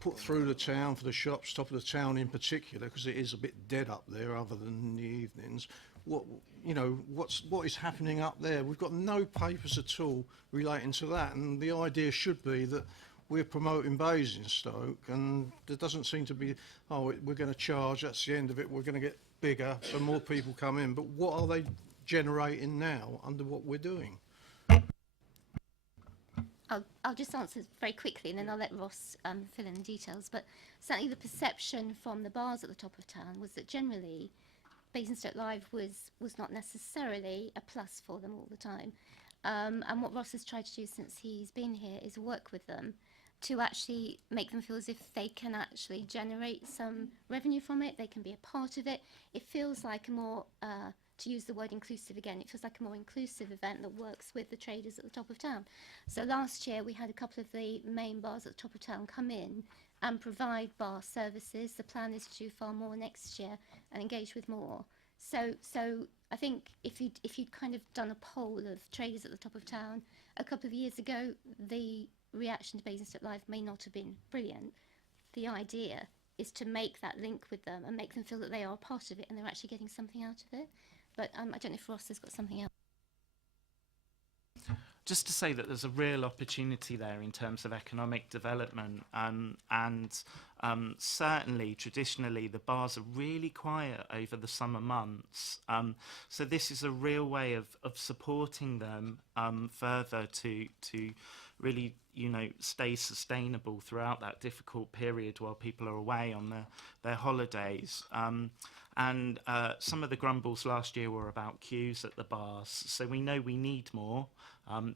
put through the town for the shops, top of the town in particular, because it is a bit dead up there other than in the evenings. What is happening up there? We've got no papers at all relating to that, and the idea should be that we're promoting Basingstoke, and there doesn't seem to be, oh, we're going to charge, that's the end of it, we're going to get bigger so more people come in. But what are they generating now under what we're doing? I'll just answer very quickly and then I'll let Ross fill in the details. But certainly the perception from the bars at the top of town was that generally Basingstoke Live was not necessarily a plus for them all the time. And what Ross has tried to do since he's been here is work with them to actually make them feel as if they can actually generate some revenue from it, they can be a part of it. It feels like a more, to use the word inclusive again, it feels like a more inclusive event that works with the traders at the top of town. So last year we had a couple of the main bars at the top of town come in and provide bar services. The plan is to do far more next year and engage with more. So I think if you'd kind of done a poll of traders at the top of town a couple of years ago, the reaction to Basingstoke Live may not have been brilliant. The idea is to make that link with them and make them feel that they are a part of it and they're actually getting something out of it. But I don't know if Ross has got something else. Just to say that there's a real opportunity there in terms of economic development, and certainly traditionally the bars are really quiet over the summer months, so this is a real way of supporting them further to really, you know, stay sustainable throughout that difficult period while people are away on their holidays. And some of the grumbles last year were about queues at the bars, so we know we need more.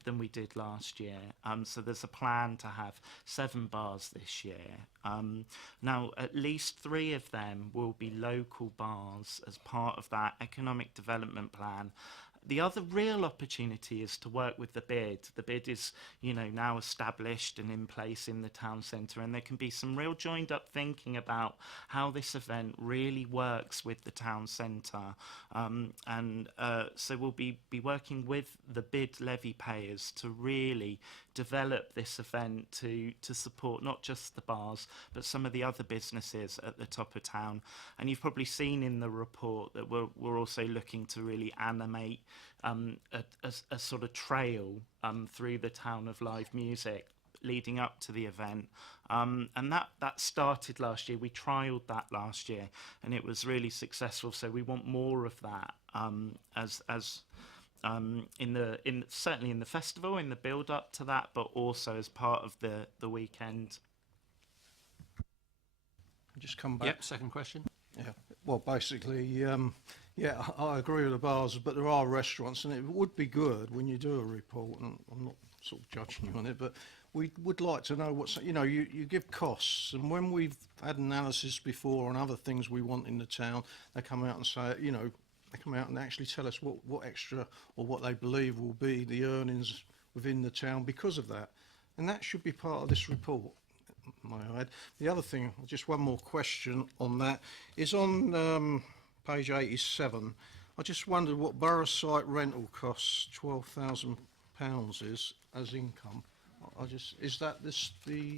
than we did last year. So there's a plan to have 7 bars this year. Now, at least 3 of them will be local bars as part of that economic development plan. The other real opportunity is to work with the bid. The bid is, now established and in place in the town centre, and there can be some real joined up thinking about how this event really works with the town centre. So we'll be working with the bid levy payers to really develop this event to support not just the bars, but some of the other businesses at the top of town. And you've probably seen in the report that we're also looking to really animate a sort of trail through the town of live music leading up to the event. And that started last year. We trialled that last year and it was really successful. So we want more of that certainly in the festival, in the build up to that, but also as part of the weekend. Just come back. Yep, second question. Yeah, well, basically, yeah, I agree with the bars, but there are restaurants, and it would be good when you do a report, and I'm not sort of judging you on it, but we would like to know what's, you give costs, and when we've had analysis before on other things we want in the town, they come out and say, they come out and actually tell us what extra or what they believe will be the earnings within the town because of that. And that should be part of this report, may I add. The other thing, just one more question on that, is on page 87. I just wondered what borough site rental costs £12,000 is as income. Is that the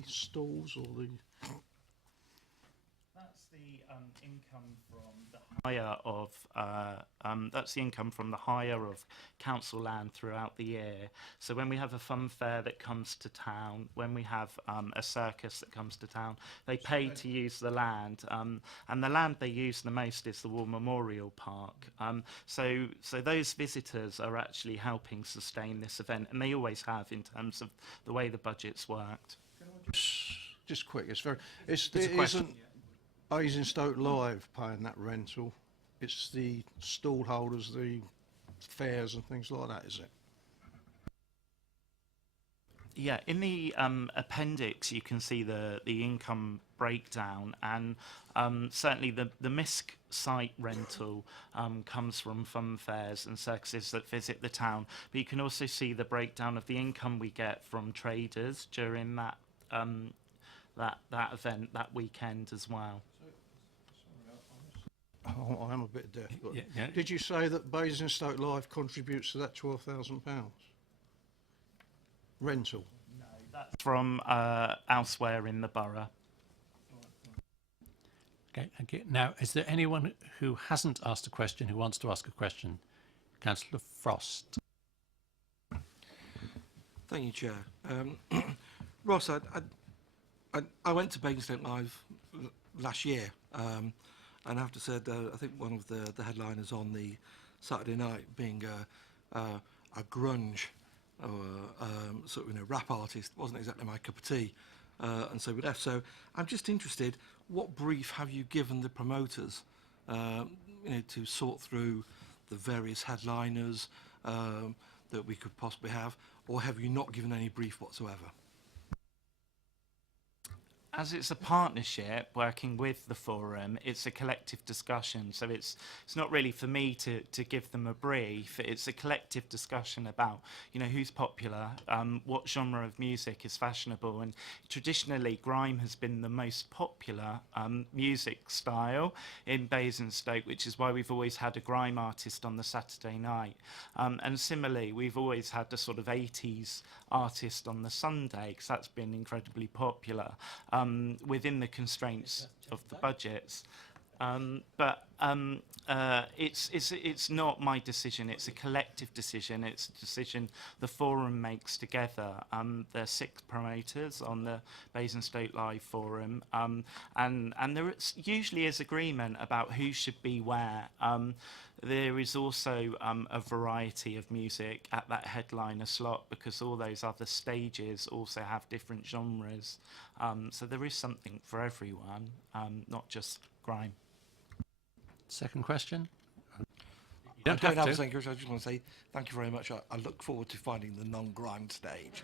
stalls or the... That's the income from the hire of council land throughout the year. So when we have a fun fair that comes to town, when we have a circus that comes to town, they pay to use the land, and the land they use the most is the War Memorial Park. So those visitors are actually helping sustain this event, and they always have in terms of the way the budget's worked. Just quick, it isn't Basingstoke Live paying that rental, it's the stall holders, the fairs and things like that, is it? Yeah, in the appendix you can see the income breakdown, and certainly the MISC site rental comes from fun fairs and circuses that visit the town, but you can also see the breakdown of the income we get from traders during that that event, that weekend as well. Oh, I am a bit deaf, but yeah. Did you say that Basingstoke Live contributes to that £12,000 rental? No, that's from elsewhere in the borough. Okay, thank you. Now, is there anyone who hasn't asked a question who wants to ask a question? Councillor Frost. Thank you, Chair. Ross, I went to Basingstoke Live last year, and I have to say, I think one of the headliners on the Saturday night being a grunge or sort of rap artist wasn't exactly my cup of tea, and so we left. So I'm just interested, what brief have you given the promoters, to sort through the various headliners that we could possibly have, or have you not given any brief whatsoever? As it's a partnership working with the forum, it's a collective discussion. So it's not really for me to give them a brief. It's a collective discussion about, who's popular, what genre of music is fashionable. And traditionally, grime has been the most popular music style in Basingstoke, which is why we've always had a grime artist on the Saturday night. And similarly, we've always had a sort of 80s artist on the Sunday, because that's been incredibly popular. Within the constraints of the budgets, but it's not my decision. It's a collective decision. It's a decision the forum makes together. There are 6 promoters on the Basingstoke Live forum, and there usually is agreement about who should be where. There is also a variety of music at that headliner slot, because all those other stages also have different genres. So there is something for everyone, not just grime. Second question. You I don't don't have have to. a second, I just want to say thank you very much. I look forward to finding the non-grimed stage.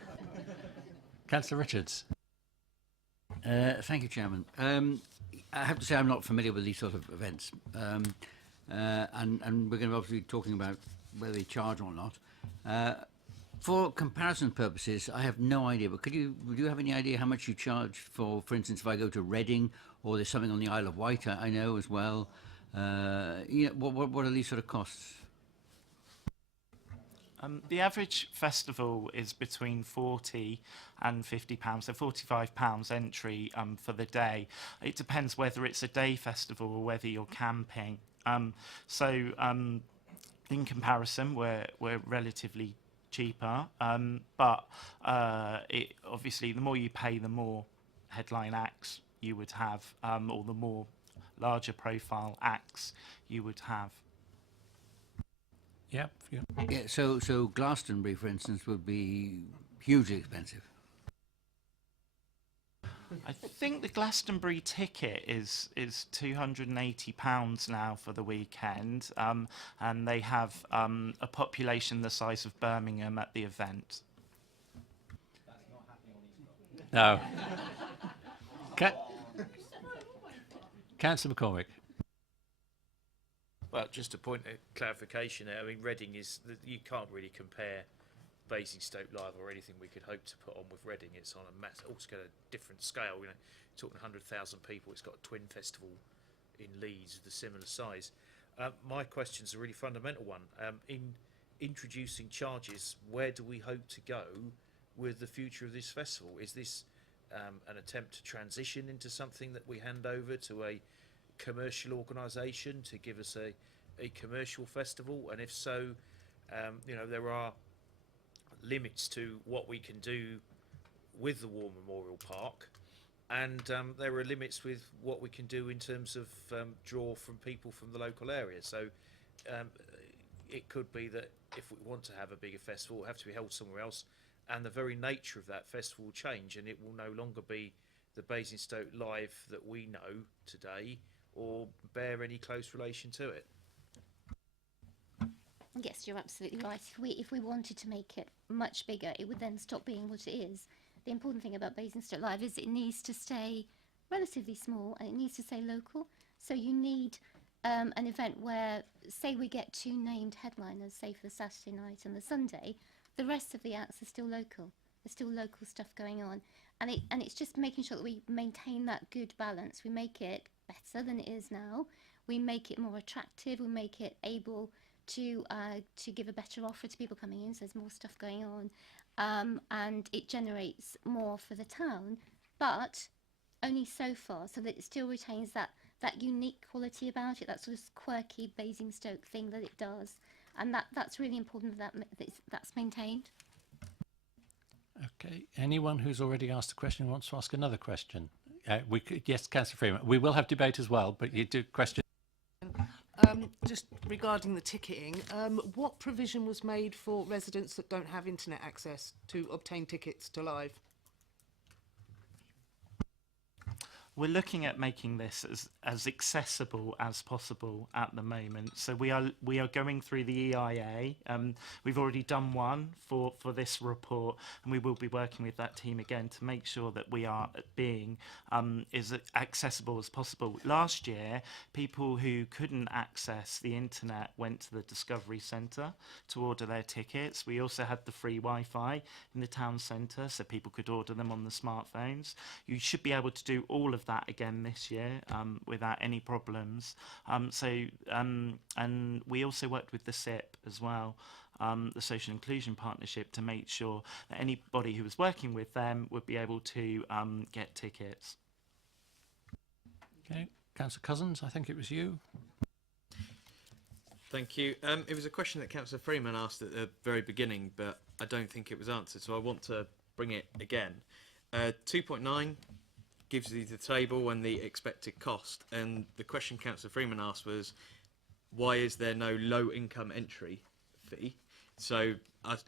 Councillor Richards. Thank you, Chairman. I have to say I'm not familiar with these sort of events, and we're going to obviously be talking about whether they charge or not. For comparison purposes, I have no idea, but would you have any idea how much you charge for instance, if I go to Reading, or there's something on the Isle of Wight, I know as well. What are these sort of costs? The average festival is between £40 and £50, so £45 entry for the day. It depends whether it's a day festival or whether you're camping. In comparison, we're relatively cheaper, but it obviously the more you pay, the more headline acts you would have, or the more larger profile acts you would have. Yep. Yeah. So Glastonbury, for instance, would be hugely expensive. I think the Glastonbury ticket is £280 now for the weekend, and they have a population the size of Birmingham at the event. No. Councillor McCormick. Well, just a point of clarification there. I mean, Reading you can't really compare Basingstoke Live or anything we could hope to put on with Reading. It's on a altogether different scale. You know, talking 100,000 people. It's got a twin festival in Leeds of the similar size. My question's a really fundamental one. In introducing charges, where do we hope to go with the future of this festival? Is this an attempt to transition into something that we hand over to a commercial organisation to give us a commercial festival? And if so, you know, there are limits to what we can do with the War Memorial Park, and there are limits with what we can do in terms of draw from people from the local area. So it could be that if we want to have a bigger festival, it will have to be held somewhere else, and the very nature of that festival will change, and it will no longer be the Basingstoke Live that we know today, or bear any close relation to it. Yes, you're absolutely right. If we wanted to make it much bigger, it would then stop being what it is. The important thing about Basingstoke Live is it needs to stay relatively small, and it needs to stay local. So you need an event where, say we get 2 named headliners, say for the Saturday night and the Sunday, the rest of the acts are still local. There's still local stuff going on. And it's just making sure that we maintain that good balance. We make it better than it is now. We make it more attractive. We make it able to give a better offer to people coming in, so there's more stuff going on, and it generates more for the town, but only so far, so that it still retains that unique quality about it, that sort of quirky Basingstoke thing that it does, and that's really important that's maintained. Okay. Anyone who's already asked a question wants to ask another question? Yes, Councillor Freeman. We will have debate as well, but you do question. Just regarding the ticketing, what provision was made for residents that don't have internet access to obtain tickets to Live? We're looking at making this as accessible as possible at the moment. So we are going through the EIA. We've already done one for this report, and we will be working with that team again to make sure that we are being as accessible as possible. Last year, people who couldn't access the internet went to the Discovery Centre to order their tickets. We also had the free Wi-Fi in the town centre, so people could order them on the smartphones. You should be able to do all of that again this year without any problems. And we also worked with the SIP as well, the Social Inclusion Partnership, to make sure that anybody who was working with them would be able to get tickets. Okay, Councillor Cousins, I think it was you. Thank you. It was a question that Councillor Freeman asked at the very beginning, but I don't think it was answered, so I want to bring it again. 2.9 gives you the table and the expected cost, and the question Councillor Freeman asked was, why is there no low income entry fee? So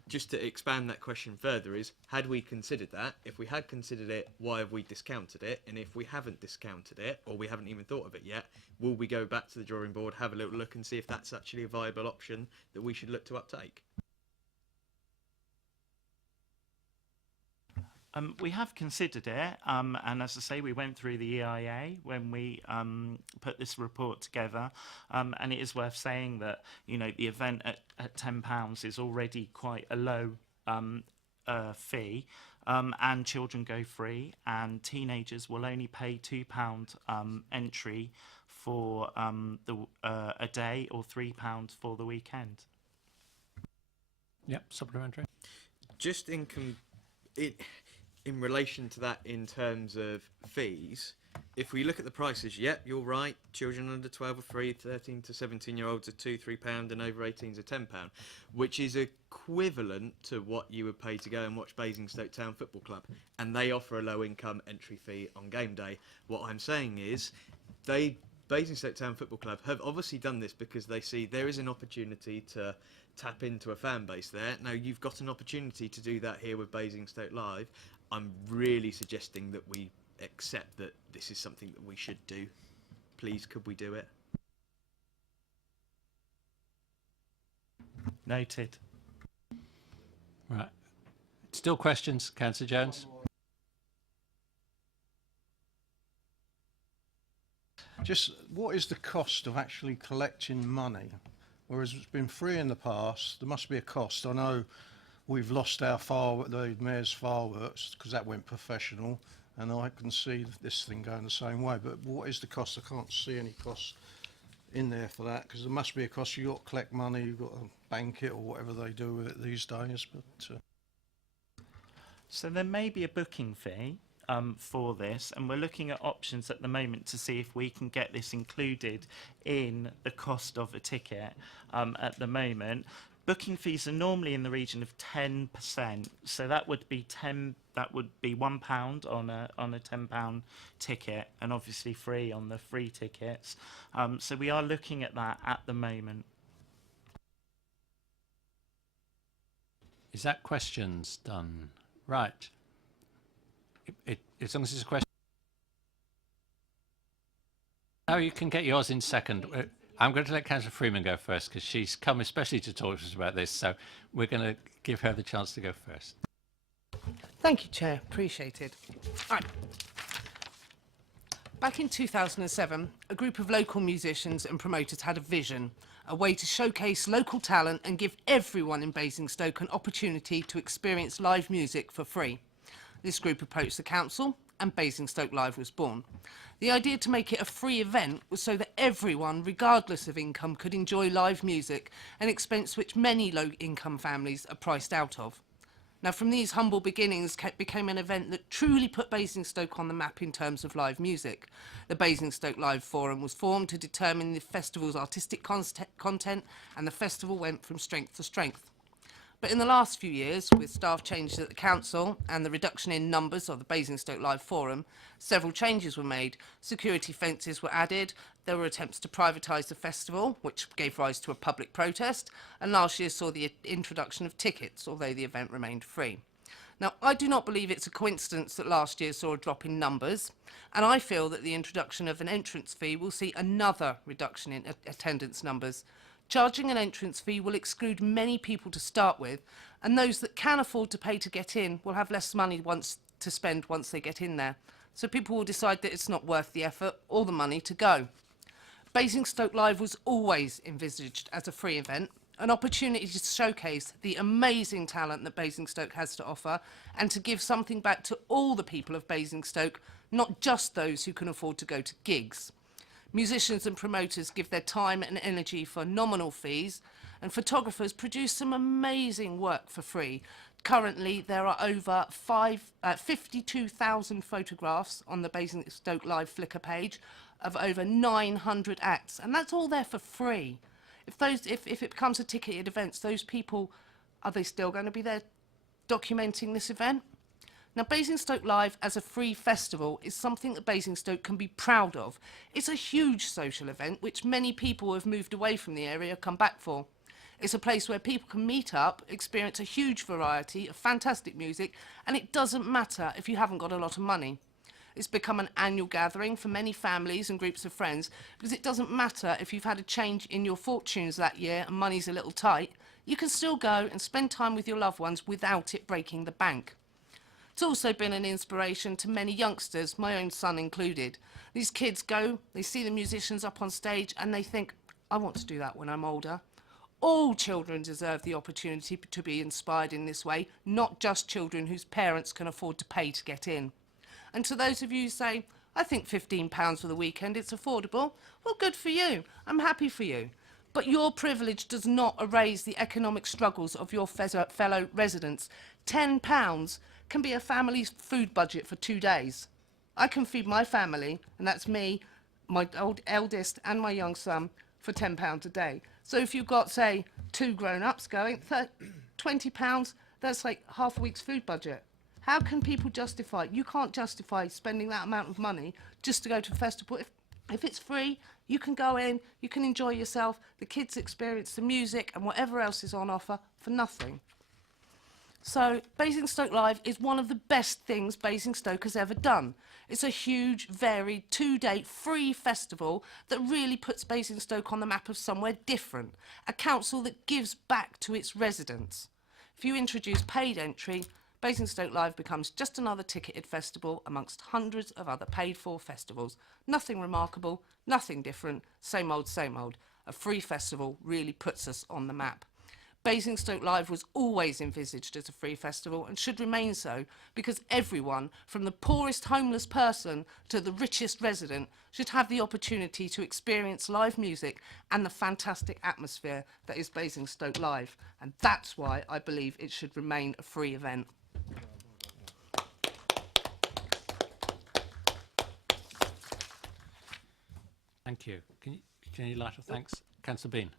just to expand that question further is, had we considered that? If we had considered it, why have we discounted it? And if we haven't discounted it, or we haven't even thought of it yet, will we go back to the drawing board, have a little look and see if that's actually a viable option that we should look to uptake? We have considered it, and as I say, we went through the EIA when we put this report together, and it is worth saying that, you know, the event at £10 is already quite a low fee, and children go free, and teenagers will only pay £2 entry for a day, or £3 for the weekend. Yep, supplementary. Just in relation to that, in terms of fees, if we look at the prices, yep, you're right, children under 12 are free, 13 to 17-year-olds are £2-3, and over 18s are £10, which is equivalent to what you would pay to go and watch Basingstoke Town Football Club, and they offer a low income entry fee on game day. What I'm saying is, Basingstoke Town Football Club have obviously done this because they see there is an opportunity to tap into a fan base there. Now, you've got an opportunity to do that here with Basingstoke Live. I'm really suggesting that we accept that this is something that we should do. Please, could we do it? Noted. Right. Still questions, Councillor Jones? Just what is the cost of actually collecting money? Whereas it's been free in the past, there must be a cost. I know we've lost the Mayor's fireworks because that went professional, and I can see this thing going the same way. But what is the cost? I can't see any cost in there for that, because there must be a cost. You've got to collect money, you've got to bank it, or whatever they do with it these days. But So there may be a booking fee for this, and we're looking at options at the moment to see if we can get this included in the cost of a ticket at the moment. Booking fees are normally in the region of 10%, so that would be £1 on a £10 ticket, and obviously free on the free tickets. So we are looking at that at the moment. Is that questions done? Right. As long as it's a question. Now you can get yours in second. I'm going to let Councillor Freeman go first because she's come especially to talk to us about this, so we're going to give her the chance to go first. Thank you, Chair. Appreciated. Right. Back in 2007, a group of local musicians and promoters had a vision, a way to showcase local talent and give everyone in Basingstoke an opportunity to experience live music for free. This group approached the council, and Basingstoke Live was born. The idea to make it a free event was so that everyone, regardless of income, could enjoy live music, an expense which many low-income families are priced out of. Now, from these humble beginnings became an event that truly put Basingstoke on the map in terms of live music. The Basingstoke Live Forum was formed to determine the festival's artistic content, and the festival went from strength to strength. But in the last few years, with staff changes at the council and the reduction in numbers of the Basingstoke Live Forum, several changes were made. Security fences were added, there were attempts to privatise the festival, which gave rise to a public protest, and last year saw the introduction of tickets, although the event remained free. Now, I do not believe it's a coincidence that last year saw a drop in numbers, and I feel that the introduction of an entrance fee will see another reduction in attendance numbers. Charging an entrance fee will exclude many people to start with, and those that can afford to pay to get in will have less money to spend once they get in there. So people will decide that it's not worth the effort or the money to go. Basingstoke Live was always envisaged as a free event, an opportunity to showcase the amazing talent that Basingstoke has to offer, and to give something back to all the people of Basingstoke, not just those who can afford to go to gigs. Musicians and promoters give their time and energy for nominal fees, and photographers produce some amazing work for free. Currently, there are over 52,000 photographs on the Basingstoke Live Flickr page of over 900 acts, and that's all there for free. If it becomes a ticketed event, those people, are they still going to be there documenting this event? Now, Basingstoke Live as a free festival is something that Basingstoke can be proud of. It's a huge social event which many people who have moved away from the area come back for. It's a place where people can meet up, experience a huge variety of fantastic music, and it doesn't matter if you haven't got a lot of money. It's become an annual gathering for many families and groups of friends because it doesn't matter if you've had a change in your fortunes that year and money's a little tight, you can still go and spend time with your loved ones without it breaking the bank. It's also been an inspiration to many youngsters, my own son included. These kids go, they see the musicians up on stage and they think, I want to do that when I'm older. All children deserve the opportunity to be inspired in this way, not just children whose parents can afford to pay to get in. And to those of you who say, I think £15 for the weekend, it's affordable, well, good for you. I'm happy for you. But your privilege does not erase the economic struggles of your fellow residents. £10 can be a family's food budget for 2 days. I can feed my family, and that's me, my eldest and my young son, for £10 a day. So if you've got, say, 2 grown-ups going, £20, that's like half a week's food budget. How can people justify? You can't justify spending that amount of money just to go to a festival. If it's free, you can go in, you can enjoy yourself, the kids experience the music and whatever else is on offer for nothing. So Basingstoke Live is one of the best things Basingstoke has ever done. It's a huge, varied, 2-day free festival that really puts Basingstoke on the map of somewhere different, a council that gives back to its residents. If you introduce paid entry, Basingstoke Live becomes just another ticketed festival amongst hundreds of other paid-for festivals. Nothing remarkable, nothing different, same old, same old. A free festival really puts us on the map. Basingstoke Live was always envisaged as a free festival and should remain so because everyone, from the poorest homeless person to the richest resident, should have the opportunity to experience live music and the fantastic atmosphere that is Basingstoke Live. And that's why I believe it should remain a free event. Thank you. Can you light of thanks? Councillor Bean.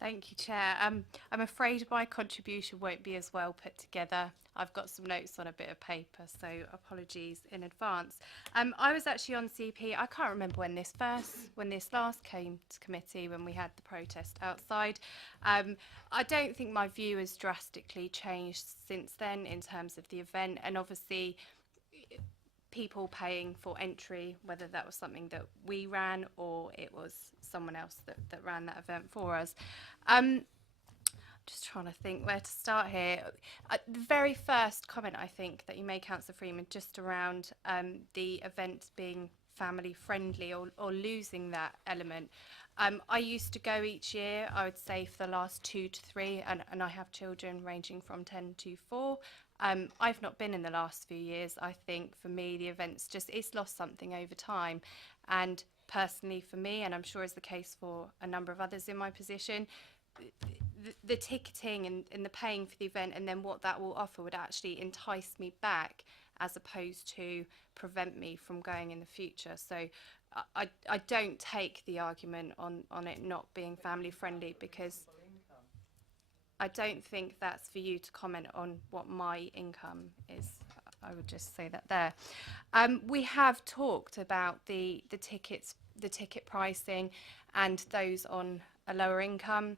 Thank you, Chair. I'm afraid my contribution won't be as well put together. I've got some notes on a bit of paper, so apologies in advance. I was actually on CP. I can't remember when this last came to committee, when we had the protest outside. I don't think my view has drastically changed since then in terms of the event, and obviously people paying for entry, whether that was something that we ran or it was someone else that ran that event for us. Just trying to think where to start here. The very first comment I think that you made, Councillor Freeman, just around the event being family friendly or losing that element. I used to go each year, I would say for the last 2 to 3, and I have children ranging from 10 to 4. I've not been in the last few years. I think for me the event's it's lost something over time, and personally for me, and I'm sure is the case for a number of others in my position, the ticketing and the paying for the event and then what that will offer would actually entice me back as opposed to prevent me from going in the future. So I don't take the argument on it not being family friendly, because I don't think that's for you to comment on what my income is. I would just say that there. We have talked about the ticket pricing and those on a lower income.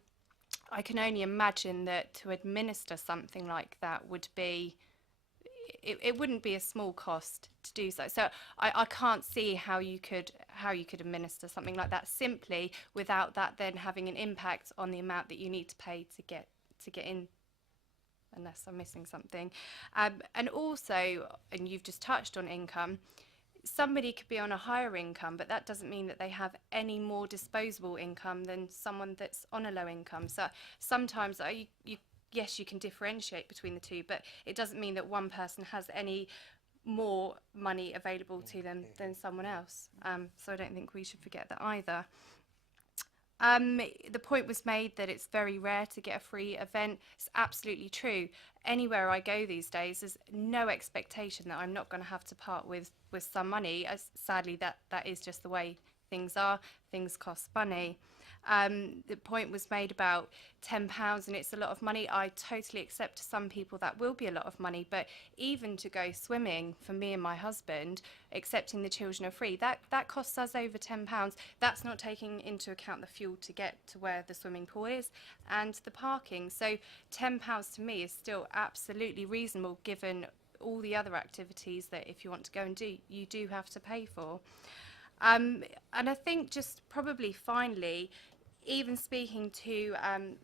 I can only imagine that to administer something like that would be, it wouldn't be a small cost to do so. So I can't see how you could administer something like that simply without that then having an impact on the amount that you need to pay to get in, unless I'm missing something. And also, and you've just touched on income, somebody could be on a higher income, but that doesn't mean that they have any more disposable income than someone that's on a low income. So sometimes yes, you can differentiate between the two, but it doesn't mean that one person has any more money available to them than someone else. So I don't think we should forget that either. The point was made that it's very rare to get a free event. It's absolutely true. Anywhere I go these days, there's no expectation that I'm not going to have to part with some money. As sadly, that is just the way things are. Things cost money. The point was made about £10 and it's a lot of money. I totally accept to some people that will be a lot of money, but even to go swimming for me and my husband, accepting the children are free, that costs us over £10. That's not taking into account the fuel to get to where the swimming pool is and the parking. So £10 to me is still absolutely reasonable given all the other activities that if you want to go and do, you do have to pay for. And I think just probably finally, even speaking to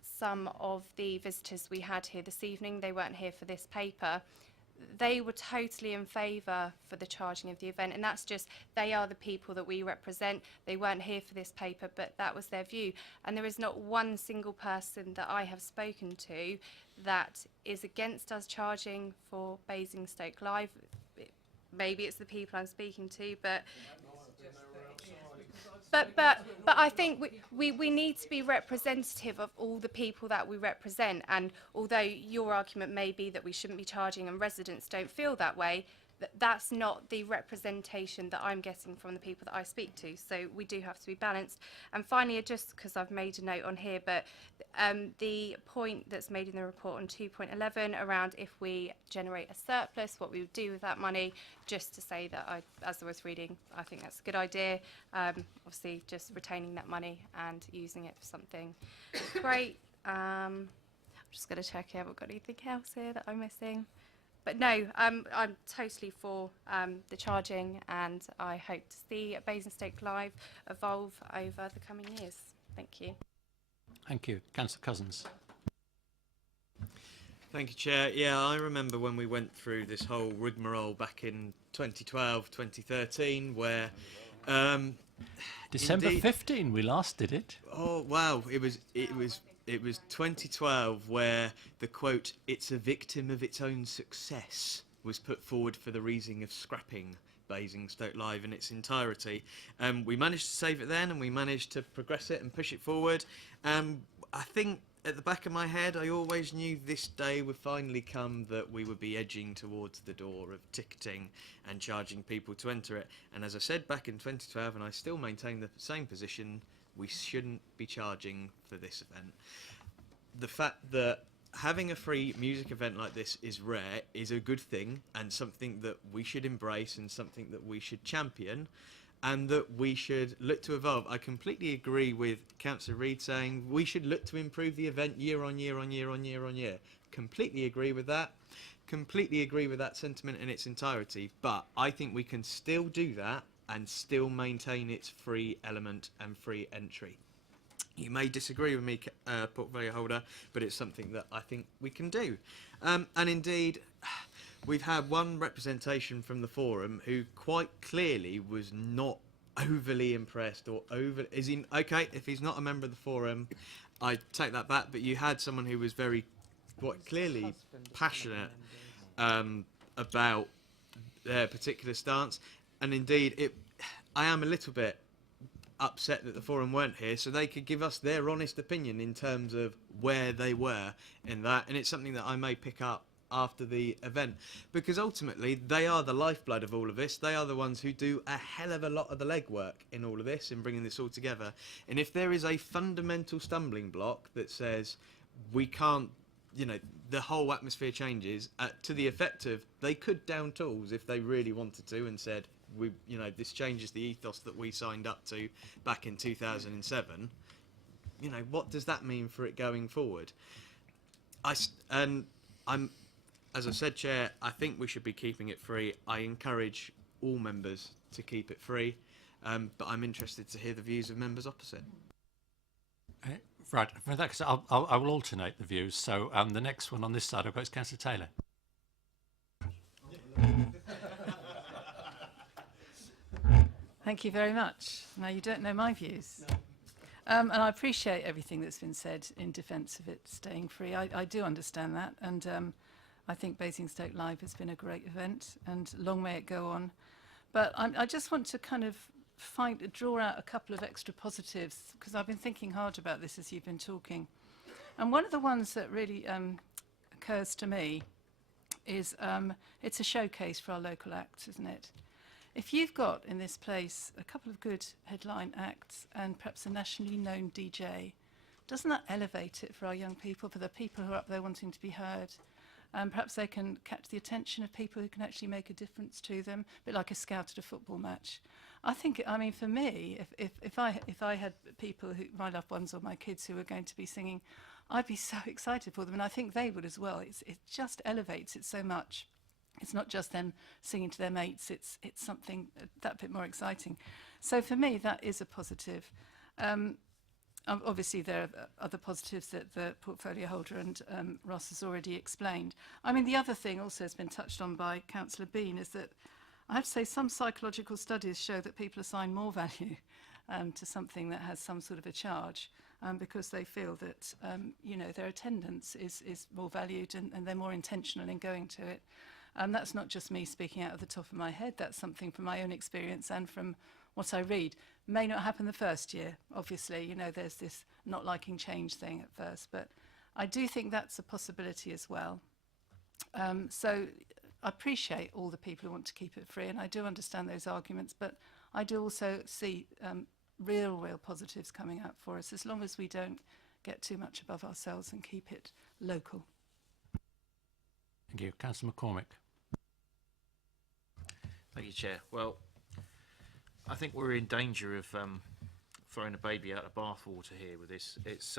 some of the visitors we had here this evening, they weren't here for this paper, they were totally in favour for the charging of the event, and that's just, they are the people that we represent. They weren't here for this paper, but that was their view. And there is not one single person that I have spoken to that is against us charging for Basingstoke Live. Maybe it's the people I'm speaking to, but I think we need to be representative of all the people that we represent, and although your argument may be that we shouldn't be charging and residents don't feel that way, that's not the representation that I'm getting from the people that I speak to. So we do have to be balanced. And finally, just because I've made a note on here, but the point that's made in the report on 2.11 around if we generate a surplus, what we would do with that money, just to say that as I was reading, I think that's a good idea. Obviously, just retaining that money and using it for something great. I'm just going to check I haven't got anything else here that I'm missing. But no, I'm totally for the charging, and I hope to see Basingstoke Live evolve over the coming years. Thank you. Thank you. Councillor Cousins. Thank you, Chair. Yeah, I remember when we went through this whole rigmarole back in 2012, 2013, where December 15 we last did it. Oh wow, it was 2012 where the quote, "It's a victim of its own success," was put forward for the reason of scrapping Basingstoke Live in its entirety. We managed to save it then, and we managed to progress it and push it forward. I think at the back of my head, I always knew this day would finally come, that we would be edging towards the door of ticketing and charging people to enter it. And as I said back in 2012, and I still maintain the same position, we shouldn't be charging for this event. The fact that having a free music event like this is rare is a good thing, and something that we should embrace and something that we should champion, and that we should look to evolve. I completely agree with Councillor Reid saying we should look to improve the event year on year on year on year on year. Completely agree with that. Completely agree with that sentiment in its entirety. But I think we can still do that and still maintain its free element and free entry. You may disagree with me, portfolio holder, but it's something that I think we can do. And indeed, we've had one representation from the forum who quite clearly was not overly impressed or okay, if he's not a member of the forum, I take that back, but you had someone who was very quite clearly passionate about their particular stance. And indeed, I am a little bit upset that the forum weren't here, so they could give us their honest opinion in terms of where they were in that. And it's something that I may pick up after the event, because ultimately they are the lifeblood of all of this. They are the ones who do a hell of a lot of the legwork in all of this, in bringing this all together. And if there is a fundamental stumbling block that says we can't, the whole atmosphere changes to the effect of they could down tools if they really wanted to, and said, this changes the ethos that we signed up to back in 2007. What does that mean for it going forward? As I said, Chair, I think we should be keeping it free. I encourage all members to keep it free, but I'm interested to hear the views of members opposite. Right, for that, I will alternate the views. So the next one on this side I've got is Councillor Taylor. Thank you very much. Now, you don't know my views. No. And I appreciate everything that's been said in defence of it staying free. I do understand that, and I think Basingstoke Live has been a great event, and long may it go on. But I just want to kind of draw out a couple of extra positives, because I've been thinking hard about this as you've been talking. And one of the ones that really occurs to me is it's a showcase for our local acts, isn't it? If you've got in this place a couple of good headline acts and perhaps a nationally known DJ, doesn't that elevate it for our young people, for the people who are up there wanting to be heard? Perhaps they can catch the attention of people who can actually make a difference to them, a bit like a scout at a football match. I think, I mean, for me, if I had people, my loved ones or my kids who were going to be singing, I'd be so excited for them, and I think they would as well. It just elevates it so much. It's not just them singing to their mates, it's something that bit more exciting. So for me, that is a positive. Obviously, there are other positives that the portfolio holder and Ross has already explained. I mean, the other thing also has been touched on by Councillor Bean is that I have to say some psychological studies show that people assign more value to something that has some sort of a charge because they feel that, you know, their attendance is more valued and they're more intentional in going to it. That's not just me speaking out of the top of my head, that's something from my own experience and from what I read. May not happen the first year, obviously, you know, there's this not liking change thing at first, but I do think that's a possibility as well. So I appreciate all the people who want to keep it free, and I do understand those arguments, but I do also see real positives coming out for us, as long as we don't get too much above ourselves and keep it local. Thank you. Councillor McCormick. Thank you, Chair. Well, I think we're in danger of throwing a baby out of the bathwater here with this. It's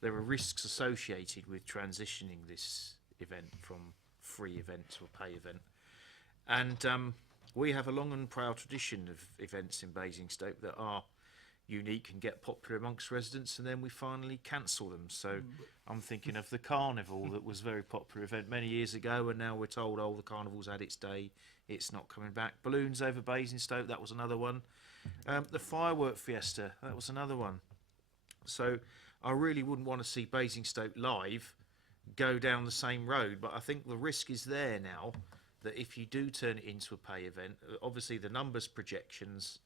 there are risks associated with transitioning this event from free event to a pay event, and we have a long and proud tradition of events in Basingstoke that are unique and get popular amongst residents, and then we finally cancel them. So I'm thinking of the carnival that was a very popular event many years ago, and now we're told, oh, the carnival's had its day, it's not coming back. Balloons over Basingstoke, that was another one. The firework fiesta, that was another one. So I really wouldn't want to see Basingstoke Live go down the same road, but I think the risk is there now that if you do turn it into a pay event, obviously the numbers projections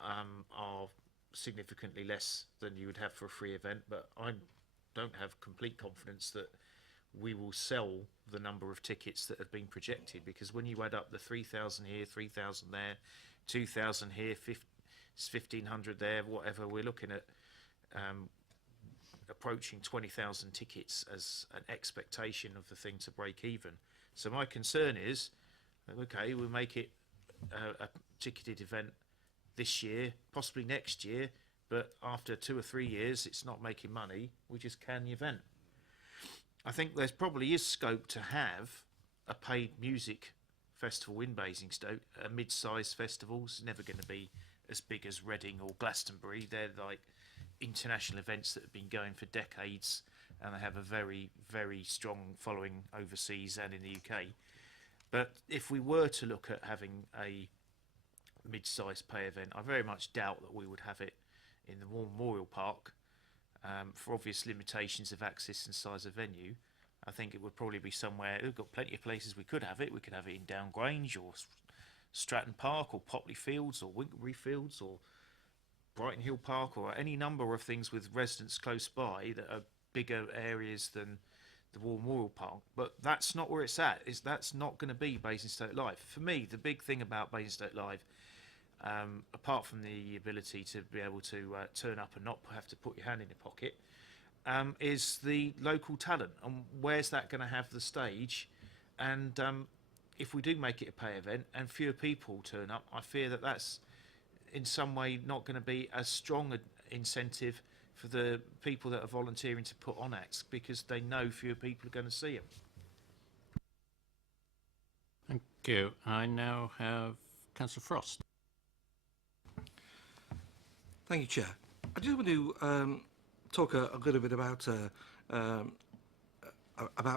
are significantly less than you would have for a free event, but I don't have complete confidence that we will sell the number of tickets that have been projected, because when you add up the 3,000 here, 3,000 there, 2,000 here, 1,500 there, whatever, we're looking at approaching 20,000 tickets as an expectation of the thing to break even. So my concern is, okay, we'll make it a ticketed event this year, possibly next year, but after 2 or 3 years it's not making money, we just can the event. I think there's probably is scope to have a paid music festival in Basingstoke. A mid-sized festival's never going to be as big as Reading or Glastonbury. They're like international events that have been going for decades, and they have a very, very strong following overseas and in the UK. But if we were to look at having a mid-sized pay event, I very much doubt that we would have it in the War Memorial Park for obvious limitations of access and size of venue. I think it would probably be somewhere, we've got plenty of places we could have it. We could have it in Downgrange or Stratton Park or Popley Fields or Winkelbury Fields or Brighton Hill Park, or any number of things with residents close by that are bigger areas than the War Memorial Park. But that's not where it's at. That's not going to be Basingstoke Live. For me, the big thing about Basingstoke Live, apart from the ability to be able to turn up and not have to put your hand in your pocket, is the local talent. And where's that going to have the stage? And if we do make it a pay event and fewer people turn up, I fear that that's in some way not going to be as strong an incentive for the people that are volunteering to put on acts, because they know fewer people are going to see them. Thank you. I now have Councillor Frost. Thank you, Chair. I just want to talk a little bit about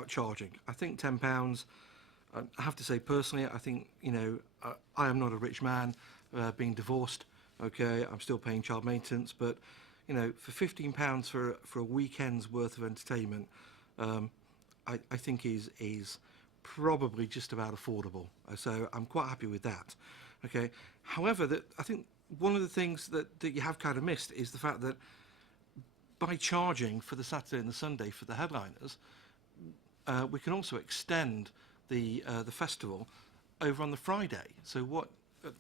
charging. I think £10. I have to say personally, I think, you know, I am not a rich man, being divorced. Okay, I'm still paying child maintenance, but you know, for £15 for a weekend's worth of entertainment, I think is probably just about affordable. So I'm quite happy with that. Okay. However, I think one of the things that you have kind of missed is the fact that by charging for the Saturday and the Sunday for the headliners, we can also extend the festival over on the Friday. So what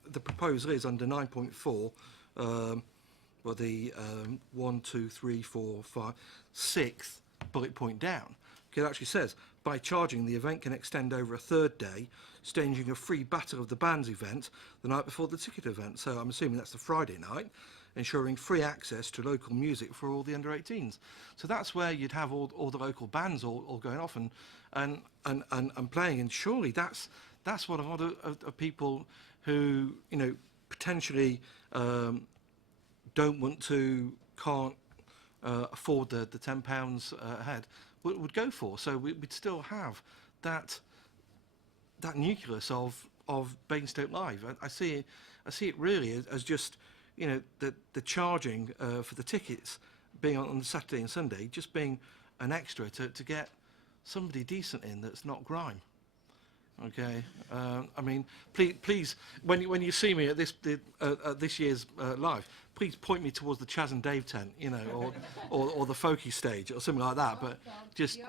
the proposal is under 9.4, well, the 1, 2, 3, 4, 5, 6th bullet point down. Okay, it actually says, by charging, the event can extend over a third day, staging a free Battle of the Bands event the night before the ticket event. So I'm assuming that's the Friday night, ensuring free access to local music for all the under 18s. So that's where you'd have all the local bands all going off and playing. And surely that's what a lot of people who, you know, potentially don't want to, can't afford the £10 a head would go for. So we'd still have that nucleus of Basingstoke Live. I see it really as just, you know, the charging for the tickets being on Saturday and Sunday, just being an extra to get somebody decent in that's not grime. Okay, I mean, please, when you see me at this year's live, please point me towards the Chaz and Dave tent, you know, or the folky stage or something like that. But just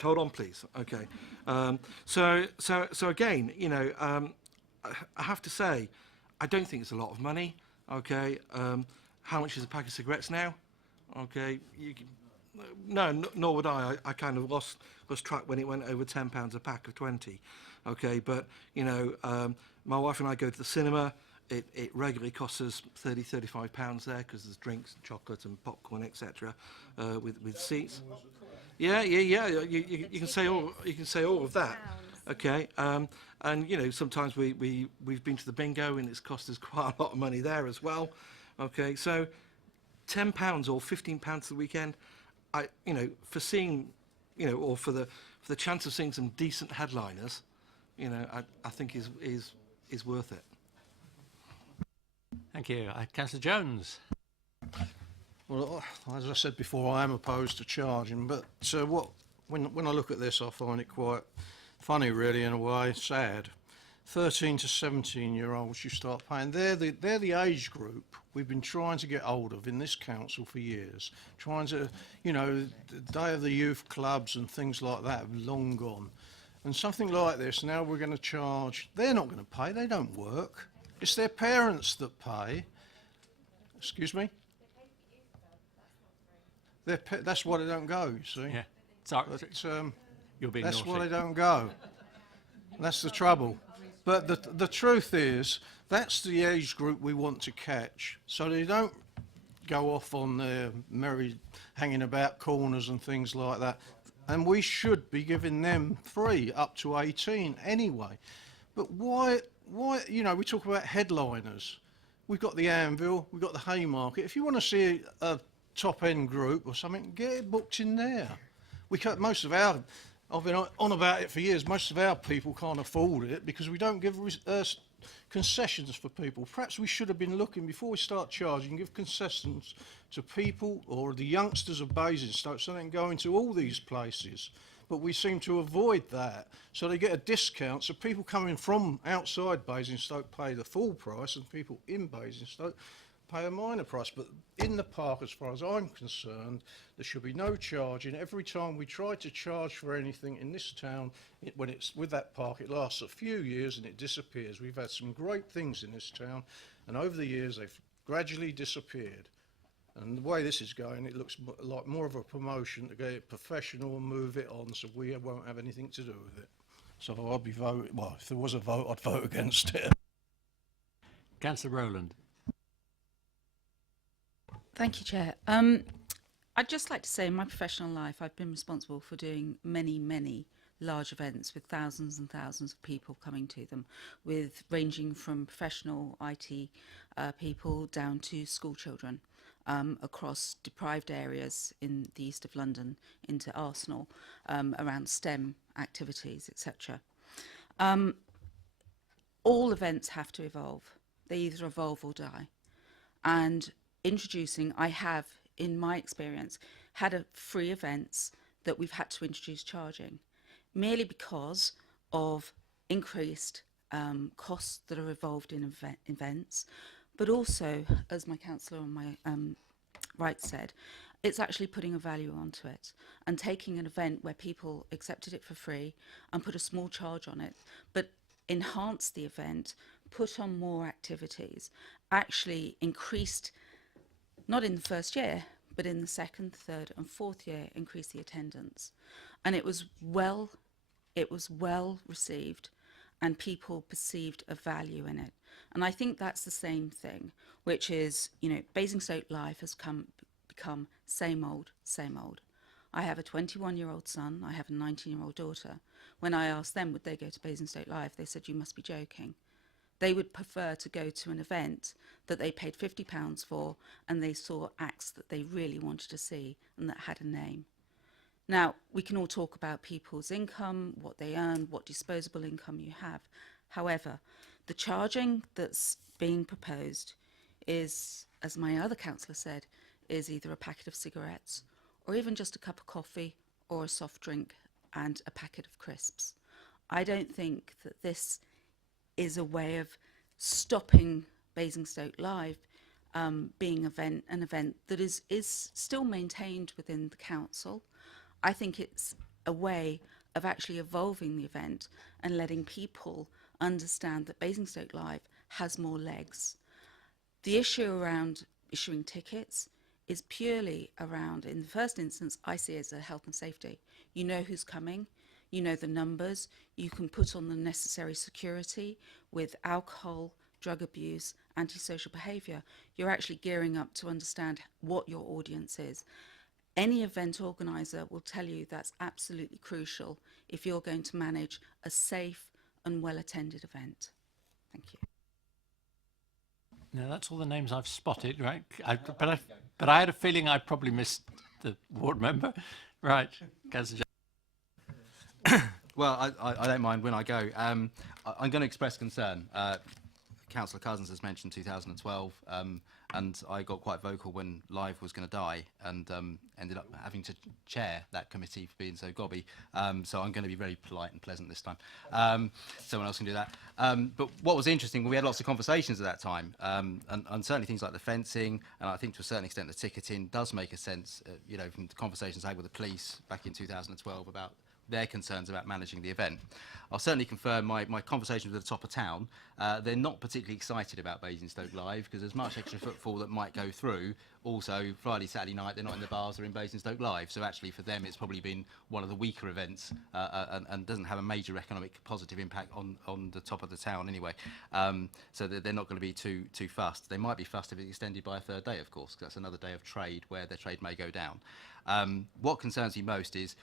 hold on, please. Okay. So again, you know, I have to say, I don't think it's a lot of money. Okay. How much is a pack of cigarettes now? Okay. No, nor would I. I kind of lost track when it went over £10 a pack of 20. Okay, but you know, my wife and I go to the cinema. It regularly costs us £35 there because there's drinks, chocolate, and popcorn, etc. With seats. Yeah. You can say all of that. Okay, and you know, sometimes we've been to the bingo and it's cost us quite a lot of money there as well. Okay, so £10 or £15 the weekend. You know, for seeing, you know, or for the chance of seeing some decent headliners, you know, I think is worth it. Thank you. Councillor Jones. Well, as I said before, I am opposed to charging, but when I look at this, I find it quite funny, really, in a way, sad. 13 to 17-year-olds you start paying. They're the age group we've been trying to get hold of in this council for years. Trying to, you know, the day of the youth clubs and things like that have long gone. And something like this, now we're going to charge. They're not going to pay. They don't work. It's their parents that pay. Excuse me? That's why they don't go, you see. Yeah. Sorry. But, you're being that's naughty. why they don't go. That's the trouble. But the truth is, that's the age group we want to catch, so they don't go off on their merry hanging about corners and things like that. And we should be giving them free up to 18 anyway. But why, you know, we talk about headliners. We've got the Anvil, we've got the Haymarket. If you want to see a top-end group or something, get it booked in there. Most of our, I've been on about it for years, most of our people can't afford it because we don't give concessions for people. Perhaps we should have been looking, before we start charging, give concessions to people or the youngsters of Basingstoke so they can go into all these places. But we seem to avoid that, so they get a discount, so people coming from outside Basingstoke pay the full price and people in Basingstoke pay a minor price. But in the park, as far as I'm concerned, there should be no charging. Every time we try to charge for anything in this town, when it's with that park, it lasts a few years and it disappears. We've had some great things in this town, and over the years they've gradually disappeared. And the way this is going, it looks like more of a promotion to get it professional and move it on, so we won't have anything to do with it. So I'll be voting, well, if there was a vote, I'd vote against it. Councillor Rowland. Thank you, Chair. I'd just like to say in my professional life, I've been responsible for doing many large events with thousands and thousands of people coming to them, with ranging from professional IT people down to school children. Across deprived areas in the east of London into Arsenal, around STEM activities, etc. All events have to evolve. They either evolve or die. And I have, in my experience, had free events that we've had to introduce charging, merely because of increased costs that are involved in events. But also, as my councillor on my right said, it's actually putting a value onto it and taking an event where people accepted it for free and put a small charge on it, but enhance the event, put on more activities, actually increased, not in the first year, but in the second, third and fourth year, increased the attendance. And it was well received, and people perceived a value in it. And I think that's the same thing, which is, you know, Basingstoke Live has become same old, same old. I have a 21-year-old son, I have a 19-year-old daughter. When I asked them would they go to Basingstoke Live, they said, you must be joking. They would prefer to go to an event that they paid £50 for and they saw acts that they really wanted to see and that had a name. Now, we can all talk about people's income, what they earn, what disposable income you have. However, the charging that's being proposed is, as my other councillor said, is either a packet of cigarettes or even just a cup of coffee or a soft drink and a packet of crisps. I don't think that this is a way of stopping Basingstoke Live being an event that is still maintained within the council. I think it's a way of actually evolving the event and letting people understand that Basingstoke Live has more legs. The issue around issuing tickets is purely around, in the first instance, I see it as a health and safety. You know who's coming, you know the numbers, you can put on the necessary security with alcohol, drug abuse, antisocial behaviour. You're actually gearing up to understand what your audience is. Any event organiser will tell you that's absolutely crucial if you're going to manage a safe and well-attended event. Thank you. Now, that's all the names I've spotted, right? But I had a feeling I probably missed the ward member. Right, Councillor. Well, I don't mind when I go. I'm going to express concern. Councillor Cousins has mentioned 2012, and I got quite vocal when Live was going to die, and ended up having to chair that committee for being so gobby. So I'm going to be very polite and pleasant this time. Someone else can do that. But what was interesting, we had lots of conversations at that time, and certainly things like the fencing, and I think to a certain extent the ticketing does make a sense, you know, from the conversations I had with the police back in 2012 about their concerns about managing the event. I'll certainly confirm my conversations with the top of town. They're not particularly excited about Basingstoke Live because there's much extra footfall that might go through. Also, Friday, Saturday night, they're not in the bars, they're in Basingstoke Live. So actually for them, it's probably been one of the weaker events and doesn't have a major economic positive impact on the top of the town anyway. So they're not going to be too fussed. They might be fussed if it's extended by a third day, of course, because that's another day of trade where their trade may go down. What concerns me most is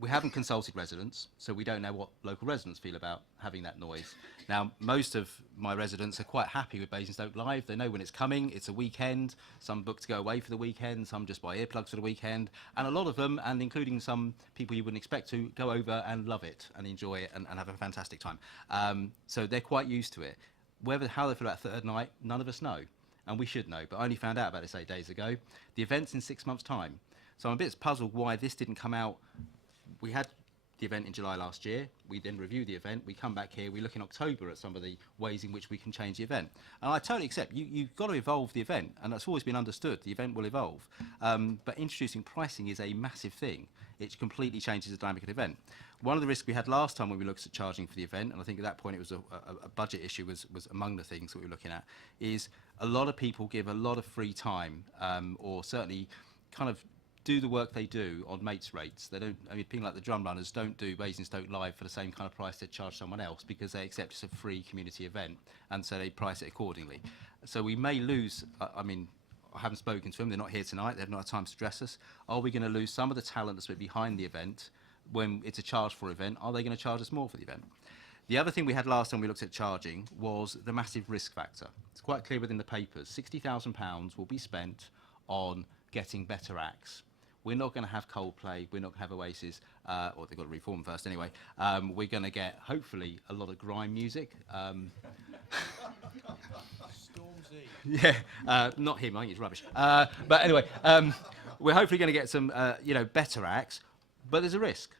we haven't consulted residents, so we don't know what local residents feel about having that noise. Now, most of my residents are quite happy with Basingstoke Live. They know when it's coming. It's a weekend. Some book to go away for the weekend. Some just buy earplugs for the weekend. And a lot of them, and including some people you wouldn't expect to, go over and love it and enjoy it and have a fantastic time. So they're quite used to it. How they feel about third night, none of us know. And we should know, but I only found out about this 8 days ago. The event's in 6 months' time. So I'm a bit puzzled why this didn't come out. We had the event in July last year. We then review the event. We come back here. We look in October at some of the ways in which we can change the event. And I totally accept you've got to evolve the event, and that's always been understood. The event will evolve. But introducing pricing is a massive thing. It completely changes the dynamic of the event. One of the risks we had last time when we looked at charging for the event, and I think at that point it was a budget issue was among the things that we were looking at, is a lot of people give a lot of free time, or certainly kind of do the work they do on mates rates. They don't, I mean, people like the drum runners don't do Basingstoke Live for the same kind of price they'd charge someone else because they accept it's a free community event, and so they price it accordingly. So we may lose, I mean, I haven't spoken to them, they're not here tonight, they have not had time to address us. Are we going to lose some of the talent that's behind the event when it's a charge for event? Are they going to charge us more for the event? The other thing we had last time we looked at charging was the massive risk factor. It's quite clear within the papers, £60,000 will be spent on getting better acts. We're not going to have Coldplay, we're not going to have Oasis, or they've got to reform first anyway. We're going to get, hopefully, a lot of grime music. Yeah, not him, I think he's rubbish. But anyway, we're hopefully going to get some, better acts, but there's a risk.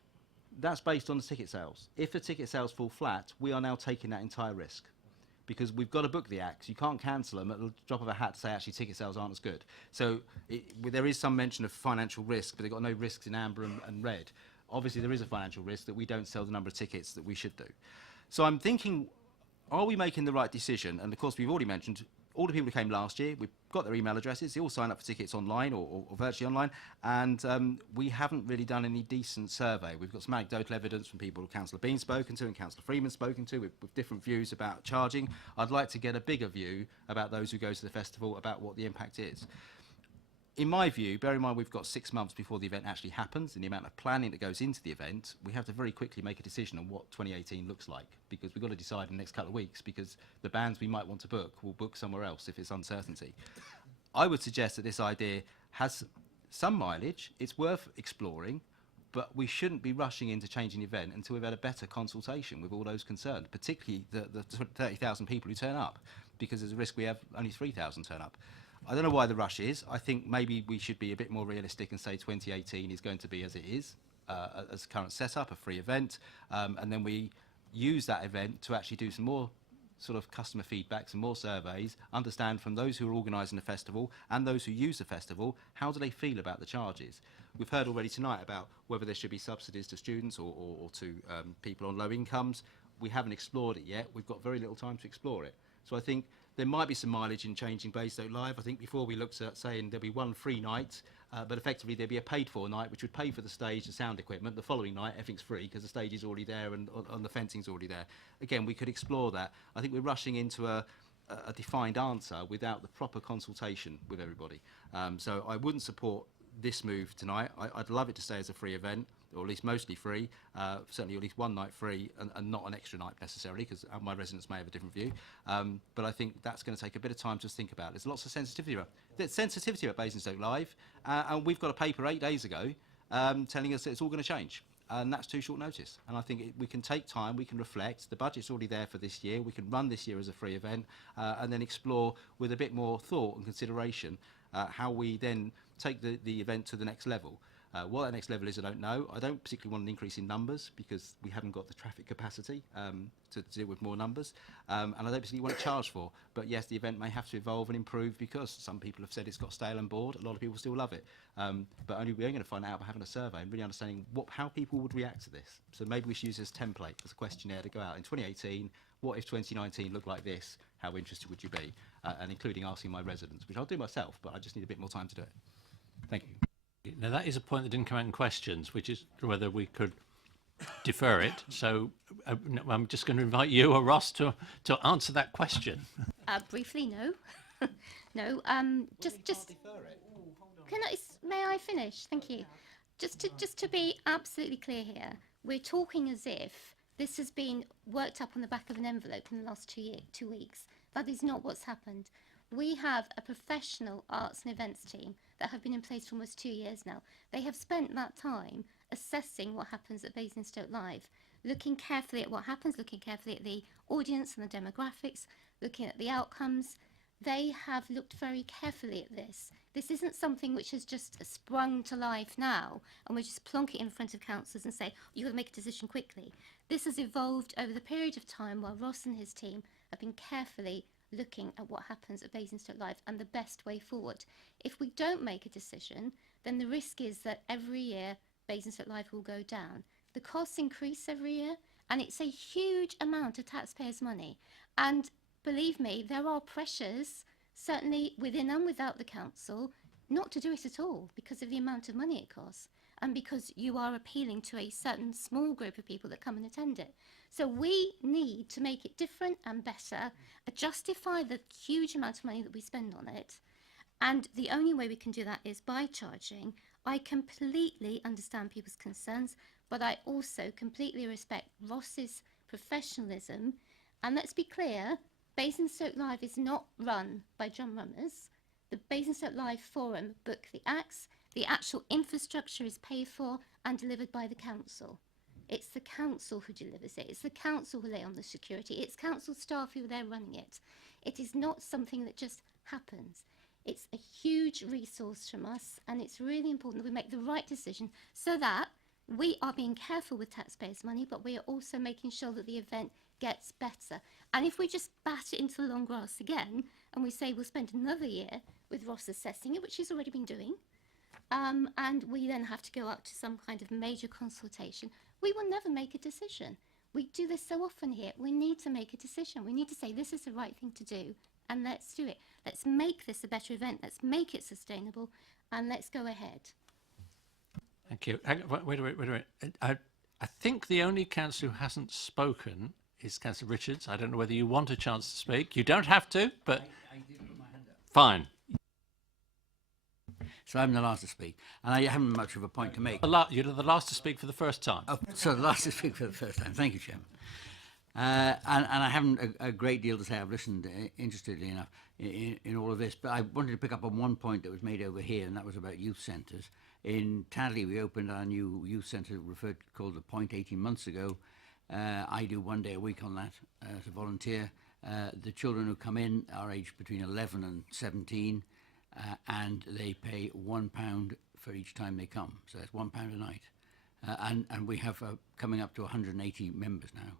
That's based on the ticket sales. If the ticket sales fall flat, we are now taking that entire risk, because we've got to book the acts. You can't cancel them at the drop of a hat to say actually ticket sales aren't as good. So there is some mention of financial risk, but they've got no risks in amber and red. Obviously there is a financial risk that we don't sell the number of tickets that we should do. So I'm thinking, are we making the right decision? And of course, we've already mentioned all the people who came last year, we've got their email addresses, they all sign up for tickets online or virtually online, and we haven't really done any decent survey. We've got some anecdotal evidence from people Councillor Bean's spoken to and Councillor Freeman's spoken to with different views about charging. I'd like to get a bigger view about those who go to the festival, about what the impact is. In my view, bear in mind we've got 6 months before the event actually happens, and the amount of planning that goes into the event, we have to very quickly make a decision on what 2018 looks like, because we've got to decide in the next couple of weeks, because the bands we might want to book will book somewhere else if it's uncertainty. I would suggest that this idea has some mileage, it's worth exploring, but we shouldn't be rushing into changing the event until we've had a better consultation with all those concerned, particularly the 30,000 people who turn up, because there's a risk we have only 3,000 turn up. I don't know why the rush is. I think maybe we should be a bit more realistic and say 2018 is going to be as it is, as current setup, a free event, and then we use that event to actually do some more sort of customer feedback, some more surveys, understand from those who are organising the festival and those who use the festival, how do they feel about the charges? We've heard already tonight about whether there should be subsidies to students or to people on low incomes. We haven't explored it yet. We've got very little time to explore it. So I think there might be some mileage in changing Basingstoke Live. I think before we looked at saying there'd be one free night, but effectively there'd be a paid-for night, which would pay for the stage and sound equipment. The following night, everything's free because the stage is already there and the fencing's already there. Again, we could explore that. I think we're rushing into a defined answer without the proper consultation with everybody. So I wouldn't support this move tonight. I'd love it to stay as a free event, or at least mostly free, certainly at least one night free and not an extra night necessarily, because my residents may have a different view. But I think that's going to take a bit of time to think about. There's lots of sensitivity about Basingstoke Live, and we've got a paper 8 days ago telling us that it's all going to change. And that's too short notice. And I think we can take time, we can reflect. The budget's already there for this year. We can run this year as a free event and then explore with a bit more thought and consideration how we then take the event to the next level. What that next level is, I don't know. I don't particularly want an increase in numbers because we haven't got the traffic capacity to deal with more numbers. And I don't particularly want to charge for. But yes, the event may have to evolve and improve because some people have said it's got stale and bored. A lot of people still love it. But only we're going to find out by having a survey and really understanding how people would react to this. So maybe we should use this template as a questionnaire to go out in 2018. What if 2019 looked like this? How interested would you be? And including asking my residents, which I'll do myself, but I just need a bit more time to do it. Thank you. Now, that is a point that didn't come out in questions, which is whether we could defer it. So I'm just going to invite you or Ross to answer that question. Briefly, no. No, just can may I finish? Thank you. Just to be absolutely clear here, we're talking as if this has been worked up on the back of an envelope in the last 2 weeks. That is not what's happened. We have a professional arts and events team that have been in place for almost 2 years now. They have spent that time assessing what happens at Basingstoke Live, looking carefully at what happens, looking carefully at the audience and the demographics, looking at the outcomes. They have looked very carefully at this. This isn't something which has just sprung to life now and we just plonk it in front of councillors and say, you've got to make a decision quickly. This has evolved over the period of time while Ross and his team have been carefully looking at what happens at Basingstoke Live and the best way forward. If we don't make a decision, then the risk is that every year Basingstoke Live will go down. The costs increase every year and it's a huge amount of taxpayers' money. And believe me, there are pressures, certainly within and without the council, not to do it at all because of the amount of money it costs and because you are appealing to a certain small group of people that come and attend it. So we need to make it different and better, justify the huge amount of money that we spend on it. And the only way we can do that is by charging. I completely understand people's concerns, but I also completely respect Ross's professionalism. And let's be clear, Basingstoke Live is not run by drum runners. The Basingstoke Live Forum book the acts. The actual infrastructure is paid for and delivered by the council. It's the council who delivers it. It's the council who lay on the security. It's council staff who are there running it. It is not something that just happens. It's a huge resource from us, and it's really important that we make the right decision so that we are being careful with taxpayers' money, but we are also making sure that the event gets better. And if we just bat it into the long grass again, and we say we'll spend another year with Ross assessing it, which he's already been doing, and we then have to go up to some kind of major consultation, we will never make a decision. We do this so often here. We need to make a decision. We need to say this is the right thing to do, and let's do it. Let's make this a better event. Let's make it sustainable, and let's go ahead. Thank you. Wait a minute. I think the only councillor who hasn't spoken is Councillor Richards. I don't know whether you want a chance to speak. You don't have to, but I did put my hand up. fine. So I'm the last to speak, and I haven't much of a point to make. You're the last to speak for the first time. Oh, so the last to speak for the first time. Thank you, Chairman. And I haven't a great deal to say. I've listened interestedly enough in all of this, but I wanted to pick up on one point that was made over here, and that was about youth centres. In Tadley, we opened our new youth centre called The Point 18 months ago. I do 1 day a week on that as a volunteer. The children who come in are aged between 11 and 17, and they pay £1 for each time they come. So that's £1 a night. And we have coming up to 180 members now.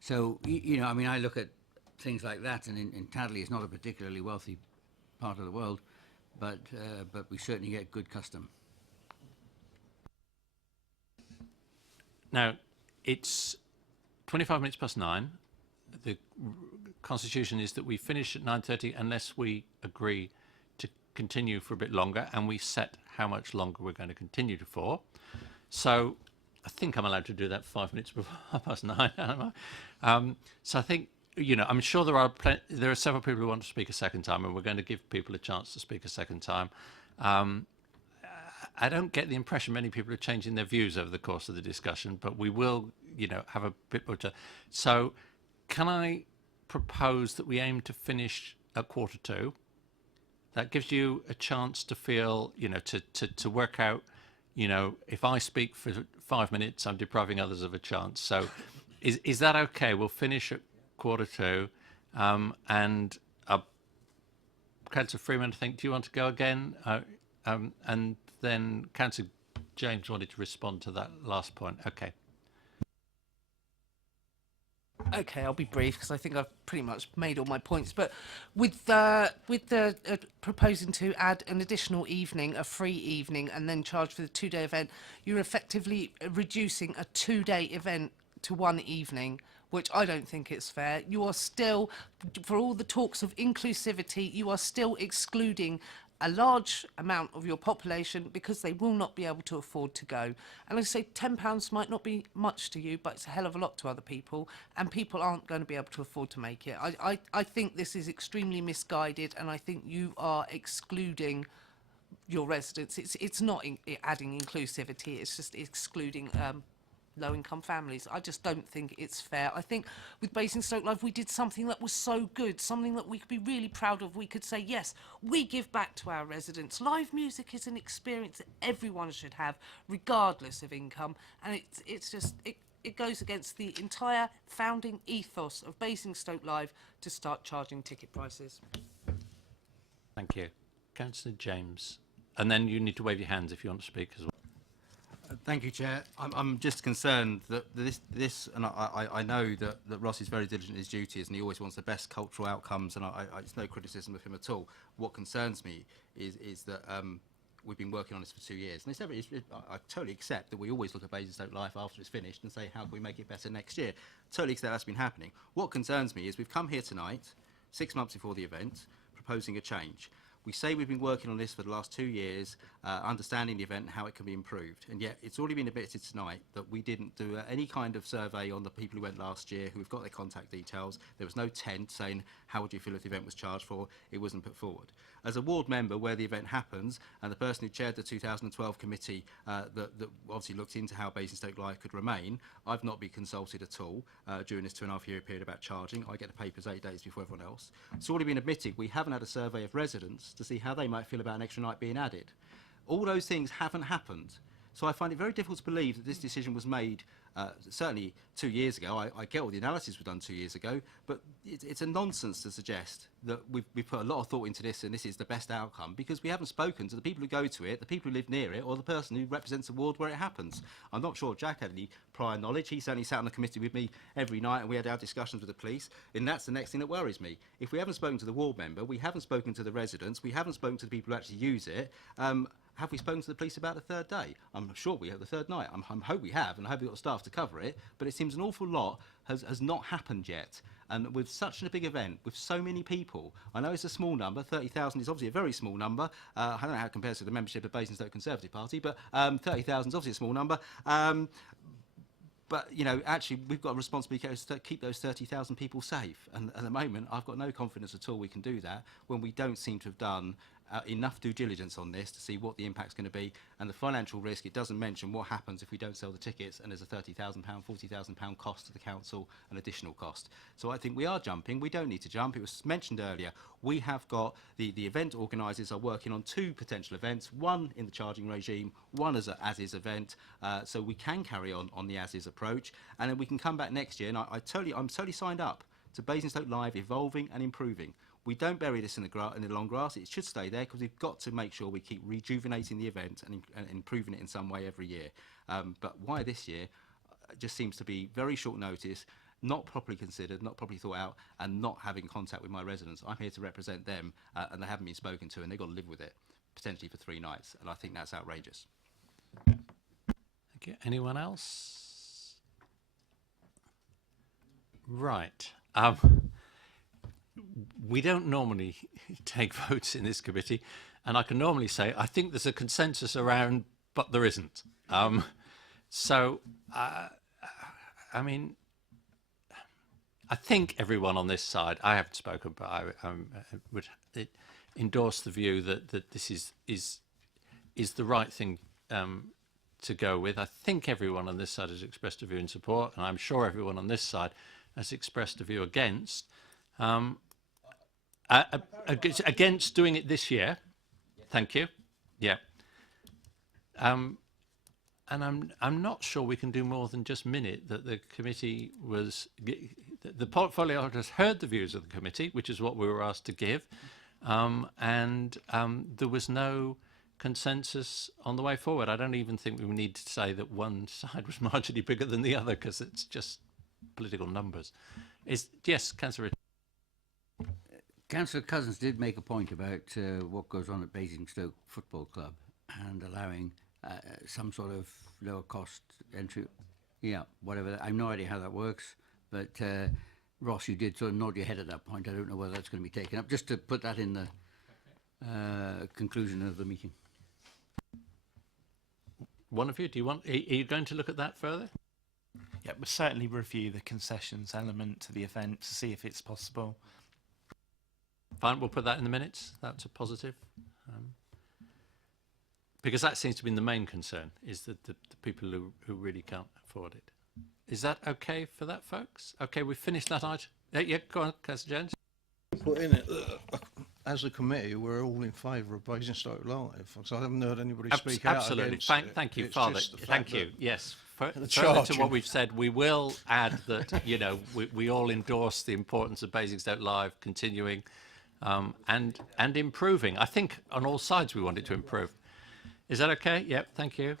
So, you know, I mean, I look at things like that, and in Tadley, it's not a particularly wealthy part of the world, but we certainly get good custom. Now, it's 25 minutes past 9. The constitution is that we finish at 9:30 unless we agree to continue for a bit longer, and we set how much longer we're going to continue for. So I think I'm allowed to do that 5 minutes before 9:30, am I? So I think, you know, I'm sure there are several people who want to speak a second time, and we're going to give people a chance to speak a second time. I don't get the impression many people are changing their views over the course of the discussion, but we will, you know, have a bit more to. So can I propose that we aim to finish at 1:45? That gives you a chance to feel, you know, to work out, you know, if I speak for 5 minutes, I'm depriving others of a chance. So is that okay? We'll finish at 1:45. And Councillor Freeman, I think, do you want to go again? And then Councillor James wanted to respond to that last point. Okay. Okay, I'll be brief because I think I've pretty much made all my points. But with proposing to add an additional evening, a free evening, and then charge for the 2-day event, you're effectively reducing a 2-day event to 1 evening, which I don't think is fair. You are still, for all the talks of inclusivity, you are still excluding a large amount of your population because they will not be able to afford to go. And I say £10 might not be much to you, but it's a hell of a lot to other people, and people aren't going to be able to afford to make it. I think this is extremely misguided, and I think you are excluding your residents. It's not adding inclusivity, it's just excluding low-income families. I just don't think it's fair. I think with Basingstoke Live, we did something that was so good, something that we could be really proud of. We could say, yes, we give back to our residents. Live music is an experience that everyone should have, regardless of income, and it goes against the entire founding ethos of Basingstoke Live to start charging ticket prices. Thank you. Councillor James. And then you need to wave your hands if you want to speak as well. Thank you, Chair. I'm just concerned that this and I know that Ross is very diligent in his duties and he always wants the best cultural outcomes, and it's no criticism of him at all. What concerns me is that we've been working on this for 2 years. And I totally accept that we always look at Basingstoke Life after it's finished and say, how can we make it better next year? Totally accept that's been happening. What concerns me is we've come here tonight, 6 months before the event, proposing a change. We say we've been working on this for the last 2 years, understanding the event and how it can be improved. And yet it's already been admitted tonight that we didn't do any kind of survey on the people who went last year, who've got their contact details. There was no tent saying, how would you feel if the event was charged for? It wasn't put forward. As a ward member where the event happens, and the person who chaired the 2012 committee that obviously looked into how Basingstoke Live could remain, I've not been consulted at all during this 2.5 year period about charging. I get the papers 8 days before everyone else. It's already been admitted we haven't had a survey of residents to see how they might feel about an extra night being added. All those things haven't happened. So I find it very difficult to believe that this decision was made certainly 2 years ago. I get all the analysis was done 2 years ago, but it's a nonsense to suggest that we've put a lot of thought into this and this is the best outcome, because we haven't spoken to the people who go to it, the people who live near it, or the person who represents the ward where it happens. I'm not sure Jack had any prior knowledge. He certainly sat on the committee with me every night and we had our discussions with the police, and that's the next thing that worries me. If we haven't spoken to the ward member, we haven't spoken to the residents, we haven't spoken to the people who actually use it, have we spoken to the police about the third day? I'm sure we have the third night. I hope we have, and I hope we've got staff to cover it. But it seems an awful lot has not happened yet. And with such a big event, with so many people, I know it's a small number, 30,000 is obviously a very small number. I don't know how it compares to the membership of Basingstoke Conservative Party, but 30,000 is obviously a small number. But, you know, actually, we've got a responsibility to keep those 30,000 people safe. And at the moment, I've got no confidence at all we can do that when we don't seem to have done enough due diligence on this to see what the impact's going to be. And the financial risk, it doesn't mention what happens if we don't sell the tickets and there's a £30,000, £40,000 cost to the council, an additional cost. So I think we are jumping. We don't need to jump. It was mentioned earlier. We have got, the event organisers are working on 2 potential events, one in the charging regime, one as a as-is event, so we can carry on the as-is approach. And then we can come back next year, and I'm totally signed up to Basingstoke Live evolving and improving. We don't bury this in the long grass. It should stay there because we've got to make sure we keep rejuvenating the event and improving it in some way every year. But why this year just seems to be very short notice, not properly considered, not properly thought out, and not having contact with my residents. I'm here to represent them, and they haven't been spoken to, and they've got to live with it, potentially for 3 nights, and I think that's outrageous. Thank you. Anyone else? Right. We don't normally take votes in this committee, and I can normally say I think there's a consensus around, but there isn't. I mean, I think everyone on this side, I haven't spoken, but I would endorse the view that this is the right thing to go with. I think everyone on this side has expressed a view in support, and I'm sure everyone on this side has expressed a view against. Against doing it this year. Thank you. Yeah. And I'm not sure we can do more than just minute that the committee was, the portfolio has heard the views of the committee, which is what we were asked to give, and there was no consensus on the way forward. I don't even think we need to say that one side was marginally bigger than the other, because it's just political numbers. Yes, Councillor Richard. Councillor Cousins did make a point about what goes on at Basingstoke Football Club and allowing some sort of lower cost entry. Yeah, whatever. I have no idea how that works, but Ross, you did sort of nod your head at that point. I don't know whether that's going to be taken up. Just to put that in the conclusion of the meeting. One of you, are you going to look at that further? Yeah, we'll certainly review the concessions element to the event to see if it's possible. Fine, we'll put that in the minutes. That's a positive. Because that seems to be the main concern, is that the people who really can't afford it. Is that okay for that, folks? Okay, we've finished that item. Yeah, go on, Councillor Jones. Put in it, as a committee, we're all in favour of Basingstoke Live, because I haven't heard anybody speak out against it. Thank you, It's Father. just the fact Thank you. that Yes. Further to charging. what we've said, we will add that, you know, we all endorse the importance of Basingstoke Live continuing and improving. I think on all sides we want it to improve. Is that okay? Yep, thank you.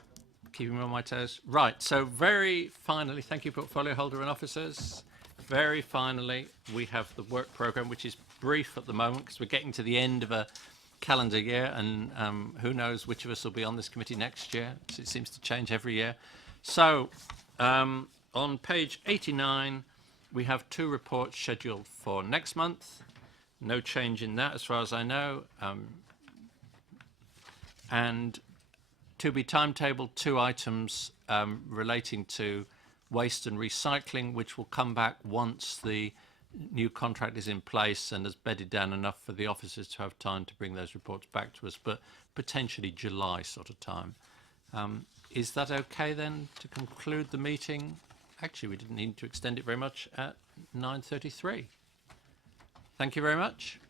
Keeping me on my toes. Right, so very finally, thank you, portfolio holder and officers. Very finally, we have the work programme, which is brief at the moment because we're getting to the end of a calendar year, and who knows which of us will be on this committee next year. So it seems to change every year. So on page 89, we have 2 reports scheduled for next month. No change in that as far as I know. And to be timetabled, 2 items relating to waste and recycling, which will come back once the new contract is in place and has bedded down enough for the officers to have time to bring those reports back to us, but potentially July sort of time. Is that okay then to conclude the meeting? Actually, we didn't need to extend it very much at 9:33. Thank you very much.